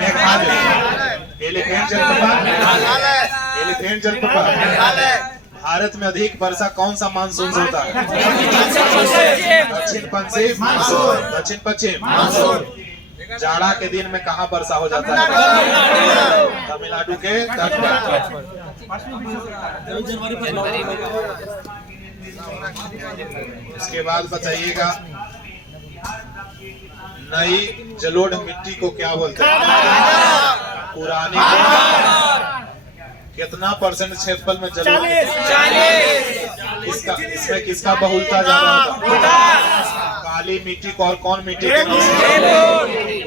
मेघालय। एलिफेंट जलप्रपात मेघालय। एलिफेंट जलप्रपात मेघालय। भारत में अधिक वर्षा कौन सा मानसून होता है? दक्षिण पश्चिम मानसून। दक्षिण पश्चिम मानसून। जाड़ा के दिन में कहाँ वर्षा हो जाता है? तमिलनाडु के तट पर। इसके बाद बताइएगा नई जलोढ़ मिट्टी को क्या बोलते हैं? पुरानी। कितना परसेंट क्षेत्रफल में जलोढ़? इसमें किसका बहुलता ज्यादा होता है? काली मिट्टी को और कौन मिट्टी को?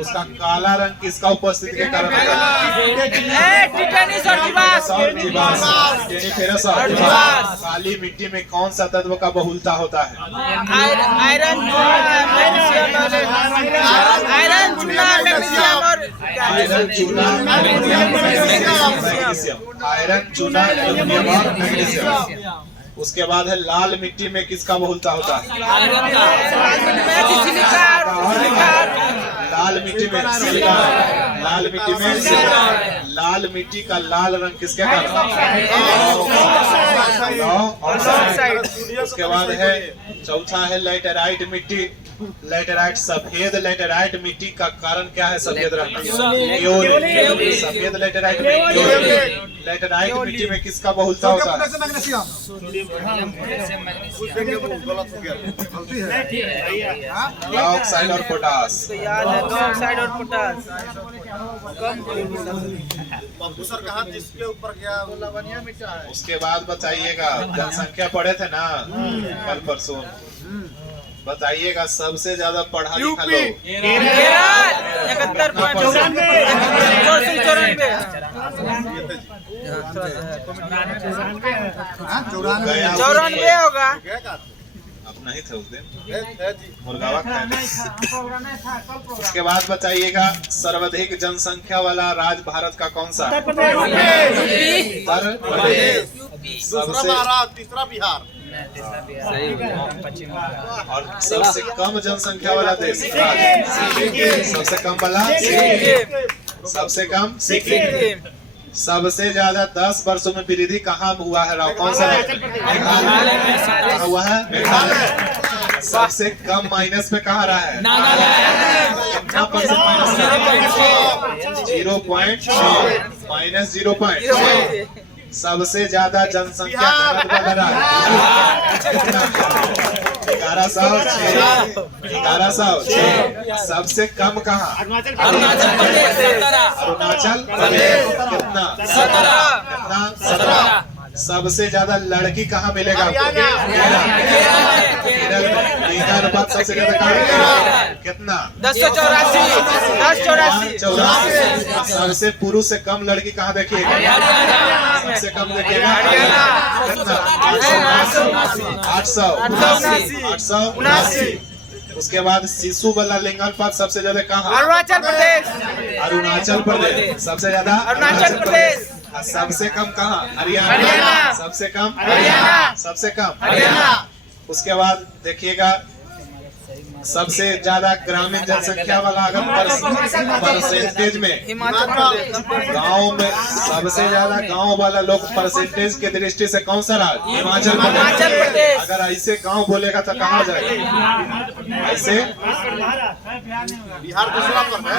उसका काला रंग किसका उपस्थिति के कारण होता है? काली मिट्टी में कौन सा तत्व का बहुलता होता है? आयरन, चूना, मैग्नीशियम और आयरन, चूना, मैग्नीशियम। आयरन, चूना, एल्यूमिनियम और मैग्नीशियम। उसके बाद है लाल मिट्टी में किसका बहुलता होता है? लाल मिट्टी में सिलिका। लाल मिट्टी में सिलिका। लाल मिट्टी का लाल रंग किसके कारण? ऑक्साइड। उसके बाद है चौथा है लैटेराइट मिट्टी। लैटेराइट सफेद लैटेराइट मिट्टी का कारण क्या है? सफेद रंग। सफेद लैटेराइट में लैटेराइट मिट्टी में किसका बहुलता होता है? ऑक्साइड और पोटास। ऑक्साइड और पोटास। दूसर कहा जिसके ऊपर क्या लवणीय मिट्टी है। उसके बाद बताइएगा जनसंख्या पढ़े थे ना कल परसों। बताइएगा सबसे ज्यादा पढ़ा लिखा लोग? 94 होगा। अब नहीं थे उस दिन मुर्गावा खाए। उसके बाद बताइएगा सर्वाधिक जनसंख्या वाला राज्य भारत का कौन सा? उत्तर प्रदेश। तीसरा बिहार। और सबसे कम जनसंख्या वाला देश? सबसे कम वाला? सबसे कम सिक्किम। सबसे ज्यादा 10 वर्षों में वृद्धि कहाँ हुआ है? कौन सा मेघालय हुआ है? मेघालय। सबसे कम माइनस पे कहाँ रहा है? कितना परसेंट माइनस? 0.6 माइनस 0.6। सबसे ज्यादा जनसंख्या वाला राज्य 1106। 1106। सबसे कम कहाँ? अरुणाचल प्रदेश। अरुणाचल प्रदेश। कितना? 17। सबसे ज्यादा लड़की कहाँ मिलेगा आपको? केरल। अनुपात सबसे ज्यादा कहाँ? कितना? 1084। सबसे पुरुष से कम लड़की कहाँ देखिएगा? सबसे कम देखिएगा 879। उसके बाद शिशु वाला लिंगानुपात सबसे ज्यादा कहाँ? अरुणाचल प्रदेश। अरुणाचल प्रदेश सबसे ज्यादा। अरुणाचल प्रदेश। सबसे कम कहाँ? हरियाणा। सबसे कम हरियाणा। सबसे कम हरियाणा। उसके बाद देखिएगा सबसे ज्यादा ग्रामीण जनसंख्या वाला अगर परसेंटेज में हिमाचल प्रदेश। गांव में सबसे ज्यादा गांव वाला लोग परसेंटेज के दृष्टि से कौन सा राज्य? हिमाचल प्रदेश। अगर ऐसे गांव बोलेगा तो कहाँ जाएगा? ऐसे बिहार दूसरा पर है।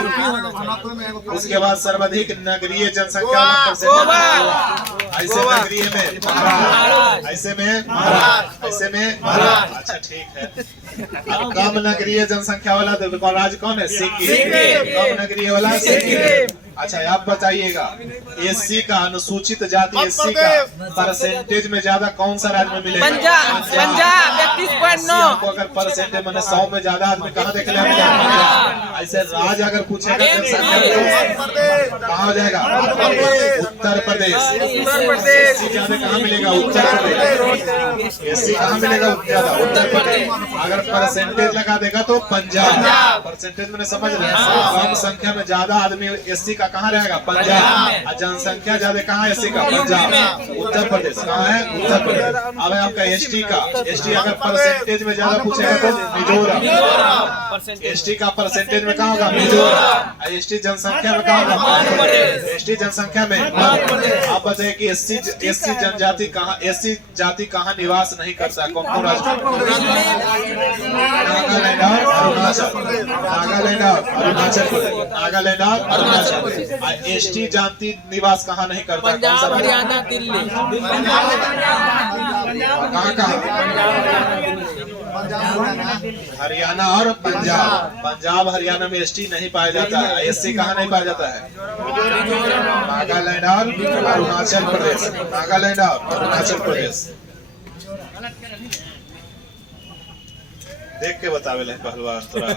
उसके बाद सर्वाधिक नगरीय जनसंख्या वाला ऐसे नगरीय में महाराष्ट्र। ऐसे में महाराष्ट्र। ऐसे में महाराष्ट्र। अच्छा ठीक है। अब कम नगरीय जनसंख्या वाला राज्य कौन है? सिक्किम। कम नगरीय वाला सिक्किम। अच्छा आप बताइएगा, एससी का अनुसूचित जाति एससी का परसेंटेज में ज्यादा कौन सा राज्य में मिलेगा? पंजाब 31.9। आपको अगर परसेंटेज मैंने 100 में ज्यादा आदमी कहाँ देख लिया? पंजाब। ऐसे राज्य अगर पूछेगा जनसंख्या में कहाँ हो जाएगा? उत्तर प्रदेश। एससी ज्यादा कहाँ मिलेगा? उत्तर प्रदेश। एससी कहाँ मिलेगा ज्यादा? उत्तर प्रदेश। अगर परसेंटेज लगा देगा तो पंजाब। परसेंटेज मैंने समझ रहे हैं, कम संख्या में ज्यादा आदमी एससी का कहाँ रहेगा? पंजाब। और जनसंख्या ज्यादा कहाँ एससी का? पंजाब। उत्तर प्रदेश कहाँ है? उत्तर प्रदेश। अब है आपका एसटी का। एसटी अगर परसेंटेज में ज्यादा पूछेगा तो मिजोरम। एसटी का परसेंटेज में कहाँ होगा? मिजोरम। एसटी जनसंख्या में कहाँ होगा? एसटी जनसंख्या में। आप बताइए कि एससी जनजाति कहाँ, एससी जाति कहाँ निवास नहीं करता है? कौन कौन राज्य? नागालैंड और अरुणाचल। नागालैंड और अरुणाचल प्रदेश। नागालैंड और अरुणाचल। एसटी जाति निवास कहाँ नहीं करता? पंजाब, हरियाणा, दिल्ली। कहाँ कहाँ? हरियाणा और पंजाब। पंजाब हरियाणा में एसटी नहीं पाया जाता है। एससी कहाँ नहीं पाया जाता है? नागालैंड और अरुणाचल प्रदेश। नागालैंड और अरुणाचल प्रदेश। देख के बतावे ले पहलवान थोड़ा।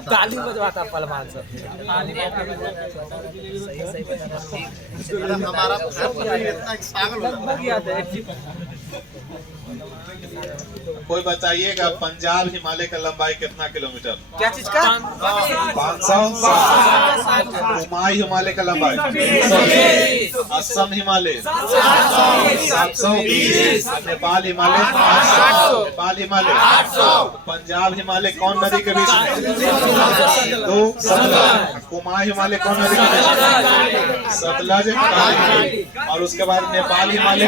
ताली बजवाता पहलवान सब। हमारा इतना पागल हो कोई बताइएगा पंजाब हिमालय का लंबाई कितना किलोमीटर? क्या चीज का? 500। कुमाई हिमालय का लंबाई? असम हिमालय 720। नेपाल हिमालय 800। नेपाल हिमालय 800। पंजाब हिमालय कौन नदी के बीच में? 2 सतलज। कुमाई हिमालय कौन नदी के बीच में? सतलज काली। और उसके बाद नेपाल हिमालय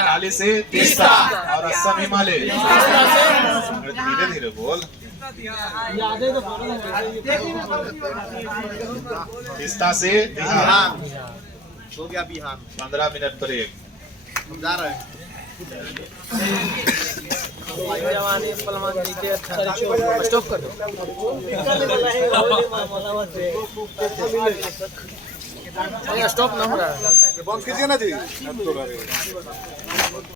काली से तीस्ता। और असम हिमालय धीरे धीरे बोल। तीस्ता से बिहार। हो गया बिहार। 15 minute break. हम जा रहे हैं। जवानी पहलवान जी के स्टॉप कर दो। स्टॉप ना हो रहा है। बंद कीजिए ना जी।